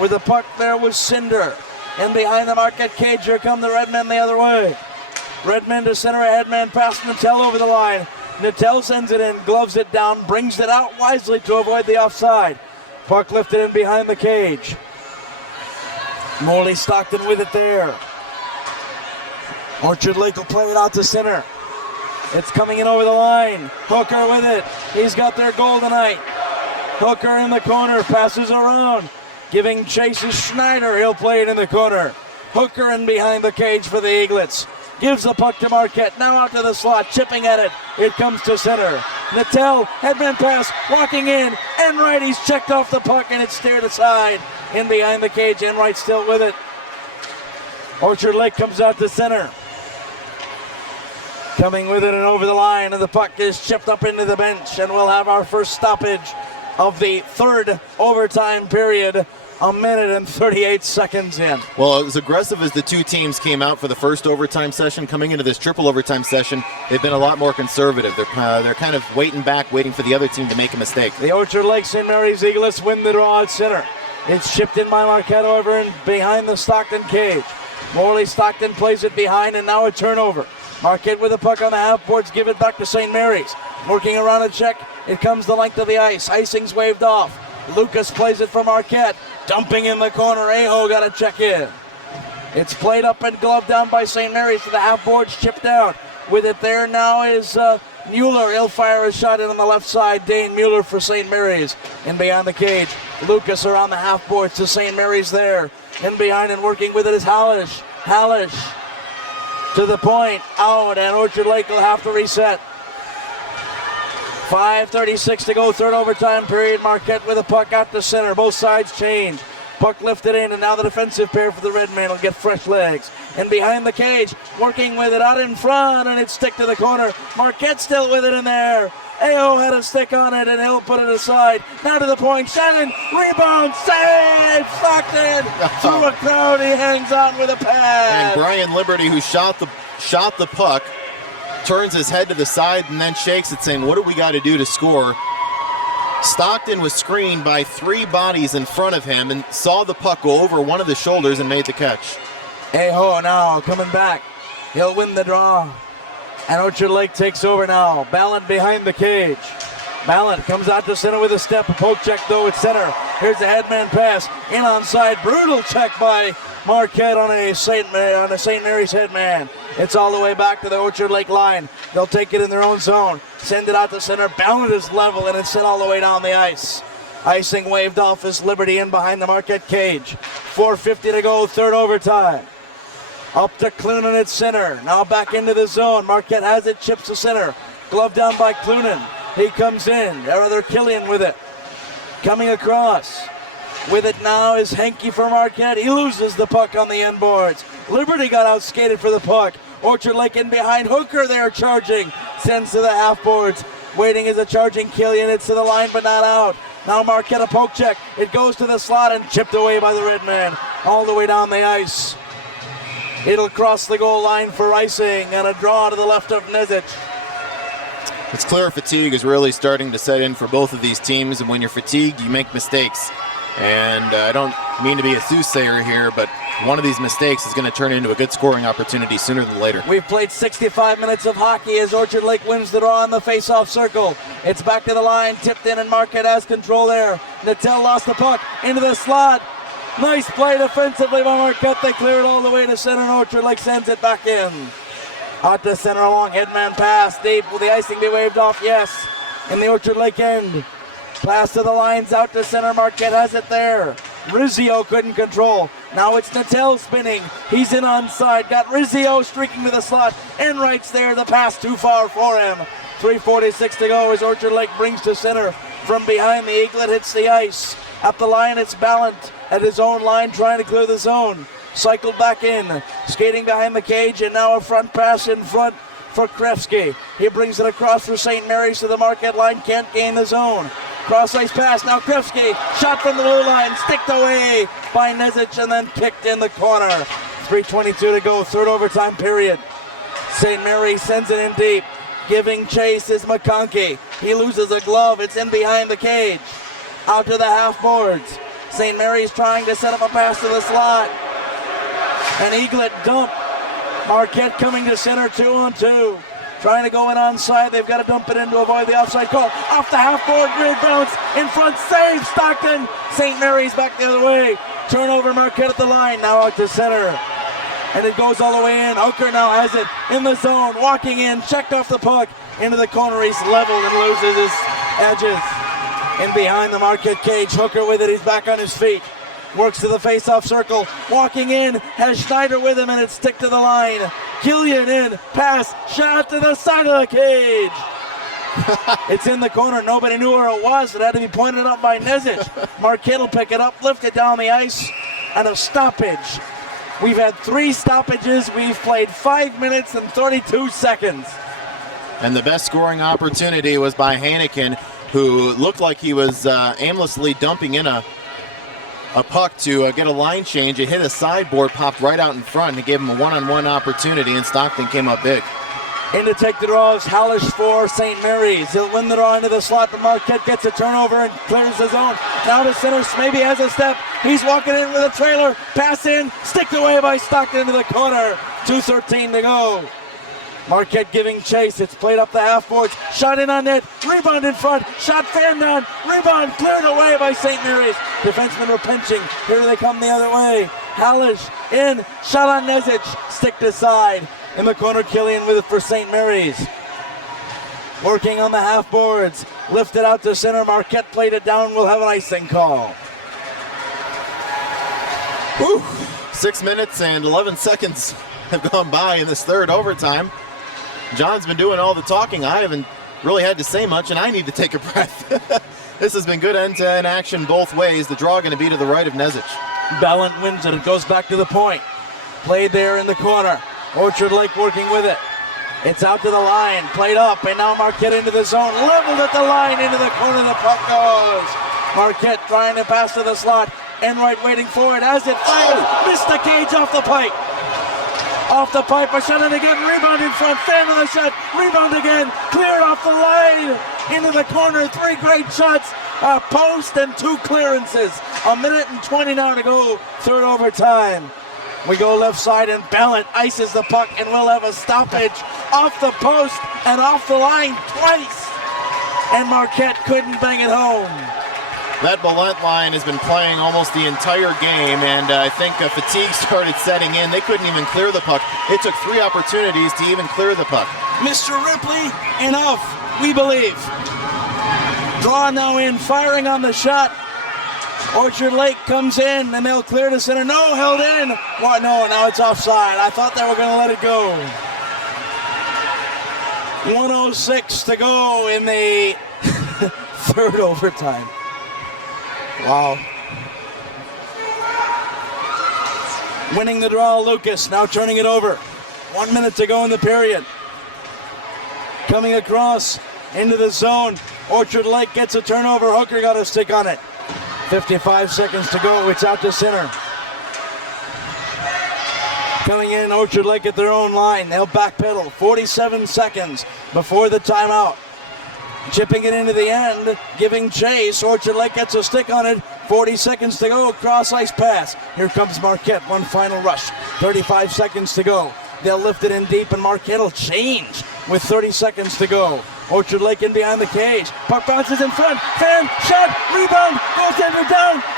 With the puck there was Cinder. And behind the Marquette cage, here come the Redmen the other way. Redmen to center, a headman pass Natel over the line. Natel sends it in, gloves it down, brings it out wisely to avoid the offside. Puck lifted in behind the cage. Morley Stockton with it there. Orchard Lake will play it out to center. It's coming in over the line. Hooker with it. He's got their goal tonight. Hooker in the corner, passes around. Giving chase is Schneider. He'll play it in the corner. Hooker in behind the cage for the Eaglets. Gives the puck to Marquette. Now out to the slot, chipping at it. It comes to center. Natel, headman pass, walking in. Enright, he's checked off the puck and it's steered aside. In behind the cage, Enright still with it. Orchard Lake comes out to center. Coming with it and over the line, and the puck is chipped up into the bench, and we'll have our first stoppage of the third overtime period. 1 minute and 38 seconds in. Well, as aggressive as the two teams came out for the first overtime session, coming into this triple overtime session, they've been a lot more conservative. They're kind of waiting back, waiting for the other team to make a mistake. The Orchard Lake St. Mary's Eaglets win the draw at center. It's chipped in by Marquette over and behind the Stockton cage. Morley Stockton plays it behind, and now a turnover. Marquette with the puck on the half boards, give it back to St. Mary's. Working around a check, it comes the length of the ice. Icing's waved off. Lucas plays it for Marquette. Dumping in the corner, Aho got to check in. It's played up and gloved down by St. Mary's to the half boards, chipped out. With it there now is Mueller. He'll fire a shot in on the left side. Dane Mueller for St. Mary's. In behind the cage, Lucas around the half boards to St. Mary's there. In behind and working with it is Hallish. Hallish to the point, out, and Orchard Lake will have to reset. 5:36 to go, third overtime period. Marquette with a puck out to center. Both sides change. Puck lifted in, and now the defensive pair for the Redmen will get fresh legs. And behind the cage, working with it out in front, and it's stick to the corner. Marquette still with it in there. Aho had a stick on it, and he'll put it aside. Now to the point, Shannon, rebound, save, Stockton. Through a crowd, he hangs on with a pad. And Brian Liberty, who shot the puck, turns his head to the side and then shakes it, saying, what do we got to do to score? Stockton was screened by three bodies in front of him and saw the puck go over one of the shoulders and made the catch. Aho now coming back. He'll win the draw. And Orchard Lake takes over now. Ballard behind the cage. Ballard comes out to center with a step. A poke check though at center. Here's the headman pass. In onside. Brutal check by Marquette on a St. Mary's headman. It's all the way back to the Orchard Lake line. They'll take it in their own zone. Send it out to center. Ballard is level, and it's sent all the way down the ice. Icing waved off as Liberty in behind the Marquette cage. 4:50 to go, third overtime. Up to Clunan at center. Now back into the zone. Marquette has it, chips to center. Glove down by Clunan. He comes in. Rather Killian with it. Coming across. With it now is Henke for Marquette. He loses the puck on the end boards. Liberty got outskated for the puck. Orchard Lake in behind. Hooker there charging. Sends to the half boards. Waiting is a charging Killian. It's to the line but not out. Now Marquette a poke check. It goes to the slot and chipped away by the Redmen. All the way down the ice. It'll cross the goal line for icing and a draw to the left of Nezic. It's clear fatigue is really starting to set in for both of these teams, and when you're fatigued, you make mistakes. And I don't mean to be a soothsayer here, but one of these mistakes is going to turn into a good scoring opportunity sooner than later. We've played 65 minutes of hockey as Orchard Lake wins the draw on the face-off circle. It's back to the line, tipped in, and Marquette has control there. Natel lost the puck into the slot. Nice play defensively by Marquette. They clear it all the way to center, and Orchard Lake sends it back in. Out to center, a long headman pass. Deep. Will the icing be waved off? Yes. In the Orchard Lake end. Pass to the lines, out to center. Marquette has it there. Rizzio couldn't control. Now it's Natel spinning. He's in onside. Got Rizzio streaking to the slot. Enright's there. The pass too far for him. 3:46 to go as Orchard Lake brings to center. From behind, the Eaglet hits the ice. At the line, it's Ballant at his own line trying to clear the zone. Cycled back in. Skating behind the cage, and now a front pass in front for Krefsky. He brings it across for St. Mary's to the Marquette line. Can't gain the zone. Cross-ice pass, now Krefsky, shot from the blue line, sticked away by Nezic and then kicked in the corner. 3:22 to go, third overtime period. St. Mary's sends it in deep. Giving chase is McConkey. He loses a glove, it's in behind the cage. Out to the half boards. St. Mary's trying to set up a pass to the slot. An Eaglet dump. Marquette coming to center, 2-on-2. Trying to go in onside. They've got to dump it in to avoid the offside call. Off the half-board, grid bounce. In front, save. Stockton. St. Mary's back the other way. Turnover, Marquette at the line. Now out to center. And it goes all the way in. Hooker now has it in the zone. Walking in. Checked off the puck. Into the corner. He's leveled and loses his edges. In behind the Marquette cage. Hooker with it. He's back on his feet. Works to the face-off circle. Walking in. Has Schneider with him, and it's stick to the line. Killian in. Pass. Shot to the side of the cage. It's in the corner. Nobody knew where it was. It had to be pointed out by Nezic. Marquette will pick it up, lift it down the ice, and a stoppage. We've had 3 stoppages. We've played 5 minutes and 32 seconds. And the best scoring opportunity was by Hannikin, who looked like he was aimlessly dumping in a puck to get a line change. It hit a sideboard, popped right out in front, and it gave him a one-on-one opportunity, and Stockton came up big. In to take the draw is Hallish for St. Mary's. He'll win the draw into the slot, but Marquette gets a turnover and clears the zone. Now to center, maybe has a step. He's walking in with a trailer. Pass in, sticked away by Stockton into the corner. 2:13 to go. Marquette giving chase. It's played up the half boards. Shot in on net. Rebound in front. Shot fanned on. Rebound cleared away by St. Mary's. Defensemen were pinching. Here they come the other way. Hallish in. Shot on Nezic. Sticked aside. In the corner, Killian with it for St. Mary's. Working on the half boards. Lifted out to center. Marquette played it down. We'll have an icing call. Whew. 6 minutes and 11 seconds have gone by in this third overtime. John's been doing all the talking. I haven't really had to say much, and I need to take a breath. This has been good end-to-end action both ways. The draw going to be to the right of Nezic. Ballant wins it. It goes back to the point. Played there in the corner. Orchard Lake working with it. It's out to the line. Played up, and now Marquette into the zone. Leveled at the line. Into the corner. The puck goes. Marquette trying to pass to the slot. Enright waiting for it. As it fires. Missed the cage off the pipe. Off the pipe, a shot in again, rebound in front, fan on the shot, rebound again, cleared off the line, into the corner, 3 great shots, a post and 2 clearances. 1:20 now to go, third overtime. We go left side and Ballant ices the puck and we'll have a stoppage off the post and off the line twice. And Marquette couldn't bang it home. That Ballant line has been playing almost the entire game, and I think fatigue started setting in. They couldn't even clear the puck. It took 3 opportunities to even clear the puck. Mr. Ripley, enough, we believe. Draw now in, firing on the shot. Orchard Lake comes in, and they'll clear to center. No, held in. What? No, now it's offside. I thought they were going to let it go. 1:06 to go in the third overtime. Wow. Winning the draw, Lucas, now turning it over. 1 minute to go in the period. Coming across into the zone. Orchard Lake gets a turnover. Hooker got a stick on it. 55 seconds to go. It's out to center. Coming in, Orchard Lake at their own line. They'll backpedal. 47 seconds before the timeout. Chipping it into the end, giving chase. Orchard Lake gets a stick on it. 40 seconds to go. Cross ice pass. Here comes Marquette. One final rush. 35 seconds to go. They'll lift it in deep, and Marquette will change with 30 seconds to go. Orchard Lake in behind the cage. Puck bounces in front. Fan, shot, rebound, goes down,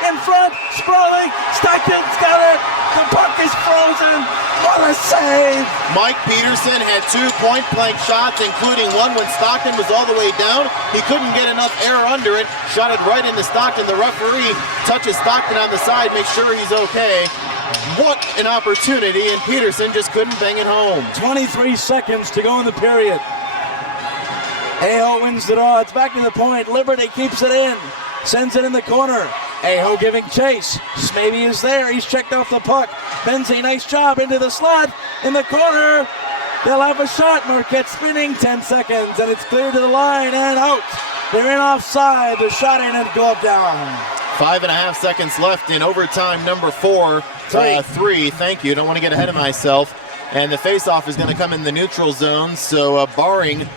in front, sprawling. Stockton's got it. The puck is frozen. What a save! Mike Peterson had 2 point-blank shots, including one when Stockton was all the way down. He couldn't get enough air under it. Shot it right into Stockton. The referee touches Stockton on the side, makes sure he's okay. What an opportunity, and Peterson just couldn't bang it home. 23 seconds to go in the period. Aho wins the draw. It's back to the point. Liberty keeps it in. Sends it in the corner. Aho giving chase. Smaby is there. He's checked off the puck. Benzie, nice job into the slot. In the corner. They'll have a shot. Marquette spinning. 10 seconds. And it's cleared to the line and out. They're in offside. The shot in and glove down. 5.5 seconds left in overtime number 4. Three. Thank you. Don't want to get ahead of myself. And the faceoff is going to come in the neutral zone. So barring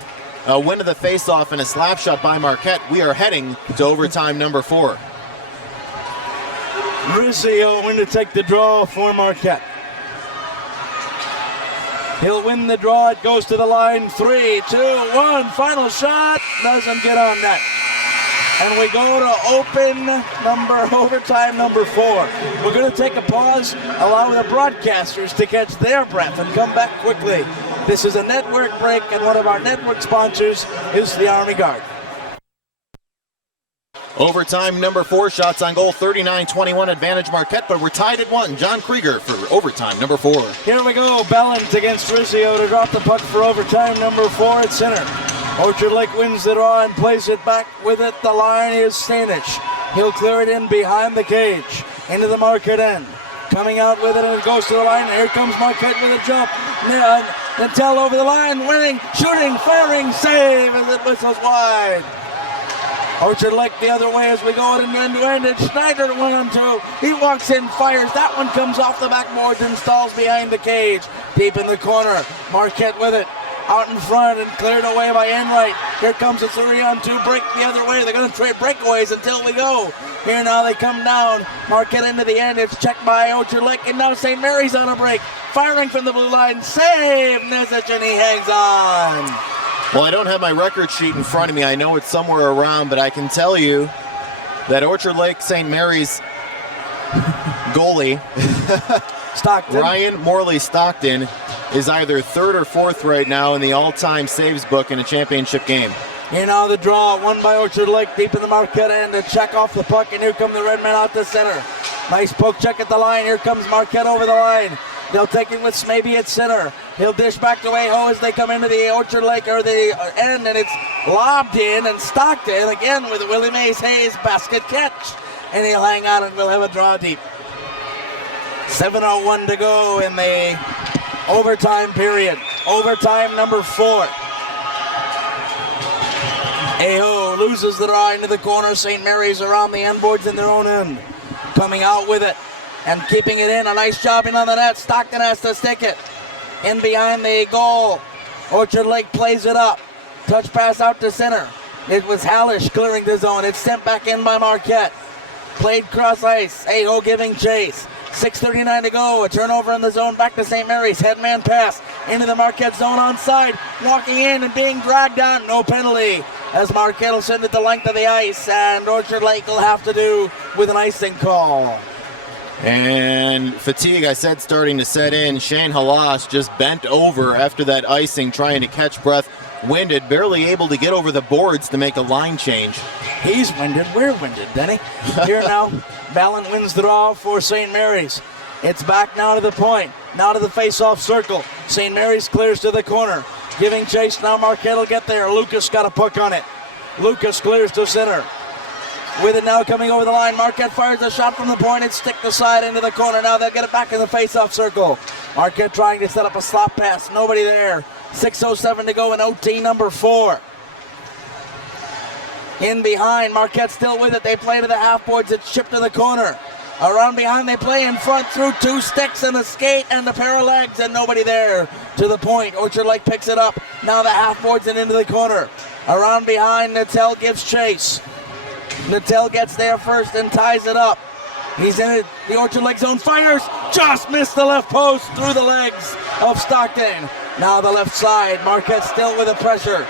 a win of the faceoff and a slap shot by Marquette, we are heading to overtime number 4. Rizio in to take the draw for Marquette. He'll win the draw. It goes to the line. 3, 2, 1. Final shot. Doesn't get on net. And we go to overtime number 4. We're going to take a pause, allow the broadcasters to catch their breath and come back quickly. This is a network break, and one of our network sponsors is the Army Guard. Overtime number 4, shots on goal, 39-21 advantage Marquette, but we're tied at 1. John Krieger for overtime number 4. Here we go, Belland against Rizio to drop the puck for overtime number 4 at center. Orchard Lake wins the draw and plays it back with it. The line is Stanich. He'll clear it in behind the cage, into the Marquette end. Coming out with it, and it goes to the line. Here comes Marquette with a jump. Nantel over the line, winning, shooting, firing, save as it whistles wide. Orchard Lake the other way as we go in end to end. It's Schneider 1-2. He walks in, fires. That one comes off the backboards and stalls behind the cage. Deep in the corner. Marquette with it. Out in front and cleared away by Enright. Here comes a 3-on-2 break the other way. They're going to trade breakaways until we go. Here now they come down. Marquette into the end. It's checked by Orchard Lake, and now St. Mary's on a break. Firing from the blue line. Save Nesic, and he hangs on. Well, I don't have my record sheet in front of me. I know it's somewhere around, but I can tell you that Orchard Lake St. Mary's goalie, Stockton. Ryan Morley Stockton, is either 3rd or 4th right now in the all-time saves book in a championship game. Here now the draw, won by Orchard Lake, deep in the Marquette end to check off the puck, and here come the Redmen out to center. Nice poke check at the line. Here comes Marquette over the line. They'll take it with Smaby at center. He'll dish back to Aho as they come into the Orchard Lake or the end, and it's lobbed in, and Stockton again with Willie Mays Hayes basket catch, and he'll hang on and we'll have a draw deep. 7:01 to go in the overtime period. Overtime number 4. Aho loses the draw into the corner. St. Mary's around the end boards in their own end. Coming out with it and keeping it in. A nice job in on the net. Stockton has to stick it. In behind the goal. Orchard Lake plays it up. Touch pass out to center. It was Hallish clearing the zone. It's sent back in by Marquette. Played cross ice. Aho giving chase. 6:39 to go. A turnover in the zone back to St. Mary's. Headman pass into the Marquette zone onside. Walking in and being dragged on. No penalty. As Marquette will send it the length of the ice. And Orchard Lake will have to do with an icing call. And fatigue, I said, starting to set in. Shane Halas just bent over after that icing, trying to catch breath. winded, barely able to get over the boards to make a line change. He's winded. We're winded, Denny. Here now, Ballin wins the draw for St. Mary's. It's back now to the point. Now to the face-off circle. St. Mary's clears to the corner. Giving chase now. Marquette will get there. Lucas got a puck on it. Lucas clears to center. With it now coming over the line. Marquette fires a shot from the point. It's stick the side into the corner. Now they'll get it back in the face-off circle. Marquette trying to set up a slot pass. Nobody there. 6:07 to go in OT number 4. In behind. Marquette still with it. They play to the half boards. It's chipped to the corner. Around behind, they play in front through 2 sticks and a skate and a pair of legs, and nobody there to the point. Orchard Lake picks it up. Now the half boards and into the corner. Around behind, Natel gives chase. Natel gets there first and ties it up. He's in it. The Orchard Lake zone fires. Just missed the left post through the legs of Stockton. Now the left side. Marquette still with the pressure.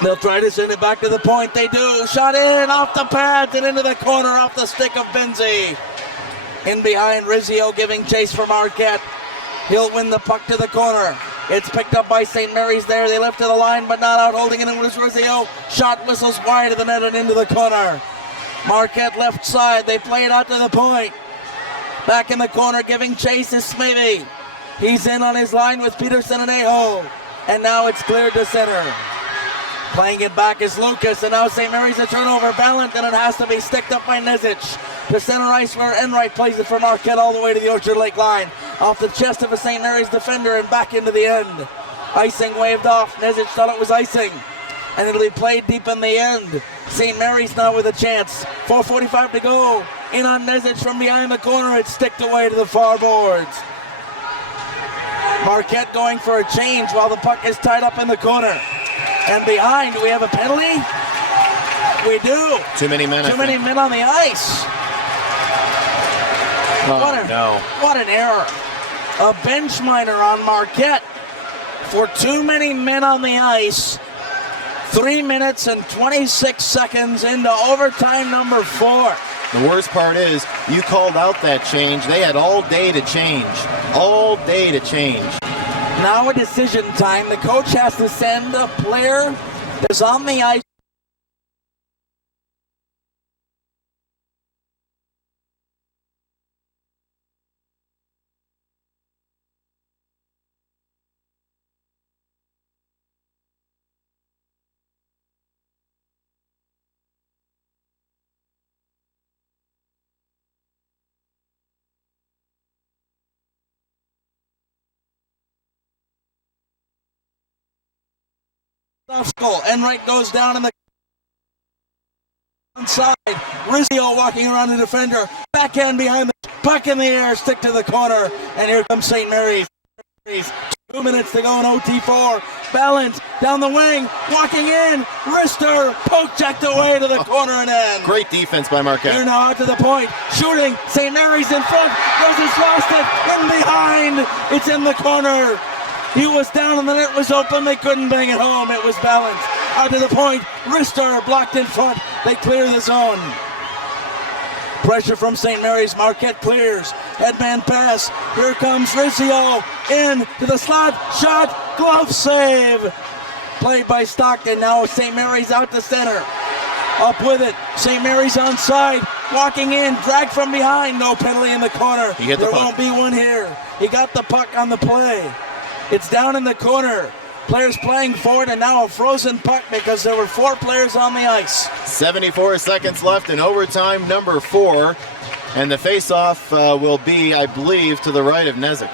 They'll try to send it back to the point. They do. Shot in off the pads and into the corner off the stick of Benzie. In behind, Rizzio giving chase for Marquette. He'll win the puck to the corner. It's picked up by St. Mary's there. They lift to the line, but not out holding it. It was Rizzio. Shot whistles wide of the net and into the corner. Marquette left side. They play it out to the point. Back in the corner giving chase is Smithy. He's in on his line with Peterson and Aho. And now it's cleared to center. Playing it back is Lucas, and now St. Mary's a turnover. Ballant, and it has to be sticked up by Nezic. To center ice where Enright plays it for Marquette all the way to the Orchard Lake line. Off the chest of a St. Mary's defender and back into the end. Icing waved off. Nezic thought it was icing. And it'll be played deep in the end. St. Mary's now with a chance. 4:45 to go. In on Nezic from behind the corner. It's sticked away to the far boards. Marquette going for a change while the puck is tied up in the corner. And behind, do we have a penalty? We do. Too many men. Too many men on the ice. What an error. A bench minor on Marquette for too many men on the ice. 3 minutes and 26 seconds into overtime number 4. The worst part is you called out that change. They had all day to change. All day to change. Now a decision time. The coach has to send a player that's on the ice. Off goal. Enright goes down in the side. Rizzio walking around the defender. Backhand behind the puck in the air. Stick to the corner. And here comes St. Mary's. 2 minutes to go in OT4. Ballant down the wing. Walking in. Wrister. Poke checked away to the corner and end. Great defense by Marquette. Here now out to the point. Shooting. St. Mary's in front. Roses lost it. In behind. It's in the corner. He was down and the net was open. They couldn't bang it home. It was Ballant. Out to the point. Wrister blocked in front. They clear the zone. Pressure from St. Mary's. Marquette clears. Headman pass. Here comes Rizzio. In to the slot. Shot. Glove save. Played by Stockton. Now St. Mary's out to center. Up with it. St. Mary's onside. Walking in. Dragged from behind. No penalty in the corner. There won't be one here. He got the puck on the play. It's down in the corner. Players playing forward and now a frozen puck because there were 4 players on the ice. 74 seconds left in overtime number 4. And the face-off will be, I believe, to the right of Nezic.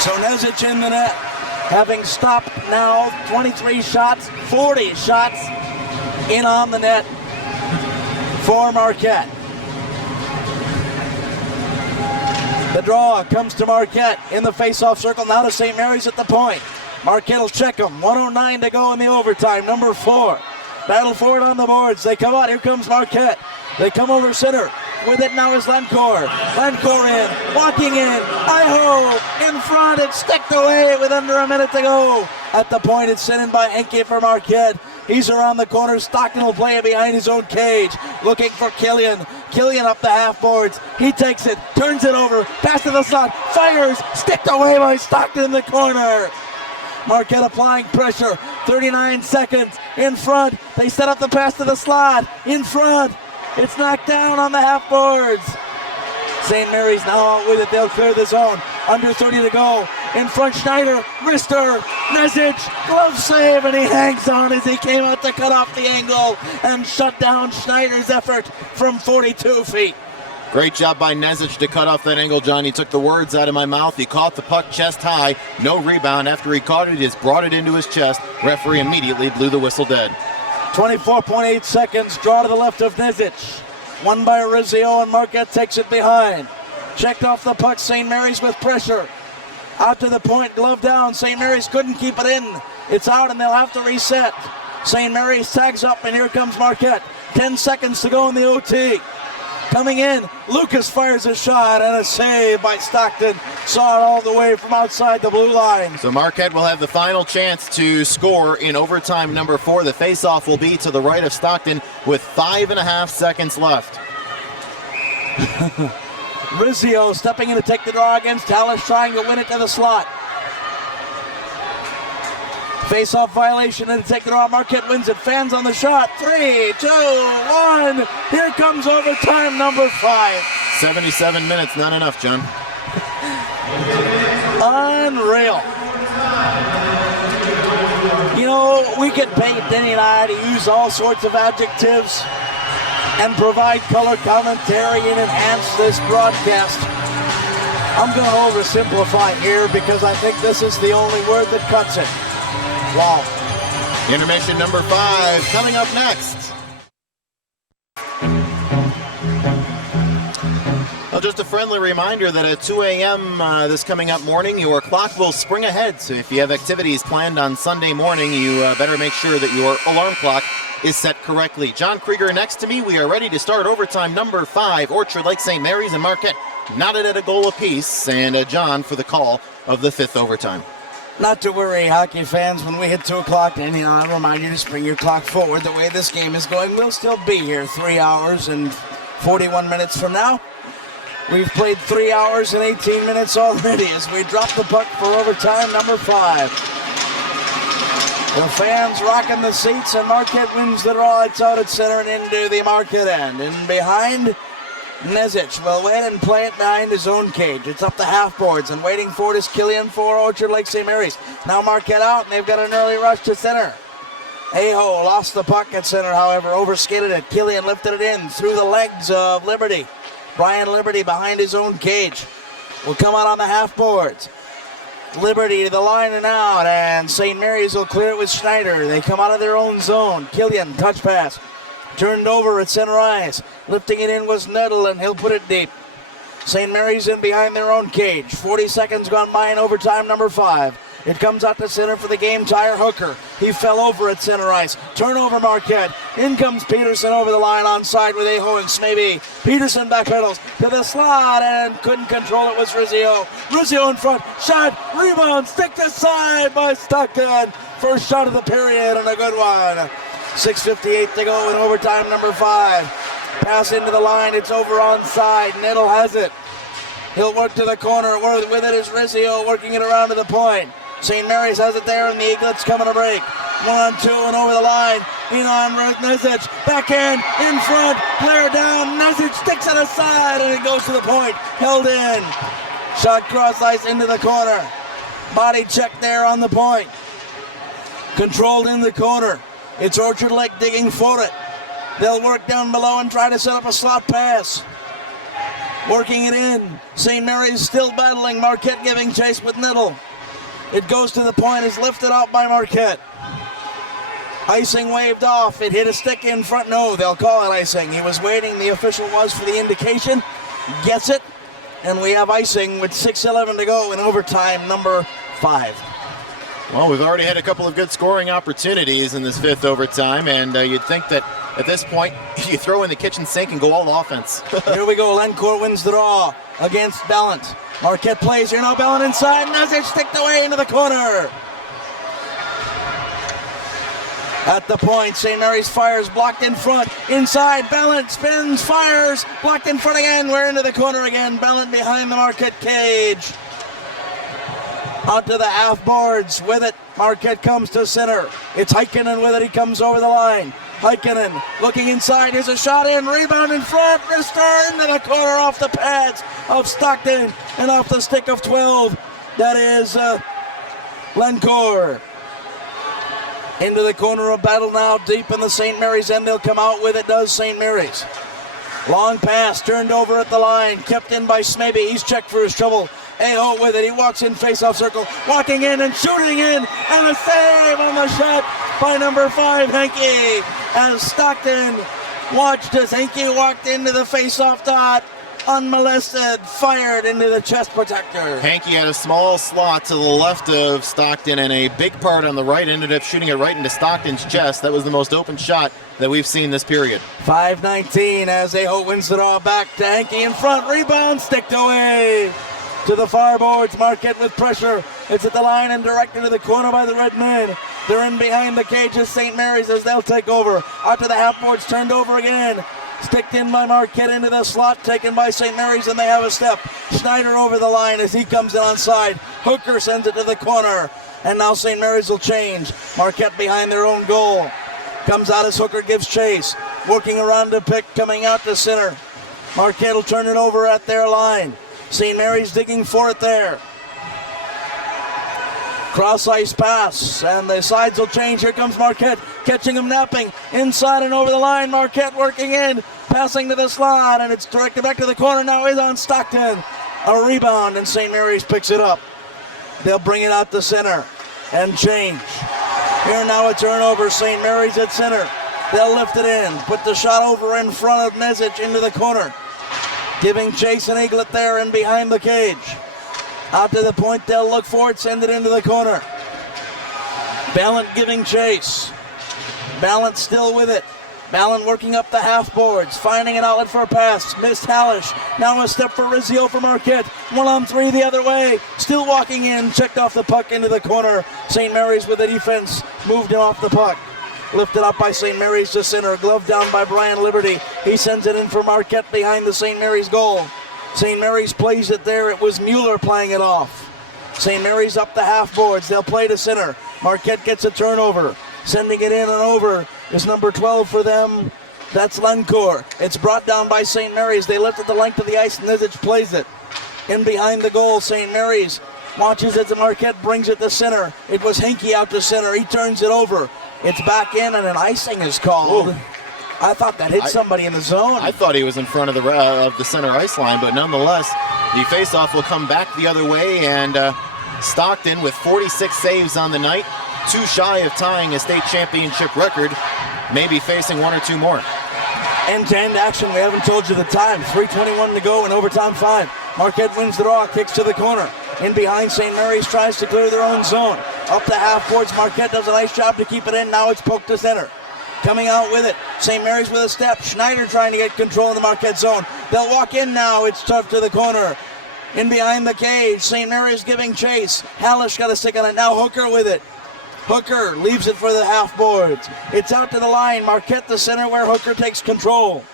So Nezic in the net, having stopped now 23 shots, 40 shots in on the net for Marquette. The draw comes to Marquette in the face-off circle. Now to St. Mary's at the point. Marquette will check them. 1:09 to go in the overtime. Number 4. Battle for it on the boards. They come out. Here comes Marquette. They come over center. With it now is Lencourt. Lencourt in. Walking in. Iho in front. It's sticked away with under a minute to go. At the point, it's sent in by Henke for Marquette. He's around the corner. Stockton will play it behind his own cage. Looking for Killian. Killian up the half boards. He takes it, turns it over, pass to the slot, fires, sticked away by Stockton in the corner. Marquette applying pressure. 39 seconds in front. They set up the pass to the slot. In front. It's knocked down on the half boards. St. Mary's now out with it. They'll clear the zone. Under 30 to go. In front, Schneider, wrister, Nezic, glove save, and he hangs on as he came out to cut off the angle and shut down Schneider's effort from 42 feet. Great job by Nezic to cut off that angle, John. He took the words out of my mouth. He caught the puck chest high. No rebound. After he caught it, he just brought it into his chest. Referee immediately blew the whistle dead. 24.8 seconds. Draw to the left of Nezic. Won by Rizzio, and Marquette takes it behind. Checked off the puck. St. Mary's with pressure. Out to the point, glove down. St. Mary's couldn't keep it in. It's out, and they'll have to reset. St. Mary's tags up, and here comes Marquette. 10 seconds to go in the OT. Coming in, Lucas fires a shot, and a save by Stockton. Saw it all the way from outside the blue line. So Marquette will have the final chance to score in overtime number 4. The faceoff will be to the right of Stockton with 5.5 seconds left. Rizzio stepping in to take the draw against Dallas, trying to win it to the slot. Face-off violation and to take the draw. Marquette wins it. Fans on the shot. 3, 2, 1. Here comes overtime number 5. 77 minutes, not enough, John. Unreal. You know, we get paid, Denny and I, to use all sorts of adjectives and provide color commentary and enhance this broadcast. I'm going to oversimplify here because I think this is the only word that cuts it. Wow. Intermission number 5 coming up next. Well, just a friendly reminder that at 2 a.m. This coming up morning, your clock will spring ahead. So if you have activities planned on Sunday morning, you better make sure that your alarm clock is set correctly. John Krieger next to me. We are ready to start overtime number 5. Orchard Lake St. Mary's and Marquette knotted at a goal apiece. And John for the call of the 5th overtime. Not to worry, hockey fans, when we hit 2 o'clock, and I'll remind you to spring your clock forward. The way this game is going, we'll still be here 3 hours and 41 minutes from now. We've played 3 hours and 18 minutes already as we drop the puck for overtime number 5. The fans rocking the seats, and Marquette wins the draw. It's out at center and into the Marquette end. And behind, Nezic will win and play it behind his own cage. It's up the half boards, and waiting for it is Killian for Orchard Lake St. Mary's. Now Marquette out, and they've got an early rush to center. Aho lost the puck at center, however, overskated it. Killian lifted it in through the legs of Liberty. Brian Liberty behind his own cage will come out on the half boards. Liberty to the line and out, and St. Mary's will clear it with Schneider. They come out of their own zone. Killian, touch pass. Turned over at center ice. Lifting it in was Nettle, and he'll put it deep. St. Mary's in behind their own cage. 40 seconds gone by in overtime number 5. It comes out to center for the game tire Hooker. He fell over at center ice. Turnover Marquette. In comes Peterson over the line onside with Aho and Smeby. Peterson backpedals to the slot and couldn't control it was Rizzio. Rizzio in front. Shot. Rebound. Sticked aside by Stockton. First shot of the period and a good one. 6:58 to go in overtime number 5. Pass into the line. It's over onside. Nettle has it. He'll work to the corner. With it is Rizzio working it around to the point. St. Mary's has it there, and the Eaglets coming to break. 1-on-2 and over the line. In on Nezic. Backhand in front. Player down. Nezic sticks it aside, and it goes to the point. Held in. Shot cross ice into the corner. Body check there on the point. Controlled in the corner. It's Orchard Lake digging for it. They'll work down below and try to set up a slot pass. Working it in. St. Mary's still battling. Marquette giving chase with Nettle. It goes to the point. Is lifted out by Marquette. Icing waved off. It hit a stick in front. No, they'll call it icing. He was waiting. The official was for the indication. Gets it. And we have icing with 6:11 to go in overtime number 5. Well, we've already had a couple of good scoring opportunities in this 5th overtime, and you'd think that at this point you throw in the kitchen sink and go all offense. Here we go. Lencourt wins the draw against Ballant. Marquette plays here now. Ballant inside. Nezic sticked away into the corner. At the point, St. Mary's fires, blocked in front, inside, Ballant spins, fires, blocked in front again, we're into the corner again, Ballant behind the Marquette cage. Onto the half boards, with it, Marquette comes to center. It's Heikkinen with it, he comes over the line. Heikkinen looking inside, here's a shot in, rebound in front, wrister into the corner off the pads of Stockton and off the stick of 12. That is Glencore. Into the corner of battle now, deep in the St. Mary's end. They'll come out with it, does St. Mary's. Long pass, turned over at the line, kept in by Smeby. He's checked for his trouble. Aho with it, he walks in face-off circle, walking in and shooting in, and a save on the shot by number 5, Henke. As Stockton watched as Henke walked into the face-off dot, unmolested, fired into the chest protector. Henke had a small slot to the left of Stockton and a big part on the right, ended up shooting it right into Stockton's chest. That was the most open shot that we've seen this period. 5:19 as Aho wins it all back to Henke in front, rebound, sticked away to the far boards. Marquette with pressure. It's at the line and directed to the corner by the Redmen. They're in behind the cages, St. Mary's, as they'll take over. Out to the half boards, turned over again. Sticked in by Marquette into the slot, taken by St. Mary's, and they have a step. Schneider over the line as he comes in onside. Hooker sends it to the corner, and now St. Mary's will change. Marquette behind their own goal. Comes out as Hooker gives chase. Working around to pick, coming out to center. Marquette will turn it over at their line. St. Mary's digging for it there. Cross ice pass, and the sides will change. Here comes Marquette, catching him napping. Inside and over the line, Marquette working in, passing to the slot, and it's directed back to the corner. Now is on Stockton. A rebound, and St. Mary's picks it up. They'll bring it out to center and change. Here now a turnover, St. Mary's at center. They'll lift it in, put the shot over in front of Mesic into the corner. Giving chase and Eaglet there and behind the cage. Out to the point, they'll look for it, send it into the corner. Ballant giving chase. Ballant still with it. Ballant working up the half boards, finding an outlet for a pass. Missed Hallish. Now a step for Rizzio for Marquette. 1-on-3 the other way. Still walking in, checked off the puck into the corner. St. Mary's with the defense, moved him off the puck. Lifted up by St. Mary's to center. Glove down by Brian Liberty. He sends it in for Marquette behind the St. Mary's goal. St. Mary's plays it there. It was Mueller playing it off. St. Mary's up the half boards. They'll play to center. Marquette gets a turnover. Sending it in and over is number 12 for them. That's Lencourt. It's brought down by St. Mary's. They lift it the length of the ice. Nizic plays it. In behind the goal, St. Mary's watches it. Marquette brings it to center. It was Henke out to center. He turns it over. It's back in and an icing is called. Ooh. I thought that hit somebody in the zone. I thought he was in front of the center ice line, but nonetheless, the faceoff will come back the other way, and Stockton with 46 saves on the night, too shy of tying a state championship record, maybe facing one or two more. End-to-end action, we haven't told you the time. 3:21 to go in overtime 5. Marquette wins the draw, kicks to the corner. In behind, St. Mary's tries to clear their own zone. Up the half boards, Marquette does a nice job to keep it in. Now it's poked to center. Coming out with it, St. Mary's with a step. Schneider trying to get control of the Marquette zone. They'll walk in now. It's tough to the corner. In behind the cage, St. Mary's giving chase. Hallish got a stick on it. Now Hooker with it. Hooker leaves it for the half boards. It's out to the line. Marquette the center where Hooker takes control.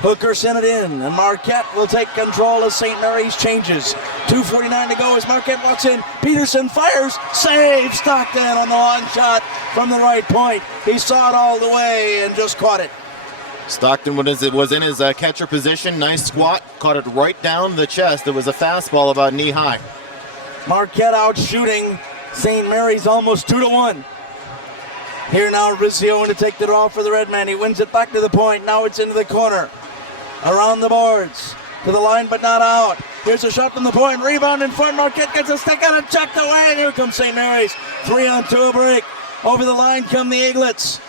Hooker sent it in, and Marquette will take control as St. Mary's changes. 2:49 to go as Marquette walks in. Peterson fires, save Stockton on the long shot from the right point. He saw it all the way and just caught it. Stockton was in his catcher position. Nice squat, caught it right down the chest. It was a fastball about knee high. Marquette out shooting St. Mary's almost 2-1. Here now Rizzio to take the draw for the Redmen. He wins it back to the point. Now it's into the corner. Around the boards. To the line but not out. Here's a shot from the point. Rebound in front. Marquette gets a stick on it. Checked away. And here comes St. Mary's. 3-on-2 break. Over the line come the Eaglets.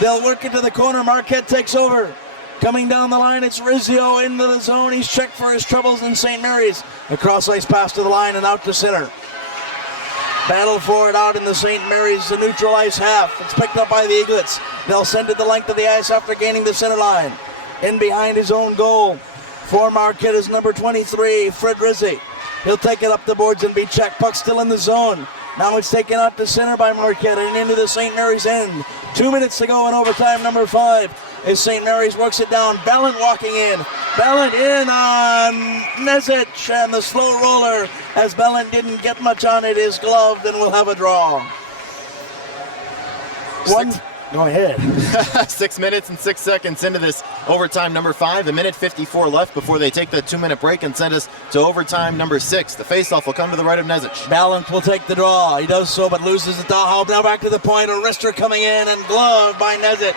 They'll work it to the corner. Marquette takes over. Coming down the line, it's Rizzio into the zone. He's checked for his troubles in St. Mary's. A cross-ice pass to the line and out to center. Battle for it out in the St. Mary's the neutral ice half. It's picked up by the Eaglets. They'll send it the length of the ice after gaining the center line. In behind his own goal for Marquette is number 23, Fred Rizzi. He'll take it up the boards and be checked. Puck still in the zone. Now it's taken out to center by Marquette and into the St. Mary's end. 2 minutes to go in overtime number 5 as St. Mary's works it down. Ballant walking in. Ballant in on Nezic, and the slow roller, as Ballant didn't get much on it, is gloved and will have a draw. Go ahead. 6 minutes and 6 seconds into this overtime number 5. A minute 54 left before they take the 2-minute break and send us to overtime number 6. The faceoff will come to the right of Nezic. Ballant will take the draw. He does so, but loses the Dahl. Now back to the point. A wrister coming in and gloved by Nezic.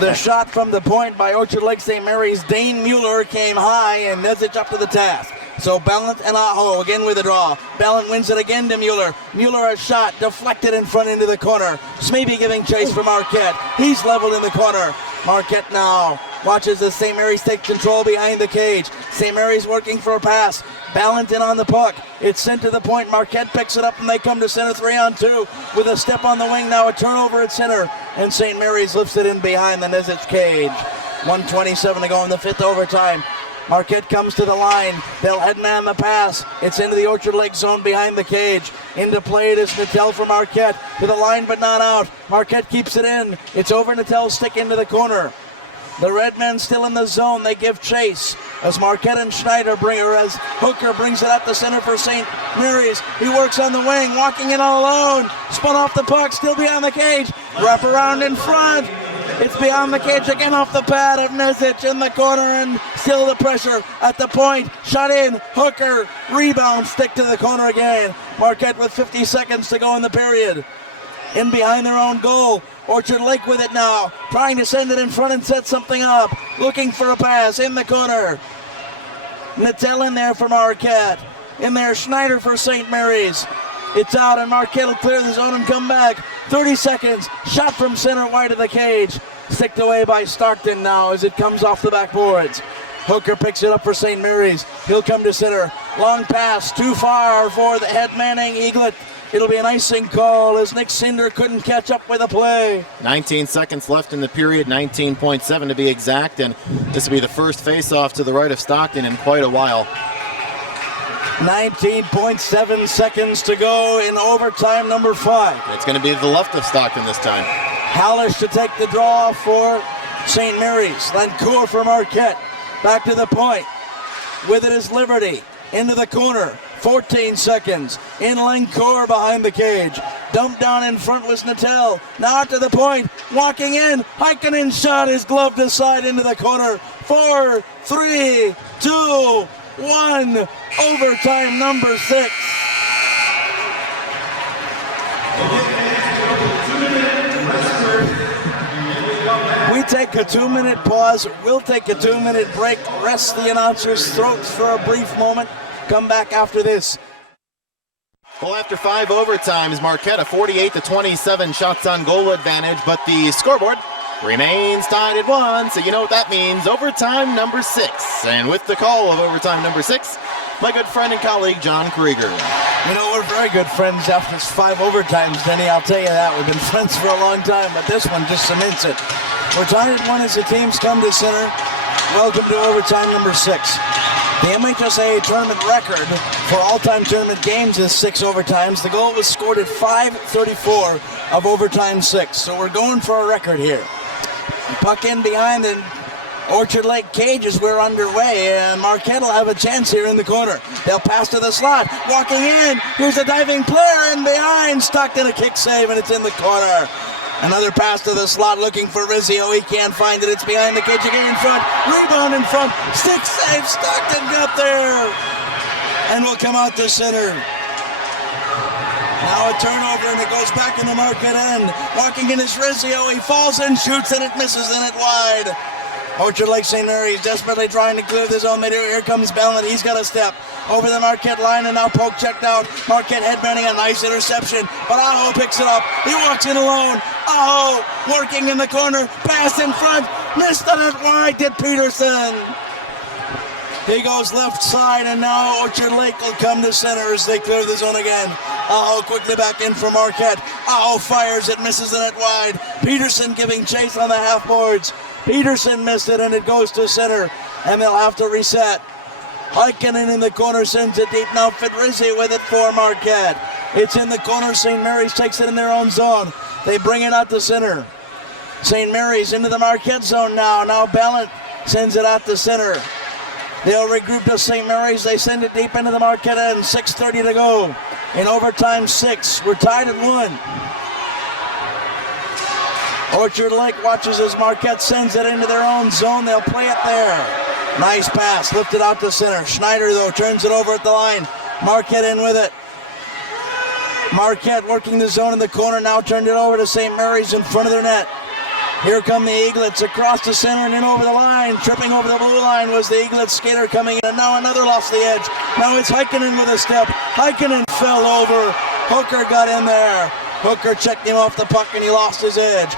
The shot from the point by Orchard Lake St. Mary's Dane Mueller came high, and Nezic up to the task. So Ballant and Aho again with a draw. Ballant wins it again to Mueller. Mueller a shot deflected in front into the corner. Smeby giving chase for Marquette. He's leveled in the corner. Marquette now watches as St. Mary's take control behind the cage. St. Mary's working for a pass. Ballant in on the puck. It's sent to the point. Marquette picks it up and they come to center 3-on-2 with a step on the wing. Now a turnover at center, and St. Mary's lifts it in behind the Nezic cage. 1:27 to go in the 5th overtime. Marquette comes to the line. They'll headman the pass. It's into the Orchard Lake zone behind the cage. Into play it is Natel for Marquette. To the line but not out. Marquette keeps it in. It's over Natel's stick into the corner. The Redmen still in the zone. They give chase as Marquette and Schneider bring her, as Hooker brings it up the center for St. Mary's. He works on the wing, walking in all alone. Spun off the puck, still behind the cage. Wrap around in front. It's beyond the cage again, off the pad of Nezic in the corner, and still the pressure at the point. Shot in, Hooker, rebound, stick to the corner again. Marquette with 50 seconds to go in the period. In behind their own goal. Orchard Lake with it now, trying to send it in front and set something up. Looking for a pass in the corner. Natel in there for Marquette. In there, Schneider for St. Mary's. It's out, and Marquette will clear the zone and come back. 30 seconds. Shot from center wide of the cage. Sticked away by Stockton now as it comes off the backboards. Hooker picks it up for St. Mary's. He'll come to center. Long pass, too far for the head-manning Eaglet. It'll be an icing call as Nick Cinder couldn't catch up with the play. 19 seconds left in the period, 19.7 to be exact, and this will be the first face-off to the right of Stockton in quite a while. 19.7 seconds to go in overtime number 5. It's going to be the left of Stockton this time. Hallish to take the draw for St. Mary's. Lancourt for Marquette. Back to the point. With it is Liberty. Into the corner. 14 seconds. In Lancourt behind the cage. Dumped down in front was Natel. Now to the point. Walking in. Heikkinen shot his glove aside into the corner. 4, 3, 2, 1. Overtime number 6. We take a 2-minute pause. We'll take a 2-minute break. Rest the announcers' throats for a brief moment. Come back after this. Well, after 5 overtimes, Marquette a 48-27 shots on goal advantage, but the scoreboard remains tied at 1, so you know what that means. Overtime number 6. And with the call of overtime number 6, my good friend and colleague, John Krieger. You know, we're very good friends after 5 overtimes, Denny. I'll tell you that. We've been friends for a long time, but this one just cements it. We're tied at 1 as the teams come to center. Welcome to overtime number 6. The MHSAA tournament record for all-time tournament games is 6 overtimes. The goal was scored at 5:34 of overtime 6. So we're going for a record here. Puck in behind the Orchard Lake cage as we're underway, and Marquette will have a chance here in the corner. They'll pass to the slot. Walking in. Here's a diving player in behind. Stockton a kick save, and it's in the corner. Another pass to the slot looking for Rizzio. He can't find it. It's behind the cage again in front. Rebound in front. Stick save. Stockton got there. And will come out to center. Now a turnover, and it goes back in the Marquette end. Walking in is Rizzio. He falls and shoots, and it misses, and it wide. Orchard Lake St. Mary's desperately trying to clear the zone. They do. Here comes Ballant. He's got a step over the Marquette line, and now poke checked out. Marquette headbanding, a nice interception, but Aho picks it up. He walks in alone. Aho working in the corner. Pass in front. Missed on it wide. Did Peterson. He goes left side, and now Orchard Lake will come to center as they clear the zone again. Aho quickly back in for Marquette. Aho fires it, misses it wide. Peterson giving chase on the half boards. Peterson missed it, and it goes to center, and they'll have to reset. Heikkinen in the corner sends it deep. Now Fedrizzi with it for Marquette. It's in the corner. St. Mary's takes it in their own zone. They bring it out to center. St. Mary's into the Marquette zone now. Now Ballant sends it out to center. They'll regroup to St. Mary's. They send it deep into the Marquette end. 6:30 to go. In overtime 6. We're tied at 1. Orchard Lake watches as Marquette sends it into their own zone. They'll play it there. Nice pass, lifted out to center. Schneider, though, turns it over at the line. Marquette in with it. Marquette working the zone in the corner, now turned it over to St. Mary's in front of their net. Here come the Eaglets across the center and in over the line. Tripping over the blue line was the Eaglets skater coming in, and now another lost the edge. Now it's Heikkinen with a step. Heikkinen fell over. Hooker got in there. Hooker checked him off the puck and he lost his edge.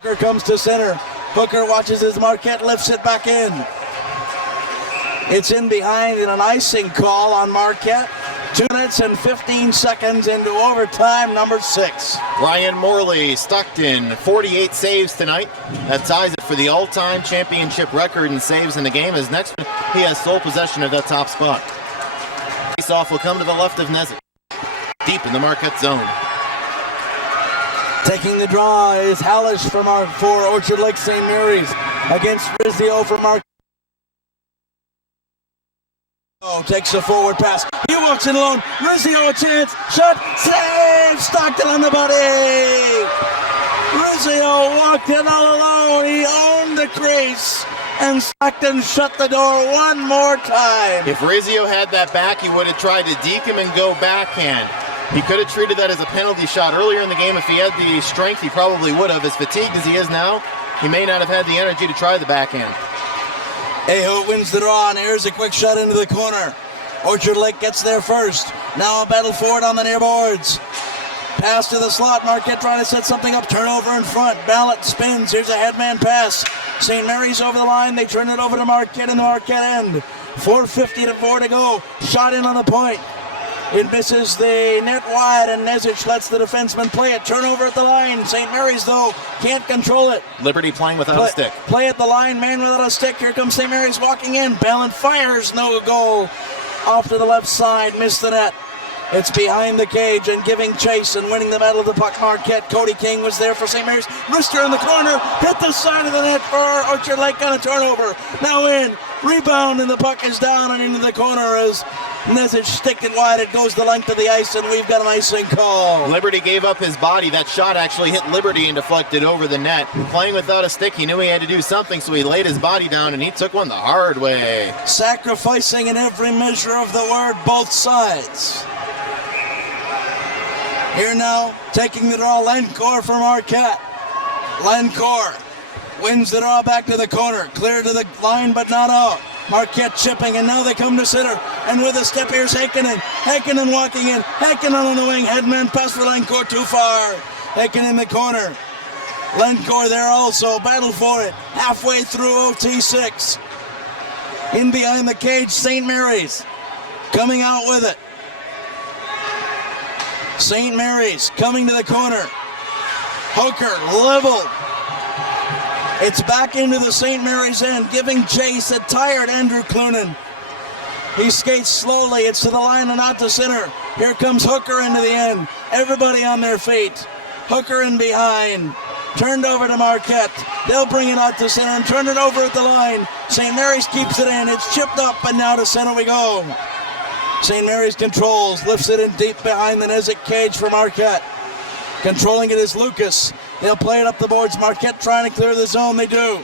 Hooker comes to center. Hooker watches as Marquette lifts it back in. It's in behind and an icing call on Marquette. 2 minutes and 15 seconds into overtime, number 6. Ryan Morley, Stockton, 48 saves tonight. That ties it for the all-time championship record in saves in the game. As next, he has sole possession of that top spot. Face-off will come to the left of Nezik. Deep in the Marquette zone. Taking the draw is Hallish for Orchard Lake St. Mary's against Rizzio for Marquette. Takes a forward pass. He walks in alone. Rizzio a chance. Shot. Save. Stockton on the body. Rizzio walked in all alone. He owned the crease. And Stockton shut the door one more time. If Rizzio had that back, he would have tried to deke him and go backhand. He could have treated that as a penalty shot earlier in the game. If he had the strength, he probably would have. As fatigued as he is now, he may not have had the energy to try the backhand. Aho wins the draw, and here's a quick shot into the corner. Orchard Lake gets there first. Now a battle for it on the near boards. Pass to the slot. Marquette trying to set something up. Turnover in front. Ballant spins. Here's a headman pass. St. Mary's over the line. They turn it over to Marquette in the Marquette end. 4:54 to go. Shot in on the point. It misses the net wide, and Nezic lets the defenseman play it. Turnover at the line. St. Mary's, though, can't control it. Liberty playing without a stick. Play at the line, man without a stick. Here comes St. Mary's walking in. Ballant fires, no goal. Off to the left side, missed the net. It's behind the cage and giving chase and winning the battle of the puck. Marquette. Cody King was there for St. Mary's. Wrister in the corner. Hit the side of the net for Orchard Lake on a turnover. Now in. Rebound, and the puck is down and into the corner as Nezic sticked it wide. It goes the length of the ice, and we've got an icing call. Liberty gave up his body. That shot actually hit Liberty and deflected over the net. Playing without a stick, he knew he had to do something, so he laid his body down, and he took one the hard way. Sacrificing in every measure of the word, both sides. Here now, taking the draw, Lencourt for Marquette. Lencourt wins the draw back to the corner. Clear to the line, but not out. Marquette chipping, and now they come to center. And with a step, here's Heikkinen. Heikkinen walking in. Heikkinen on the wing. Headman pass for Lencourt, too far. Heikkinen in the corner. Lencourt there also. Battle for it. Halfway through OT6. In behind the cage, St. Mary's coming out with it. St. Mary's coming to the corner. Hooker level. It's back into the St. Mary's end, giving chase a tired Andrew Clunan. He skates slowly. It's to the line and out to center. Here comes Hooker into the end. Everybody on their feet. Hooker in behind. Turned over to Marquette. They'll bring it out to center and turn it over at the line. St. Mary's keeps it in. It's chipped up, and now to center we go. St. Mary's controls, lifts it in deep behind the Nezic cage for Marquette. Controlling it is Lucas. They'll play it up the boards. Marquette trying to clear the zone. They do.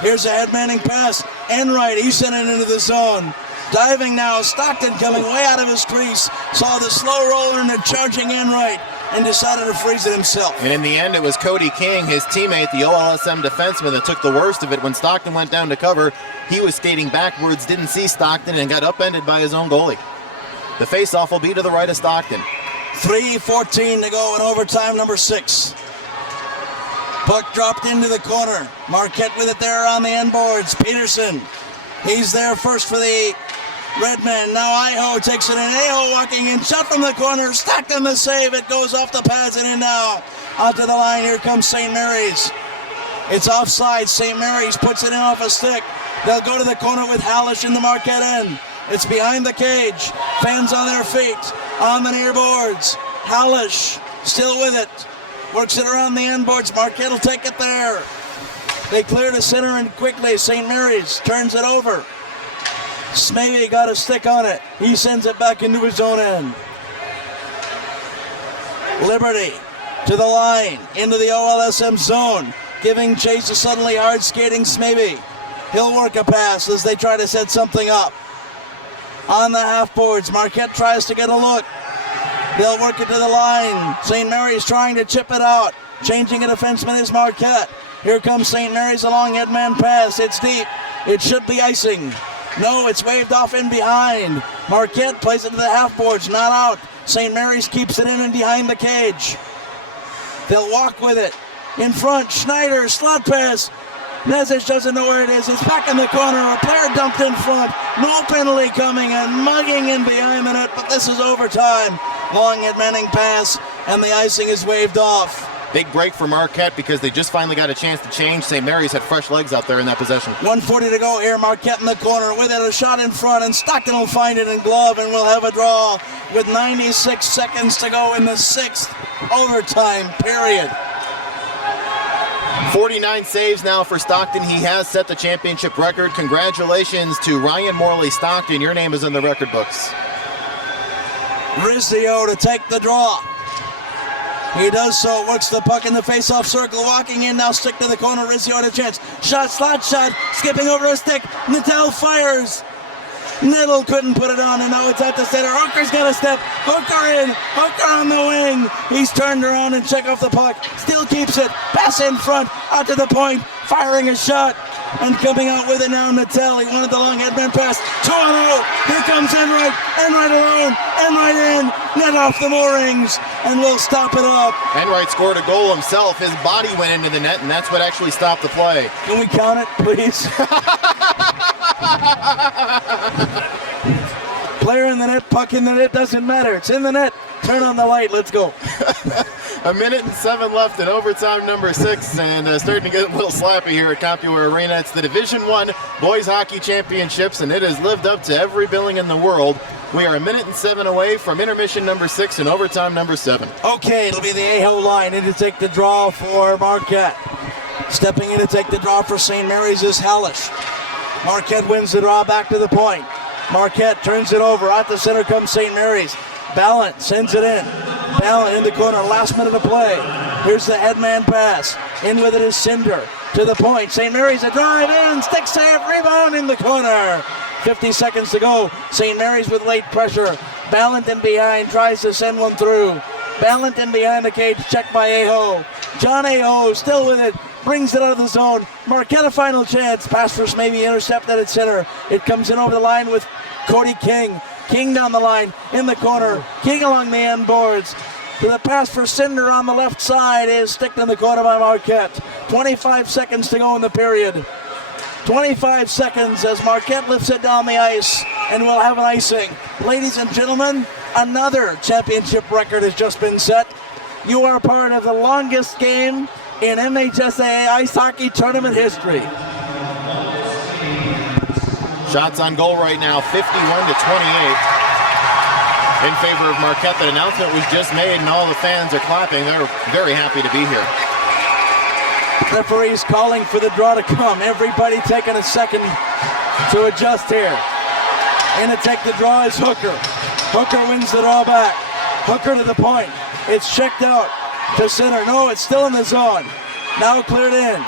Here's a headmanning pass. Enright, he sent it into the zone. Diving now. Stockton coming way out of his crease. Saw the slow roller and the charging Enright and decided to freeze it himself. And in the end, it was Cody King, his teammate, the OLSM defenseman, that took the worst of it. When Stockton went down to cover, he was skating backwards, didn't see Stockton, and got upended by his own goalie. The faceoff will be to the right of Stockton. 3:14 to go in overtime, number 6. Puck dropped into the corner. Marquette with it there on the end boards. Peterson, he's there first for the Redmen. Now Iho takes it in. Iho walking in, shot from the corner. Stockton the save. It goes off the pads and in now. Out to the line. Here comes St. Mary's. It's offside. St. Mary's puts it in off a stick. They'll go to the corner with Hallish in the Marquette end. It's behind the cage. Fans on their feet. on the near boards. Hallish still with it. Works it around the end boards. Marquette will take it there. They clear to center and quickly. St. Mary's turns it over. Smavey got a stick on it. He sends it back into his own end. Liberty to the line, into the OLSM zone, giving chase to suddenly hard skating Smavey. He'll work a pass as they try to set something up. On the half boards, Marquette tries to get a look. They'll work it to the line. St. Mary's trying to chip it out. Changing a defenseman is Marquette. Here comes St. Mary's along headman pass. It's deep. It should be icing. No, it's waved off in behind. Marquette plays it to the half boards, not out. St. Mary's keeps it in and behind the cage. They'll walk with it. In front, Schneider, slot pass. Nezic doesn't know where it is. It's back in the corner. A player dumped in front. No penalty coming and mugging in behind the net, but this is overtime. Long headmanning pass, and the icing is waved off. Big break for Marquette because they just finally got a chance to change. St. Mary's had fresh legs out there in that possession. 1:40 to go here. Marquette in the corner with it. A shot in front, and Stockton will find it in glove, and we'll have a draw with 96 seconds to go in the 6th overtime period. 49 saves now for Stockton. He has set the championship record. Congratulations to Ryan Morley Stockton. Your name is in the record books. Rizzio to take the draw. He does so, works the puck in the face-off circle, walking in now, stick to the corner, Rizzio had a chance. Shot, slot shot, skipping over a stick, Natal fires. Niddle couldn't put it on, and now it's at the center. Hooker's got a step, Hooker in, Hooker on the wing. He's turned around and check off the puck, still keeps it, pass in front, out to the point, firing a shot. And coming out with it now, Natal. He wanted the long headman pass. 2-0. Here comes Enright. Enright alone. Enright in. Net off the moorings. And we'll stop it up. Enright scored a goal himself. His body went into the net, and that's what actually stopped the play. Can we count it, please? Player in the net, puck in the net, doesn't matter. It's in the net. Turn on the light. Let's go. 1:07 left in overtime number 6, and starting to get a little slappy here at Compuware Arena. It's the Division I Boys Hockey Championships, and it has lived up to every billing in the world. We are 1:07 away from intermission number 6 and overtime number 7. Okay, it'll be the Aho line in to take the draw for Marquette. Stepping in to take the draw for St. Mary's is Hallish. Marquette wins the draw back to the point. Marquette turns it over. At the center comes St. Mary's. Ballant sends it in. Ballant in the corner, last minute of play. Here's the headman pass. In with it is Cinder. To the point. St. Mary's a drive in. Stick save. Rebound in the corner. 50 seconds to go. St. Mary's with late pressure. Ballant in behind. Tries to send one through. Ballant in behind the cage. Checked by Aho. John Aho still with it. Brings it out of the zone. Marquette a final chance. Pass for maybe intercepted at center. It comes in over the line with Cody King. King down the line, in the corner, King along the end boards. The pass for Cinder on the left side is sticked in the corner by Marquette. 25 seconds to go in the period. 25 seconds as Marquette lifts it down the ice, and we'll have an icing. Ladies and gentlemen, another championship record has just been set. You are part of the longest game in MHSAA ice hockey tournament history. Shots on goal right now, 51-28 in favor of Marquette. That announcement was just made, and all the fans are clapping. They're very happy to be here. Referees calling for the draw to come. Everybody taking a second to adjust here. And to take the draw is Hooker. Hooker wins the draw back. Hooker to the point. It's checked out to center. No, it's still in the zone. Now cleared in.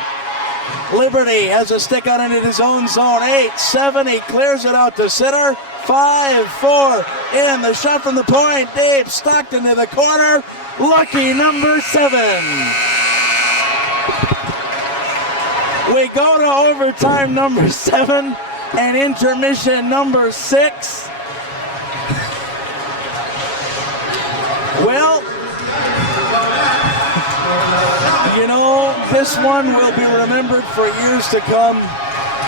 Liberty has a stick on it in his own zone. 8-7. He clears it out to center. 5-4 in. The shot from the point. Dave Stockton to the corner. Lucky number 7. We go to overtime number 7 and intermission number 6. Well, you know, this one will be remembered for years to come,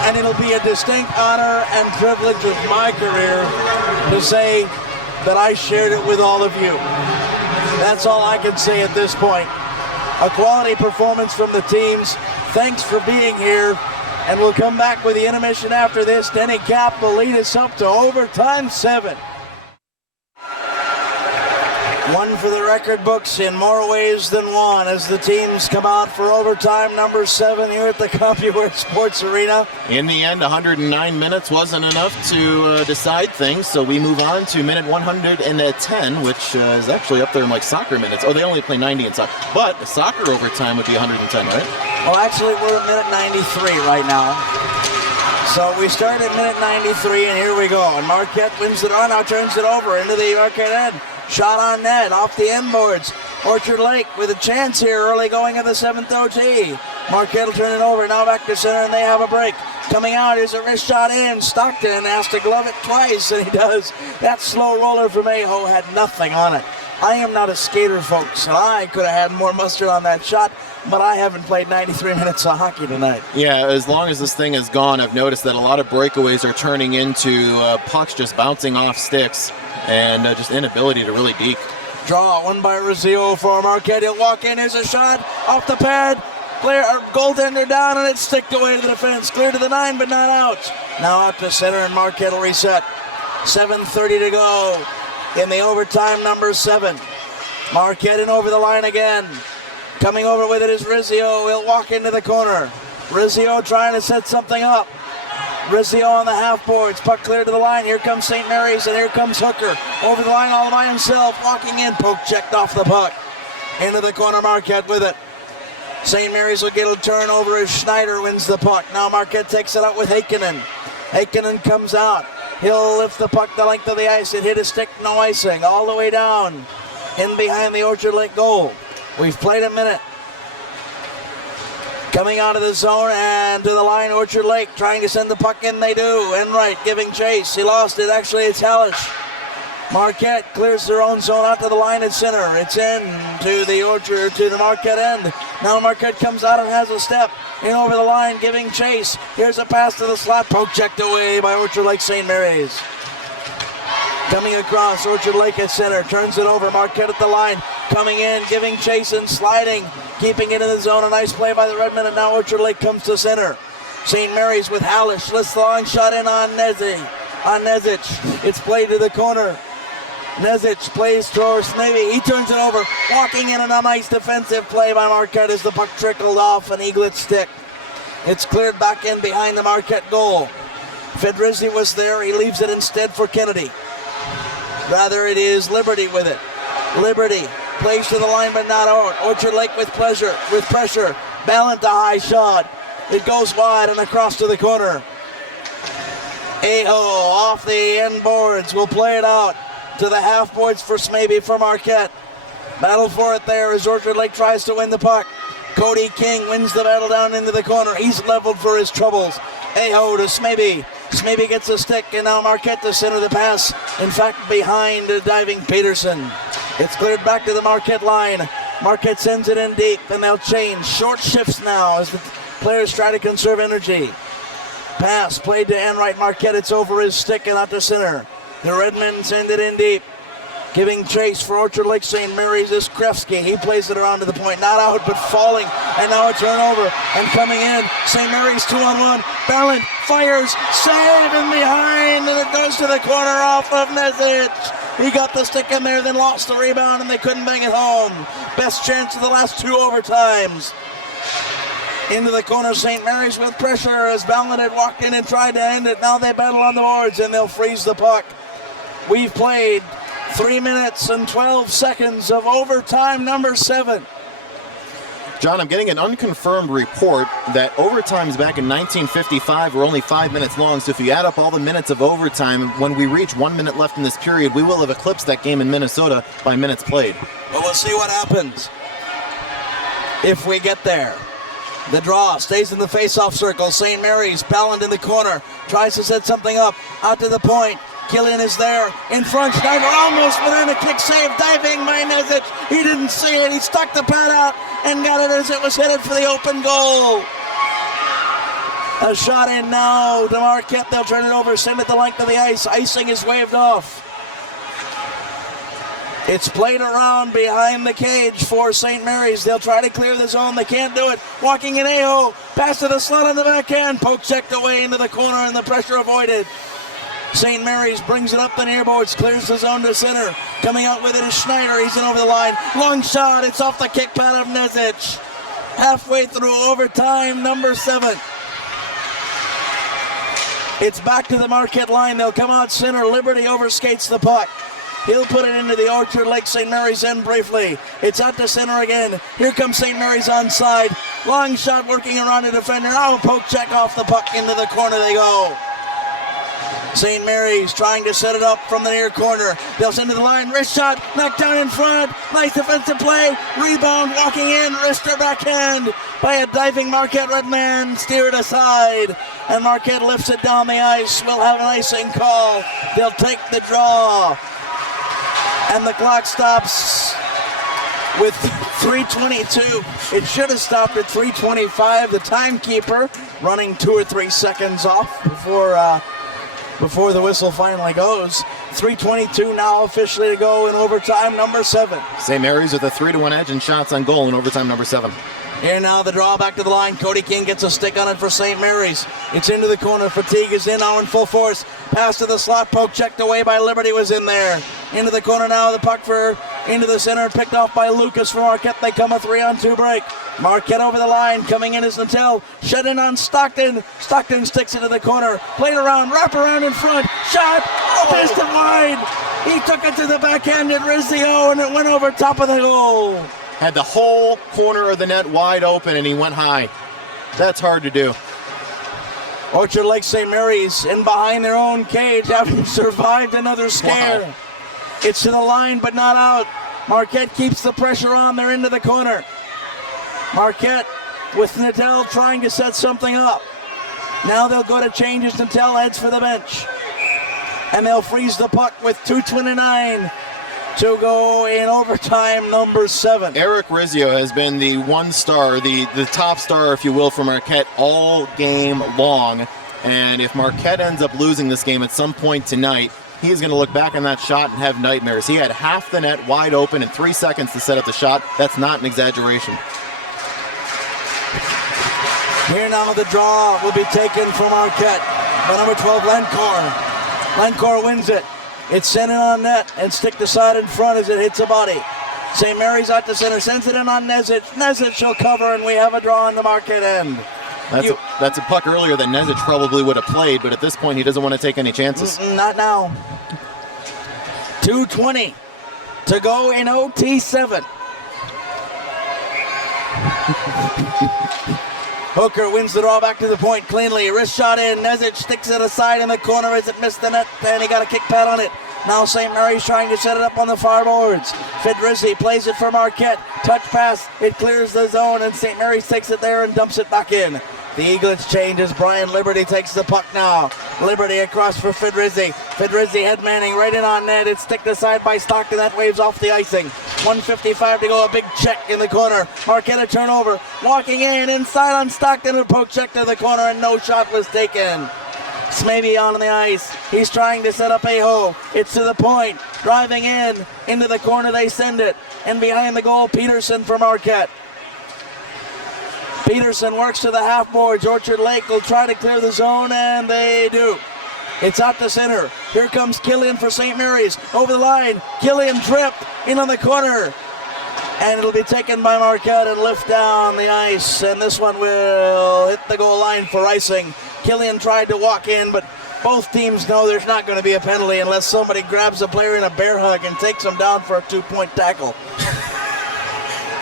and it'll be a distinct honor and privilege of my career to say that I shared it with all of you. That's all I can say at this point. A quality performance from the teams. Thanks for being here, and we'll come back with the intermission after this. Denny Cap will lead us up to overtime 7. One for the record books in more ways than one as the teams come out for overtime number 7 here at the CompuWare Sports Arena. In the end, 109 minutes wasn't enough to decide things, so we move on to minute 110, which is actually up there in like soccer minutes. Oh, they only play 90 in soccer, but soccer overtime would be 110, right? Well, actually, we're at minute 93 right now. So we start at minute 93, and here we go. And Marquette wins it on, now turns it over into the Marquette end. Shot on net, off the end boards. Orchard Lake with a chance here early going in the 7th OT. Marquette will turn it over, now back to center, and they have a break. Coming out, here's a wrist shot in. Stockton has to glove it twice, and he does. That slow roller from Aho had nothing on it. I am not a skater, folks, and I could have had more mustard on that shot, but I haven't played 93 minutes of hockey tonight. Yeah, as long as this thing is gone, I've noticed that a lot of breakaways are turning into pucks just bouncing off sticks and just inability to really deke. Draw, one by Rizzio for Marquette. He'll walk in, here's a shot off the pad. Goaltender down, and it's sticked away to the defense. Clear to the 9, but not out. Now out to center, and Marquette will reset. 7:30 to go in the overtime number 7. Marquette in over the line again. Coming over with it is Rizzio. He'll walk into the corner. Rizzio trying to set something up. Rizzio on the half boards. Puck clear to the line. Here comes St. Mary's, and here comes Hooker. Over the line all by himself. Walking in. Poke checked off the puck. Into the corner, Marquette with it. St. Mary's will get a turnover as Schneider wins the puck. Now Marquette takes it out with Heikkinen. Heikkinen comes out. He'll lift the puck the length of the ice. It hit a stick, no icing. All the way down. In behind the Orchard Lake goal. We've played a minute. Coming out of the zone and to the line, Orchard Lake trying to send the puck in. They do. Enright giving chase. He lost it. Actually, it's Hallish. Marquette clears their own zone out to the line at center. It's in to the Orchard, to the Marquette end. Now Marquette comes out and has a step in over the line, giving chase. Here's a pass to the slot. Poke checked away by Orchard Lake St. Mary's. Coming across, Orchard Lake at center. Turns it over. Marquette at the line. Coming in, giving chase and sliding. Keeping it in the zone. A nice play by the Redmen, and now Orchard Lake comes to center. St. Mary's with Hallish. Lifts the long shot in on Nezic. It's played to the corner. Nezic plays towards Snavy. He turns it over. Walking in on a nice defensive play by Marquette as the puck trickled off an Eaglets stick. It's cleared back in behind the Marquette goal. Fedrizzi was there. He leaves it instead for Kennedy. Rather, it is Liberty with it. Liberty plays to the line, but not out. Orchard Lake with pressure. Ballant a high shot. It goes wide and across to the corner. Aho off the end boards. Will play it out to the half boards for Smaby for Marquette. Battle for it there as Orchard Lake tries to win the puck. Cody King wins the battle down into the corner. He's leveled for his troubles. Aho to Smaby. Smaby gets a stick, and now Marquette to center the pass. In fact, behind diving Peterson. It's cleared back to the Marquette line. Marquette sends it in deep, and they'll change. Short shifts now as the players try to conserve energy. Pass played to Enright. Marquette, it's over his stick and out to center. The Redmen send it in deep. Giving chase for Orchard Lake St. Mary's is Krefsky. He plays it around to the point. Not out, but falling. And now a turnover. And coming in, St. Mary's 2-on-1. Ballant fires. Save in behind. And it goes to the corner off of Nezic. He got the stick in there, then lost the rebound, and they couldn't bang it home. Best chance of the last 2 overtimes. Into the corner, St. Mary's with pressure as Ballant had walked in and tried to end it. Now they battle on the boards, and they'll freeze the puck. We've played 3 minutes and 12 seconds of overtime number 7. John, I'm getting an unconfirmed report that overtimes back in 1955 were only 5 minutes long, so if you add up all the minutes of overtime, when we reach 1 minute left in this period, we will have eclipsed that game in Minnesota by minutes played. But we'll see what happens if we get there. The draw stays in the face-off circle. St. Mary's, Ballant in the corner, tries to set something up, out to the point. Killian is there, in front, Schneider almost within a kick save, diving by Nezic. He didn't see it, he stuck the pad out and got it as it was headed for the open goal. A shot in now to Marquette, they'll turn it over, send it the length of the ice. Icing is waved off. It's played around behind the cage for St. Mary's. They'll try to clear the zone. They can't do it. Walking in Aho. Pass to the slot on the backhand. Poke checked away into the corner and the pressure avoided. St. Mary's brings it up the near boards, clears the zone to center. Coming out with it is Schneider. He's in over the line. Long shot. It's off the kick pad of Nezic. Halfway through overtime, number 7. It's back to the Marquette line. They'll come out center. Liberty overskates the puck. He'll put it into the Orchard Lake St. Mary's end briefly. It's out to center again. Here comes St. Mary's onside. Long shot working around the defender. Oh, poke check off the puck into the corner they go. St. Mary's trying to set it up from the near corner. They'll send to the line. Wrist shot. Knocked down in front. Nice defensive play. Rebound walking in. Wrister backhand by a diving Marquette Redmen. Steered aside. And Marquette lifts it down the ice. We'll have an icing call. They'll take the draw. And the clock stops with 3:22. It should have stopped at 3:25. The timekeeper running 2 or 3 seconds off before the whistle finally goes. 3:22 now officially to go in overtime, number 7. St. Mary's with a 3-1 edge in shots on goal in overtime, number 7. Here now the draw back to the line. Cody King gets a stick on it for St. Mary's. It's into the corner. Fatigue is in now in full force. Pass to the slot. Poke checked away by Liberty was in there. Into the corner now. The puck into the center. Picked off by Lucas for Marquette. They come a 3-on-2 break. Marquette over the line. Coming in is Natel. Shut in on Stockton. Stockton sticks into the corner. Played around. Wrap around in front. Shot. Missed it wide. He took it to the backhand at Rizzio and it went over top of the goal. Had the whole corner of the net wide open and he went high. That's hard to do. Orchard Lake St. Mary's in behind their own cage, having survived another scare. Wow. It's to the line, but not out. Marquette keeps the pressure on. They're into the corner. Marquette with Natel trying to set something up. Now they'll go to changes. Natel heads for the bench. And they'll freeze the puck with 2:29 to go in overtime, number 7. Eric Rizzio has been the one star, the top star, if you will, for Marquette all game long. And if Marquette ends up losing this game at some point tonight, he's going to look back on that shot and have nightmares. He had half the net wide open in 3 seconds to set up the shot. That's not an exaggeration. Here now the draw will be taken from Marquette by number 12, Lencore. Lencore wins it. It's sent in on net and stick the side in front as it hits a body. St. Mary's out to center, sends it in on Nezic. Nezic will cover, and we have a draw on the Marquette end. That's a puck earlier that Nezic probably would have played, but at this point he doesn't want to take any chances. Not now. 2:20 to go in OT7. Hooker wins the draw back to the point cleanly. Wrist shot in. Nezic sticks it aside in the corner as it missed the net, and he got a kick pad on it. Now St. Mary's trying to set it up on the far boards. Fidrizzi plays it for Marquette. Touch pass. It clears the zone, and St. Mary's takes it there and dumps it back in. The Eaglets changes. Brian Liberty takes the puck now. Liberty across for Fidrizzi. Fidrizzi head manning right in on net. It's sticked aside by Stockton. That waves off the icing. 1:55 to go. A big check in the corner. Marquette a turnover. Walking in inside on Stockton. A poke check to the corner and no shot was taken. Smaybe on the ice. He's trying to set up Aho. It's to the point. Driving in. Into the corner they send it. And behind the goal, Peterson for Marquette. Peterson works to the half boards. Orchard Lake will try to clear the zone, and they do. It's out to center. Here comes Killian for St. Mary's. Over the line. Killian tripped in on the corner. And it'll be taken by Marquette and lift down the ice. And this one will hit the goal line for icing. Killian tried to walk in, but both teams know there's not going to be a penalty unless somebody grabs a player in a bear hug and takes him down for a 2-point tackle.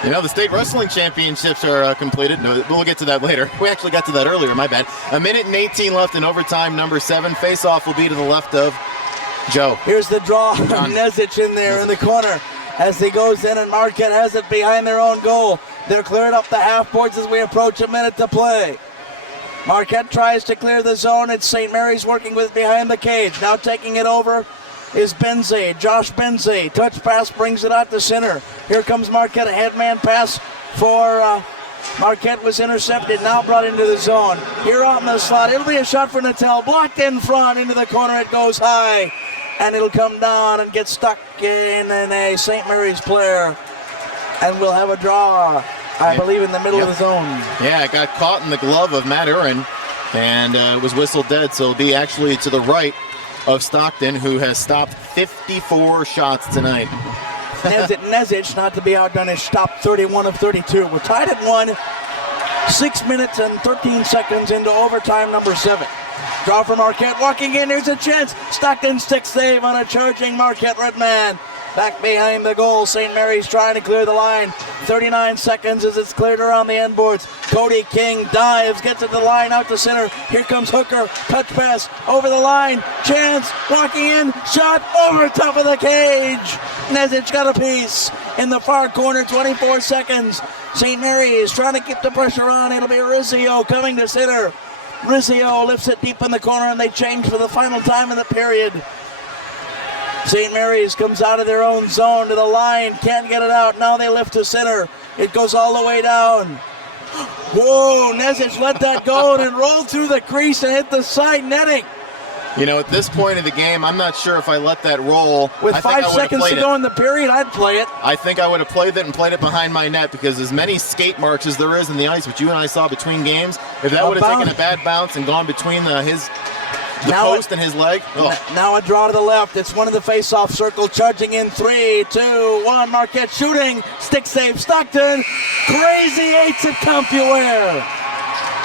You know, the state wrestling championships are completed. No, we'll get to that later. We actually got to that earlier, my bad. 1:18 left in overtime, number 7. Face-off will be to the left of Joe. Here's the draw. Nezic in there in the corner as he goes in, and Marquette has it behind their own goal. They're clearing up the half boards as we approach a minute to play. Marquette tries to clear the zone. It's St. Mary's working with behind the cage. Now taking it over is Benze, Josh Benze. Touch pass brings it out to center. Here comes Marquette, a headman pass for Marquette was intercepted, now brought into the zone. Here out in the slot, it'll be a shot for Natel. Blocked in front, into the corner, it goes high. And it'll come down and get stuck in a St. Mary's player. And we'll have a draw, I believe, in the middle of the zone. Yeah, it got caught in the glove of Matt Urin and was whistled dead, so it'll be actually to the right of Stockton, who has stopped 54 shots tonight. Nezic, not to be outdone, has stopped 31 of 32. We're tied at 1, 6 minutes and 13 seconds into overtime number 7. Draw for Marquette, walking in, there's a chance. Stockton stick save on a charging Marquette Redman. Back behind the goal, St. Mary's trying to clear the line. 39 seconds as it's cleared around the end boards. Cody King dives, gets it to the line, out to center. Here comes Hooker, touch pass, over the line. Chance, walking in, shot over top of the cage. Nezic got a piece in the far corner, 24 seconds. St. Mary's trying to keep the pressure on. It'll be Rizzio coming to center. Rizzio lifts it deep in the corner, and they change for the final time in the period. St. Mary's comes out of their own zone to the line, can't get it out. Now they lift to center. It goes all the way down. Whoa, Nezic let that go and it rolled through the crease and hit the side netting. You know, at this point of the game, I'm not sure if I let that roll. With 5 seconds to go in the period, I'd play it. I think I would have played it and played it behind my net, because as many skate marks as there is in the ice, which you and I saw between games, if that would have taken a bad bounce and gone between the post and his leg. Now a draw to the left. It's one of the face-off circle, charging in 3, 2, 1. Marquette shooting. Stick save. Stockton. Crazy eights at CompuWare.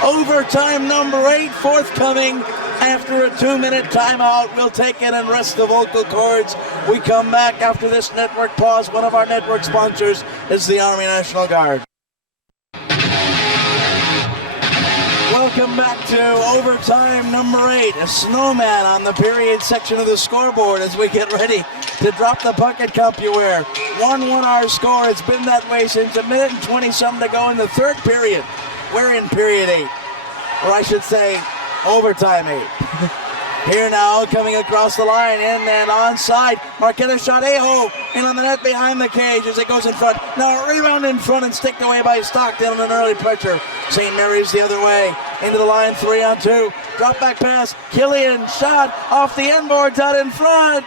Overtime number 8 forthcoming after a 2-minute timeout. We'll take it and rest the vocal cords. We come back after this network pause. One of our network sponsors is the Army National Guard. Welcome back to overtime number 8. A snowman on the period section of the scoreboard as we get ready to drop the puck at CompuWare. 1-1 our score. It's been that way since a minute and 20-something to go in the third period. We're in period 8. Or I should say, overtime 8. Here now, coming across the line, in and onside. Marquette shot Aho, in on the net behind the cage as it goes in front. Now a rebound in front and sticked away by Stockton on an early pressure. St. Mary's the other way, into the line, 3-on-2. Drop back pass, Killian shot off the end boards out in front.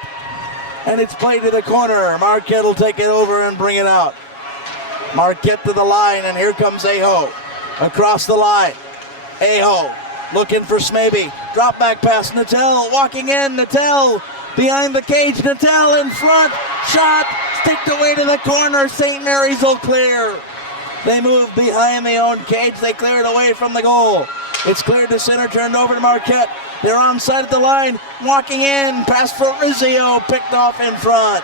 And it's played to the corner. Marquette will take it over and bring it out. Marquette to the line, and here comes Aho. Across the line, Aho looking for Smaby. Drop back pass, Natel walking in, Natel behind the cage, Natel in front, shot, sticked away to the corner. St. Mary's will clear. They move behind their own cage, they clear it away from the goal. It's cleared to center, turned over to Marquette. They're onside at the line, walking in, pass for Rizzio, picked off in front.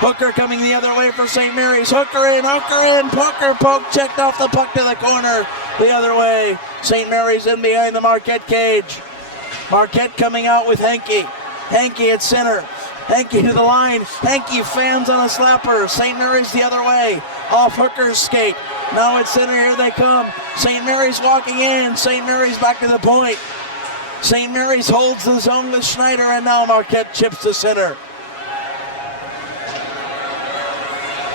Hooker coming the other way for St. Mary's. Hooker in, Hooker poke, checked off the puck to the corner. The other way, St. Mary's in behind the Marquette cage. Marquette coming out with Henke. Henke at center. Henke to the line. Henke fans on a slapper. St. Mary's the other way. Off Hooker's skate. Now at center, here they come. St. Mary's walking in. St. Mary's back to the point. St. Mary's holds the zone with Schneider, and now Marquette chips to center.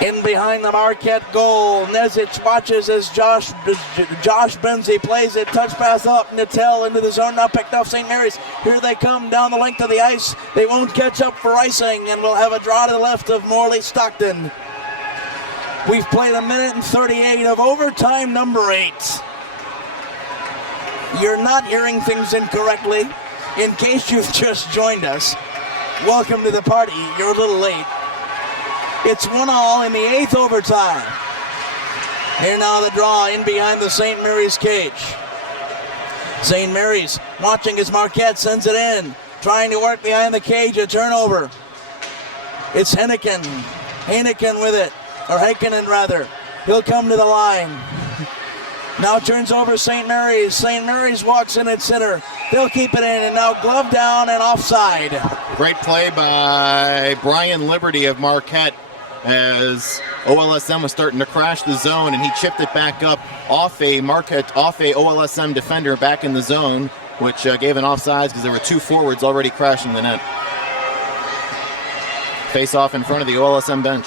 In behind the Marquette goal, Nezic watches as Josh Benzie plays it. Touch pass up, Natel into the zone, now picked off St. Mary's. Here they come down the length of the ice. They won't catch up for icing, and we'll have a draw to the left of Morley Stockton. We've played a minute and 38 of overtime number 8. You're not hearing things incorrectly. In case you've just joined us, welcome to the party. You're a little late. It's 1-1 in the 8th overtime. Here now the draw in behind the St. Mary's cage. St. Mary's watching as Marquette sends it in. Trying to work behind the cage, a turnover. It's Heineken. Heineken with it. Or Heikkinen rather. He'll come to the line. Now turns over St. Mary's. St. Mary's walks in at center. They'll keep it in, and now glove down and offside. Great play by Brian Liberty of Marquette as OLSM was starting to crash the zone, and he chipped it back up off a OLSM defender back in the zone, which gave an offsides because there were 2 forwards already crashing the net. Face off in front of the OLSM bench.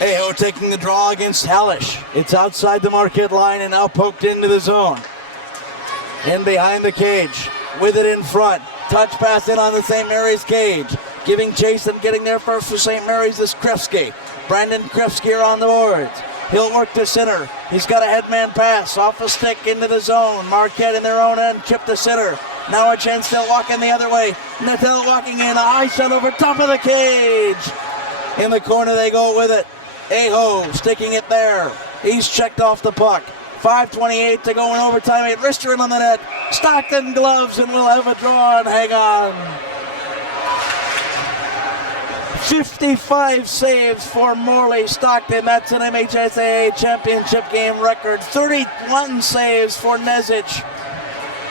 Aho taking the draw against Hallish. It's outside the Marquette line and now poked into the zone. In behind the cage, with it in front. Touch pass in on the St. Mary's cage. Giving chase and getting there first for St. Mary's is Krefsky. Brandon Krefsky on the boards. He'll work to center. He's got a headman pass off a stick into the zone. Marquette in their own end, chip to center. Now a chance still walking the other way. Natel walking in, a high shot over top of the cage. In the corner they go with it. Aho sticking it there. He's checked off the puck. 5:28 to go in overtime. A wrister in on the net. Stockton gloves and we'll have a draw and hang on. 55 saves for Morley Stockton. That's an MHSAA championship game record. 31 saves for Nezic.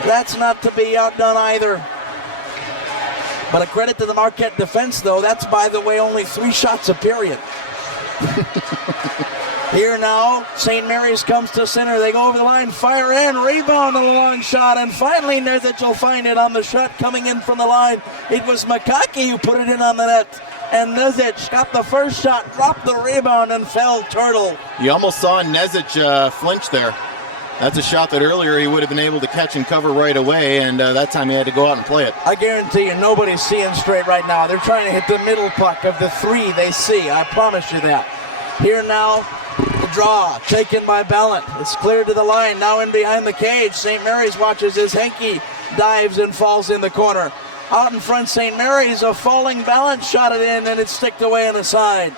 That's not to be outdone either. But a credit to the Marquette defense, though. That's, by the way, only 3 shots a period. Here now, St. Mary's comes to center. They go over the line, fire in, rebound on a long shot, and finally Nezic will find it on the shot coming in from the line. It was Makaki who put it in on the net, and Nezic got the first shot, dropped the rebound, and fell turtle. You almost saw Nezic flinch there. That's a shot that earlier he would have been able to catch and cover right away, and that time he had to go out and play it. I guarantee you nobody's seeing straight right now. They're trying to hit the middle puck of the 3 they see. I promise you that. Here now, the draw taken by Ballant. It's cleared to the line. Now in behind the cage. St. Mary's watches as Henke dives and falls in the corner. Out in front, St. Mary's, a falling Ballant shot it in, and it's sticked away on the side.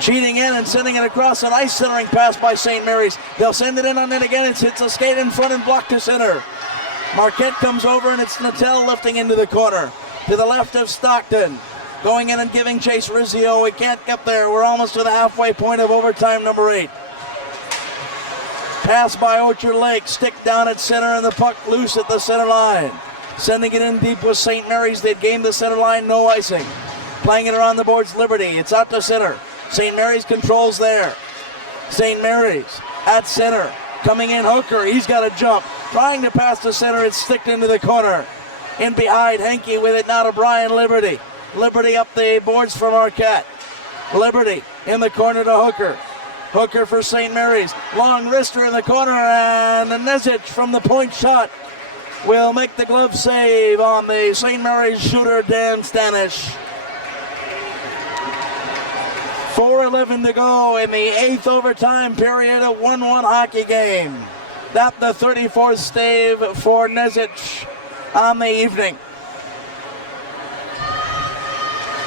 Cheating in and sending it across, a nice centering pass by St. Mary's. They'll send it in on it again. It hits a skate in front and blocked to center. Marquette comes over and it's Natel lifting into the corner. To the left of Stockton. Going in and giving chase Rizzio. We can't get there. We're almost to the halfway point of overtime number 8. Pass by Orchard Lake. Stick down at center and the puck loose at the center line. Sending it in deep with St. Mary's. They'd gained the center line. No icing. Playing it around the boards. Liberty. It's out to center. St. Mary's controls there. St. Mary's at center. Coming in Hooker. He's got to jump. Trying to pass to center. It's sticked into the corner. In behind Henke with it now to Brian Liberty. Liberty up the boards for Marquette. Liberty in the corner to Hooker. Hooker for St. Mary's. Long wrister in the corner, and Nezic from the point shot will make the glove save on the St. Mary's shooter, Dan Stanish. 4:11 to go in the 8th overtime period, a 1-1 hockey game. That the 34th save for Nezic on the evening.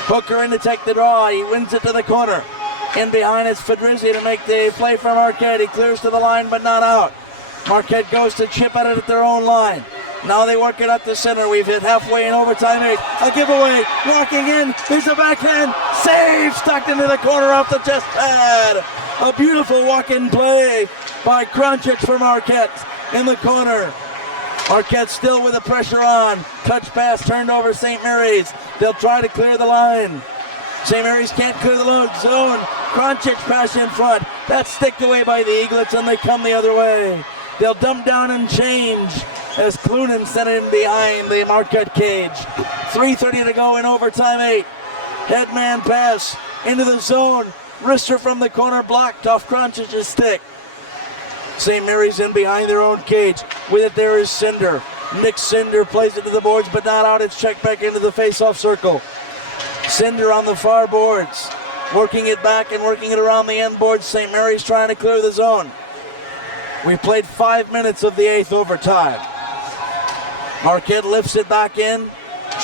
Hooker in to take the draw. He wins it to the corner. In behind it's Fedrizzi to make the play for Marquette. He clears to the line but not out. Marquette goes to chip at it at their own line. Now they work it up the center. We've hit halfway in overtime 8. A giveaway. Walking in. There's a backhand. Save. Stuck into the corner off the chest pad. A beautiful walk-in play by Kronchich for Marquette in the corner. Marquette still with the pressure on. Touch pass turned over St. Mary's. They'll try to clear the line. St. Mary's can't clear the load zone. Kronchich pass in front. That's sticked away by the Eaglets and they come the other way. They'll dump down and change as Clunan sent it in behind the Marquette cage. 3:30 to go in overtime 8. Headman pass into the zone. Wrister from the corner blocked off Kronchich's stick. St. Mary's in behind their own cage. With it there is Cinder. Nick Cinder plays it to the boards but not out. It's checked back into the face-off circle. Cinder on the far boards. Working it back and working it around the end boards. St. Mary's trying to clear the zone. We've played 5 minutes of the 8th overtime. Marquette lifts it back in.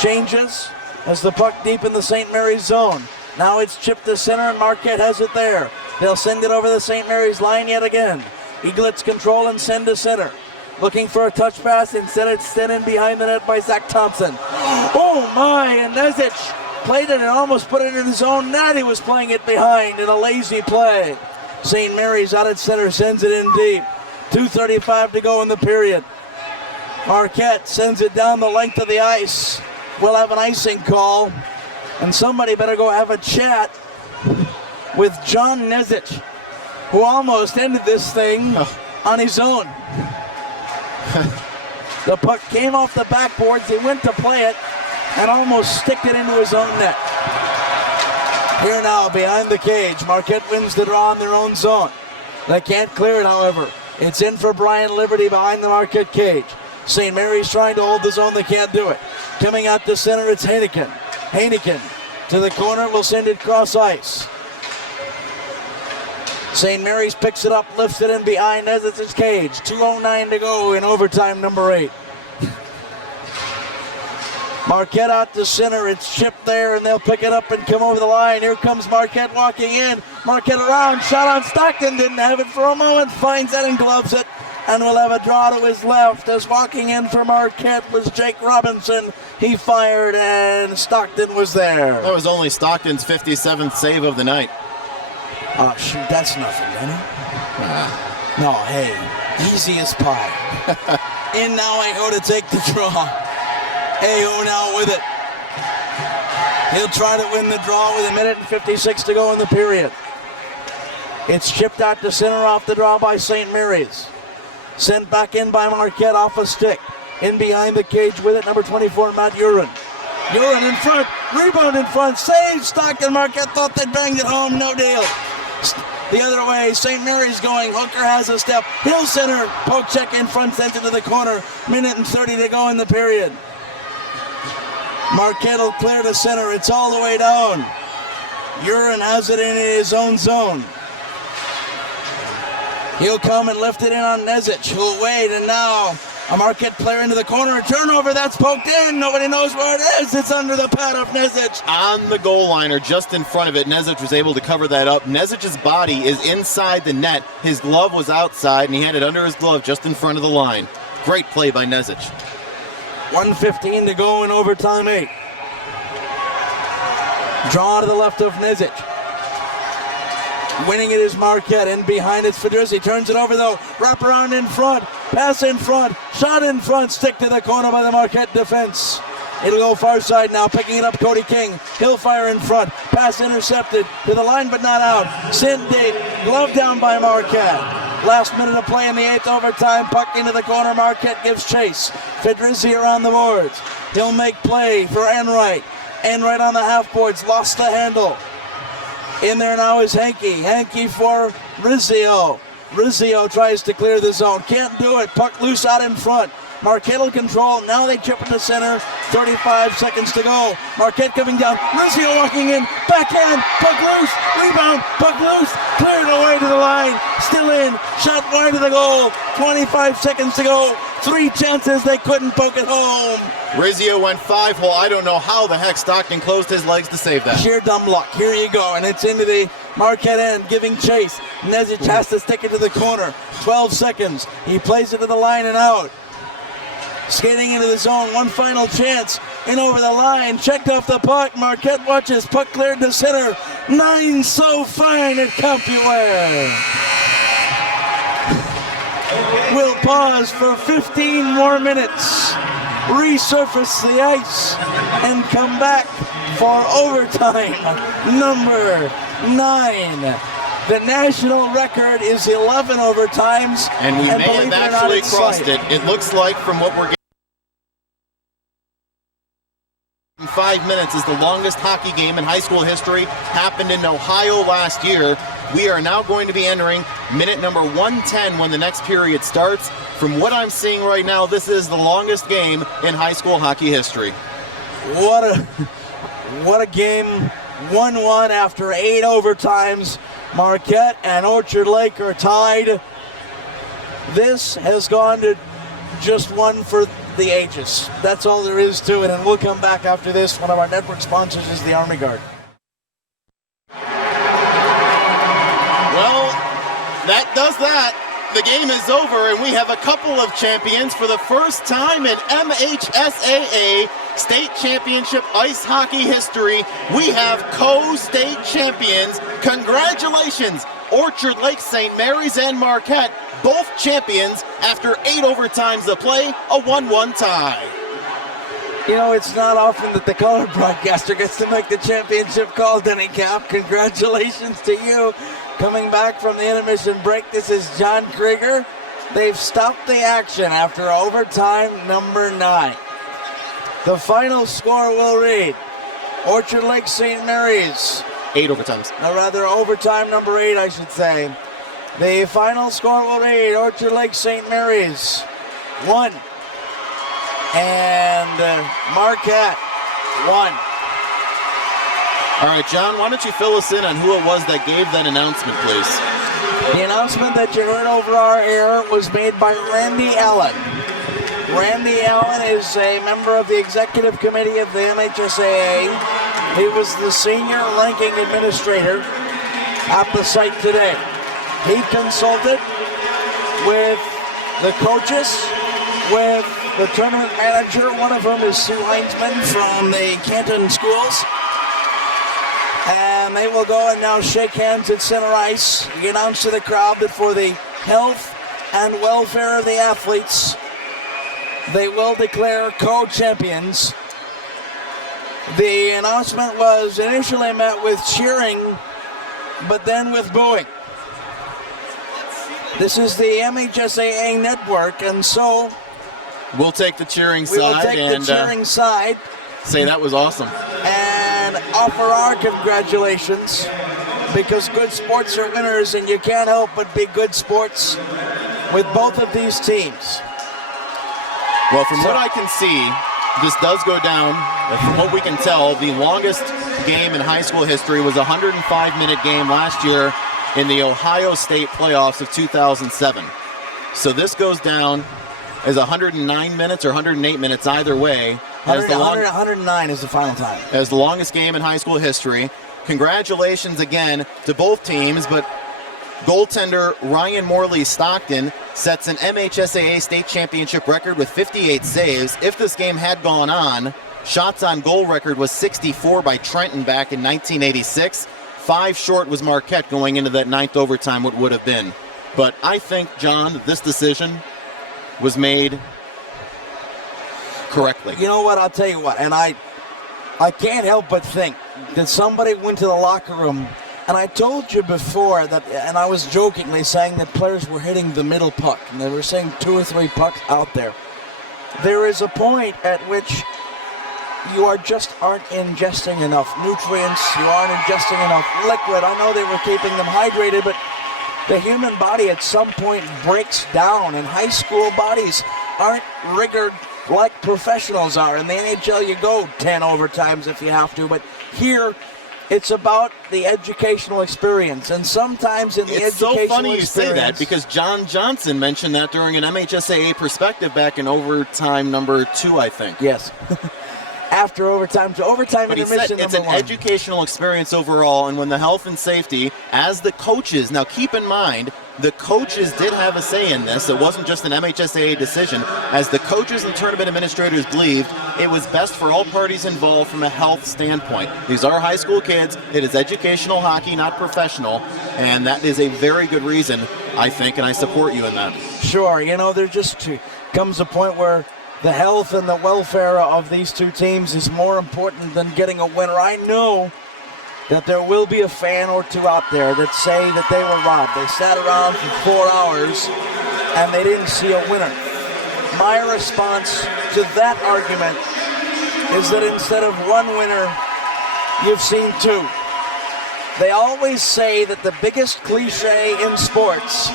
Changes as the puck deep in the St. Mary's zone. Now it's chipped to center and Marquette has it there. They'll send it over the St. Mary's line yet again. Eaglets control and send to center. Looking for a touch pass. Instead it's sent in behind the net by Zach Thompson. Oh my, and Nezic played it and almost put it in his own net. He was playing it behind in a lazy play. St. Mary's out at center, sends it in deep. 2:35 to go in the period. Marquette sends it down the length of the ice. We'll have an icing call. And somebody better go have a chat with John Nezic, who almost ended this thing on his own. The puck came off the backboards. He went to play it and almost sticked it into his own net. Here now, behind the cage, Marquette wins the draw in their own zone. They can't clear it, however. It's in for Brian Liberty behind the Marquette cage. St. Mary's trying to hold the zone. They can't do it. Coming out to center, it's Heineken. Heineken to the corner, will send it cross ice. St. Mary's picks it up, lifts it in behind Nezic's cage. 2:09 to go in overtime number 8. Marquette out to center. It's chipped there, and they'll pick it up and come over the line. Here comes Marquette walking in. Marquette around. Shot on Stockton. Didn't have it for a moment. Finds it and gloves it. And we'll have a draw to his left. As walking in for Marquette was Jake Robinson. He fired, and Stockton was there. That was only Stockton's 57th save of the night. Oh, shoot, that's nothing, Denny. No, hey, easy as pie. In now, Aho to take the draw. Aho now with it. He'll try to win the draw with 1:56 to go in the period. It's chipped out to center off the draw by St. Mary's. Sent back in by Marquette off a stick. In behind the cage with it, number 24, Matt Urin. Urin in front, rebound in front, save Stockton. Marquette thought they banged it home, no deal. The other way, St. Mary's going. Hooker has a step. Hill center, poke check in front, sent it to the corner. 1:30 to go in the period. Marquette will clear to center. It's all the way down. Urin has it in his own zone. He'll come and lift it in on Nezic, who'll wait, and now a Marquette player into the corner. A turnover, that's poked in. Nobody knows where it is. It's under the pad of Nezic. On the goal line, or just in front of it, Nezic was able to cover that up. Nezic's body is inside the net. His glove was outside, and he had it under his glove just in front of the line. Great play by Nezic. 1:15 to go in overtime 8. Draw to the left of Nezic. Winning it is Marquette. In behind it's Fedrizzi. Turns it over though. Wrap around in front. Pass in front. Shot in front. Stick to the corner by the Marquette defense. It'll go far side now. Picking it up, Cody King. He'll fire in front. Pass intercepted to the line but not out. Cindy. Glove down by Marquette. Last minute of play in the 8th overtime. Puck into the corner. Marquette gives chase. Fedrizzi around the boards. He'll make play for Enright. Enright on the half boards. Lost the handle. In there now is Hankey. Hankey for Rizzio. Rizzio tries to clear the zone. Can't do it. Puck loose out in front. Marquette will control. Now they chip it to center. 35 seconds to go. Marquette coming down. Rizzio walking in. Backhand. Puck loose. Rebound. Puck loose. Cleared away to the line. Still in. Shot wide of the goal. 25 seconds to go. 3 chances. They couldn't poke it home. Rizzio went 5-hole. I don't know how the heck Stockton closed his legs to save that. Sheer dumb luck. Here you go. And it's into the Marquette end, giving chase. Nezic has to stick it to the corner. 12 seconds. He plays it to the line and out. Skating into the zone. One final chance. In over the line. Checked off the puck. Marquette watches. Puck cleared to center. 9 so fine at Compuware. We'll pause for 15 more minutes. Resurface the ice and come back for overtime number 9. The national record is 11 overtimes. And we may have actually crossed it. It looks like from what we're getting. 5 minutes is the longest hockey game in high school history. Happened in Ohio last year. We are now going to be entering minute number 110 when the next period starts. From what I'm seeing right now, this is the longest game in high school hockey history. What a game. 1-1 after 8 overtimes. Marquette and Orchard Lake are tied. This has gone to just one for the ages. That's all there is to it, and we'll come back after this. One of our network sponsors is the Army Guard. Well, that does that. The game is over, and we have a couple of champions for the first time in MHSAA State Championship Ice Hockey history. We have co-state champions. Congratulations, Orchard Lake, St. Mary's, and Marquette, both champions after 8 overtimes of play, a 1-1 tie. You know, it's not often that the color broadcaster gets to make the championship call, Denny Cap. Congratulations to you. Coming back from the intermission break, this is John Krieger. They've stopped the action after overtime number 9. The final score will read, Orchard Lake St. Mary's. 8 overtimes. Or rather, overtime number 8, I should say. The final score will read, Orchard Lake St. Mary's 1. And Marquette 1. All right, John, why don't you fill us in on who it was that gave that announcement, please? The announcement that you heard over our air was made by Randy Allen. Randy Allen is a member of the executive committee of the MHSAA. He was the senior ranking administrator at the site today. He consulted with the coaches, with the tournament manager, one of whom is Sue Heinzman from the Canton schools. And they will go and now shake hands at center ice. He announced to the crowd that for the health and welfare of the athletes, they will declare co-champions. The announcement was initially met with cheering, but then with booing. This is the MHSAA network, and so we'll take the cheering we will side take and the cheering side say that was awesome. and offer our congratulations, because good sports are winners, and you can't help but be good sports with both of these teams. Well, from what I can see, this does go down. From what we can tell, the longest game in high school history was a 105-minute game last year in the Ohio State playoffs of 2007. So this goes down as 109 minutes or 108 minutes either way. 109 is the final time. As the longest game in high school history. Congratulations again to both teams, but goaltender Ryan Morley Stockton sets an MHSAA state championship record with 58 saves. If this game had gone on, shots on goal record was 64 by Trenton back in 1986. 5 short was Marquette going into that 9th overtime, what would have been. But I think, John, this decision was made correctly. You know what, I'll tell you what, and I can't help but think that somebody went to the locker room, and I told you before that, and I was jokingly saying that players were hitting the middle puck, and they were saying 2 or 3 pucks out there. There is a point at which you aren't ingesting enough nutrients, you aren't ingesting enough liquid. I know they were keeping them hydrated, but the human body at some point breaks down, and high school bodies aren't rigored like professionals are. In the NHL, you go 10 overtimes if you have to, but here it's about the educational experience, and sometimes in the it's educational so funny you experience, say that, because John Johnson mentioned that during an MHSAA perspective back in overtime number 2, I think. yes. After overtime to overtime But he intermission said it's number an 1. educational experience overall, and when the health and safety, as the coaches, now keep in mind, the coaches did have a say in this. It wasn't just an MHSAA decision. As the coaches and tournament administrators believed, it was best for all parties involved from a health standpoint. These are high school kids. It is educational hockey, not professional, and that is a very good reason, I think, and I support you in that. Sure, there just comes a point where the health and the welfare of these two teams is more important than getting a winner. I know that there will be a fan or two out there that say that they were robbed. They sat around for 4 hours and they didn't see a winner. My response to that argument is that instead of 1 winner, you've seen 2. They always say that the biggest cliche in sports,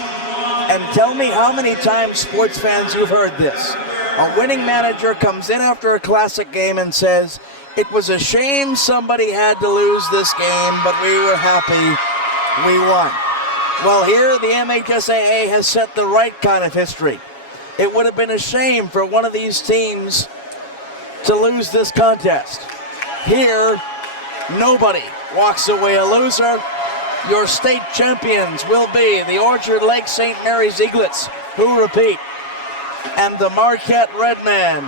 and tell me how many times, sports fans, you've heard this. A winning manager comes in after a classic game and says, "It was a shame somebody had to lose this game, but we were happy we won." Well, here the MHSAA has set the right kind of history. It would have been a shame for one of these teams to lose this contest. Here, nobody walks away a loser. Your state champions will be the Orchard Lake St. Mary's Eaglets, who repeat, and the Marquette Redmen,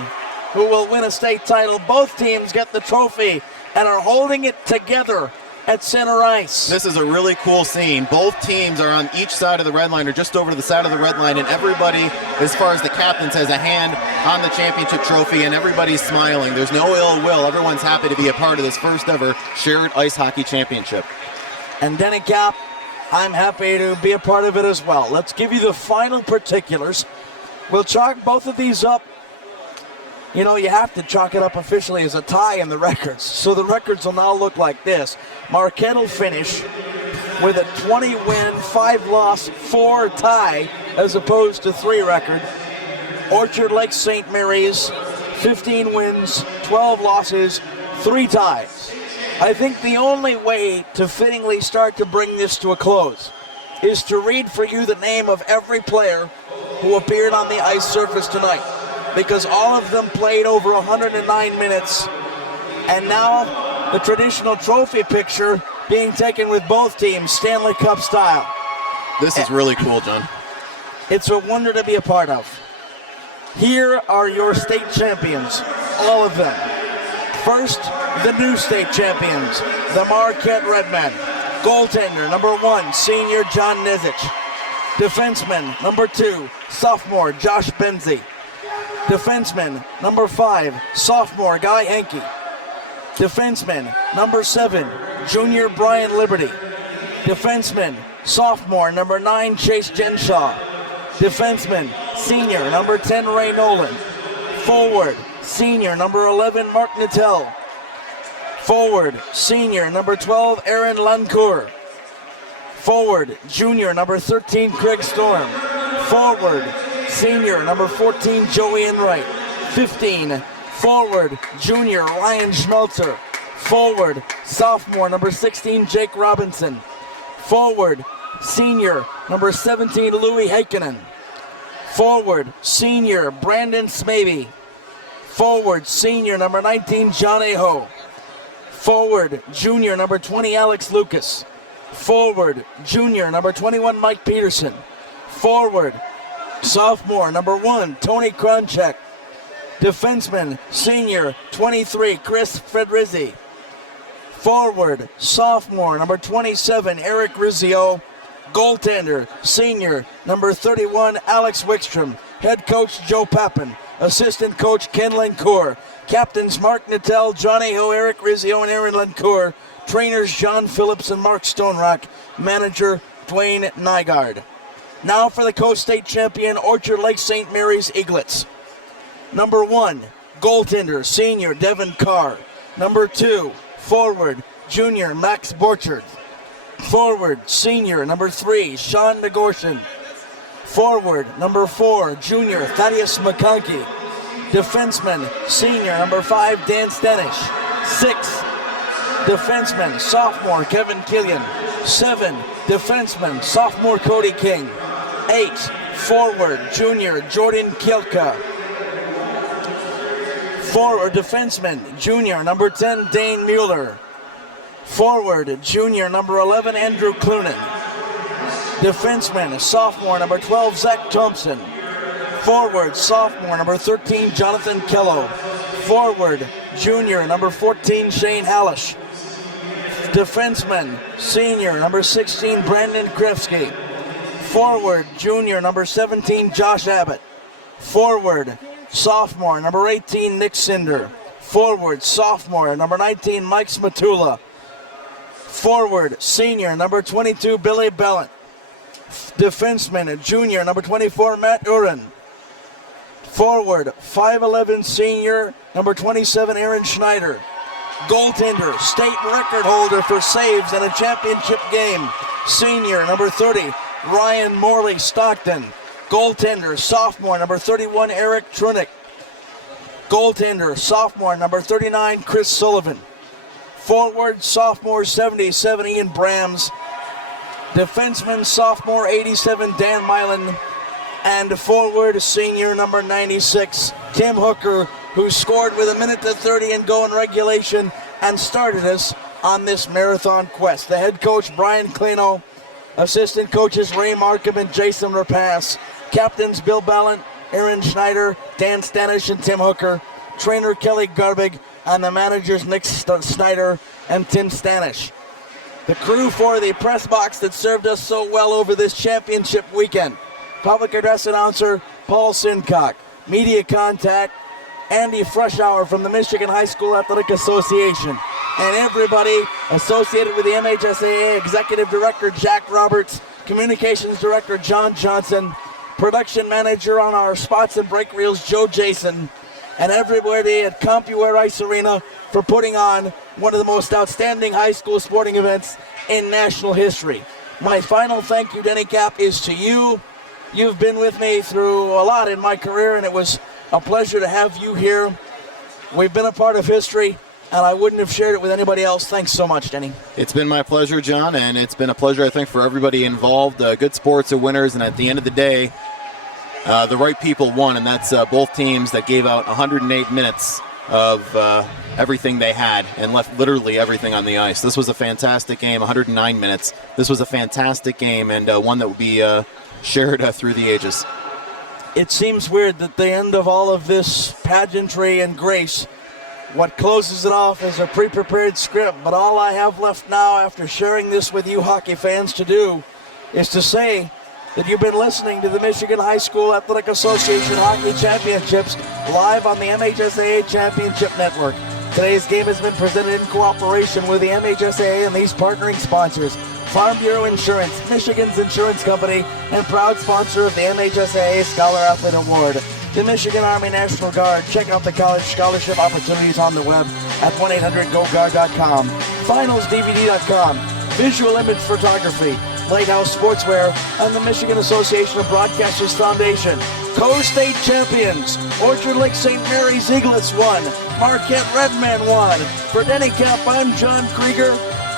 who will win a state title. Both teams get the trophy and are holding it together at center ice. This is a really cool scene. Both teams are on each side of the red line, or just over to the side of the red line, and everybody, as far as the captains, has a hand on the championship trophy, and everybody's smiling. There's no ill will. Everyone's happy to be a part of this first ever shared ice hockey championship. And Denny Cap, I'm happy to be a part of it as well. Let's give you the final particulars. We'll chalk both of these up. You have to chalk it up officially as a tie in the records. So the records will now look like this. Marquette will finish with a 20-win, 5-loss, 4 tie, as opposed to 3 record. Orchard Lake St. Mary's, 15 wins, 12 losses, 3 ties. I think the only way to fittingly start to bring this to a close is to read for you the name of every player who appeared on the ice surface tonight. because all of them played over 109 minutes. And now the traditional trophy picture being taken with both teams, Stanley Cup style. This is really cool, John. It's a wonder to be a part of. Here are your state champions, all of them. First, the new state champions, the Marquette Redmen. Goaltender, number 1, senior John Nizic. Defenseman, number 2, sophomore Josh Benzie. Defenseman, number 5, sophomore Guy Henke. Defenseman, number 7, junior Brian Liberty. Defenseman, sophomore, number 9, Chase Jenshaw. Defenseman, senior, number 10, Ray Nolan. Forward, senior, number 11, Mark Nattel. Forward, senior, number 12, Aaron Lancourt. Forward, junior, number 13, Craig Storm. Forward, senior, number 14, Joey Enright. 15, forward, junior, Ryan Schmelzer. Forward, sophomore, number 16, Jake Robinson. Forward, senior, number 17, Louis Heikkinen. Forward, senior, Brandon Smaby. Forward, senior, number 19, John Aho. Forward, junior, number 20, Alex Lucas. Forward, junior, number 21, Mike Peterson. Forward, sophomore, number 1, Tony Kronchek. Defenseman, senior, 23, Chris Fedrizzi. Forward, sophomore, number 27, Eric Rizzio. Goaltender, senior, number 31, Alex Wickstrom. Head coach, Joe Pappin. Assistant coach, Ken Lancourt. Captains, Mark Nattel, John Aho, Eric Rizzio, and Aaron Lancourt. Trainers, John Phillips and Mark Stonerock. Manager, Dwayne Nygaard. Now for the co-state champion, Orchard Lake St. Mary's Eaglets. Number 1, goaltender, senior, Devin Carr. Number 2, forward, junior, Max Borchard. Forward, senior, number 3, Sean Nagorsian. Forward, number 4, junior, Thaddeus McConkey. Defenseman, senior, number 5, Dan Stenish. 6, defenseman, sophomore, Kevin Killian. 7, defenseman, sophomore, Cody King. 8, forward, junior, Jordan Kielka. Forward, defenseman, junior, number 10, Dane Mueller. Forward, junior, number 11, Andrew Clunan. Defenseman, sophomore, number 12, Zach Thompson. Forward, sophomore, number 13, Jonathan Kello. Forward, junior, number 14, Shane Hallish. Defenseman, senior, number 16, Brandon Krefsky. Forward, junior, number 17, Josh Abbott. Forward, sophomore, number 18, Nick Cinder. Forward, sophomore, number 19, Mike Smatula. Forward, senior, number 22, Billy Bellant. Defenseman, junior, number 24, Matt Uren. Forward, 5'11", senior, number 27, Aaron Schneider. Goaltender, state record holder for saves in a championship game, senior, number 30, Ryan Morley Stockton. Goaltender, sophomore, number 31, Eric Trunick. Goaltender, sophomore, number 39, Chris Sullivan. Forward, sophomore, 77, Ian Brams. Defenseman, sophomore, 87, Dan Mylan. And forward, senior, number 96, Tim Hooker, who scored with 1:30 and go in regulation and started us on this marathon quest. The head coach, Brian Kleno. Assistant coaches, Ray Markham and Jason Rapace. Captains, Bill Ballant, Aaron Schneider, Dan Stanish, and Tim Hooker. Trainer, Kelly Garbig, and the managers, Nick Snyder and Tim Stanish. The crew for the press box that served us so well over this championship weekend. Public address announcer, Paul Sincock. Media contact, Andy Freshour from the Michigan High School Athletic Association. And everybody associated with the MHSAA, Executive Director Jack Roberts, Communications Director John Johnson, Production Manager on our spots and break reels, Joe Jason, and everybody at CompuWare Ice Arena for putting on one of the most outstanding high school sporting events in national history. My final thank you, Denny Cap, is to you. You've been with me through a lot in my career, and it was a pleasure to have you here. We've been a part of history, and I wouldn't have shared it with anybody else. Thanks so much, Denny. It's been my pleasure, John, and it's been a pleasure, I think, for everybody involved. Good sports are winners, and at the end of the day, the right people won, and that's both teams that gave out 108 minutes of everything they had and left literally everything on the ice. This was a fantastic game, 109 minutes. This was a fantastic game, and one that will be shared through the ages. It seems weird that the end of all of this pageantry and grace, what closes it off is a pre-prepared script, but all I have left now after sharing this with you hockey fans to do is to say that you've been listening to the Michigan High School Athletic Association Hockey Championships live on the MHSAA Championship Network. Today's game has been presented in cooperation with the MHSAA and these partnering sponsors: Farm Bureau Insurance, Michigan's insurance company, and proud sponsor of the MHSAA Scholar Athlete Award. The Michigan Army National Guard. Check out the college scholarship opportunities on the web at 1-800-GO-GUARD.com. FinalsDVD.com. Visual Image Photography. Lighthouse Sportswear, and the Michigan Association of Broadcasters Foundation. Co-state champions, Orchard Lake St. Mary's Eaglets won, Marquette Redmen won. For Denny Camp, I'm John Krieger,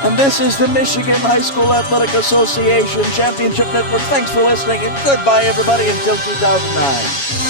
and this is the Michigan High School Athletic Association Championship Network. Thanks for listening, and goodbye everybody until 2009.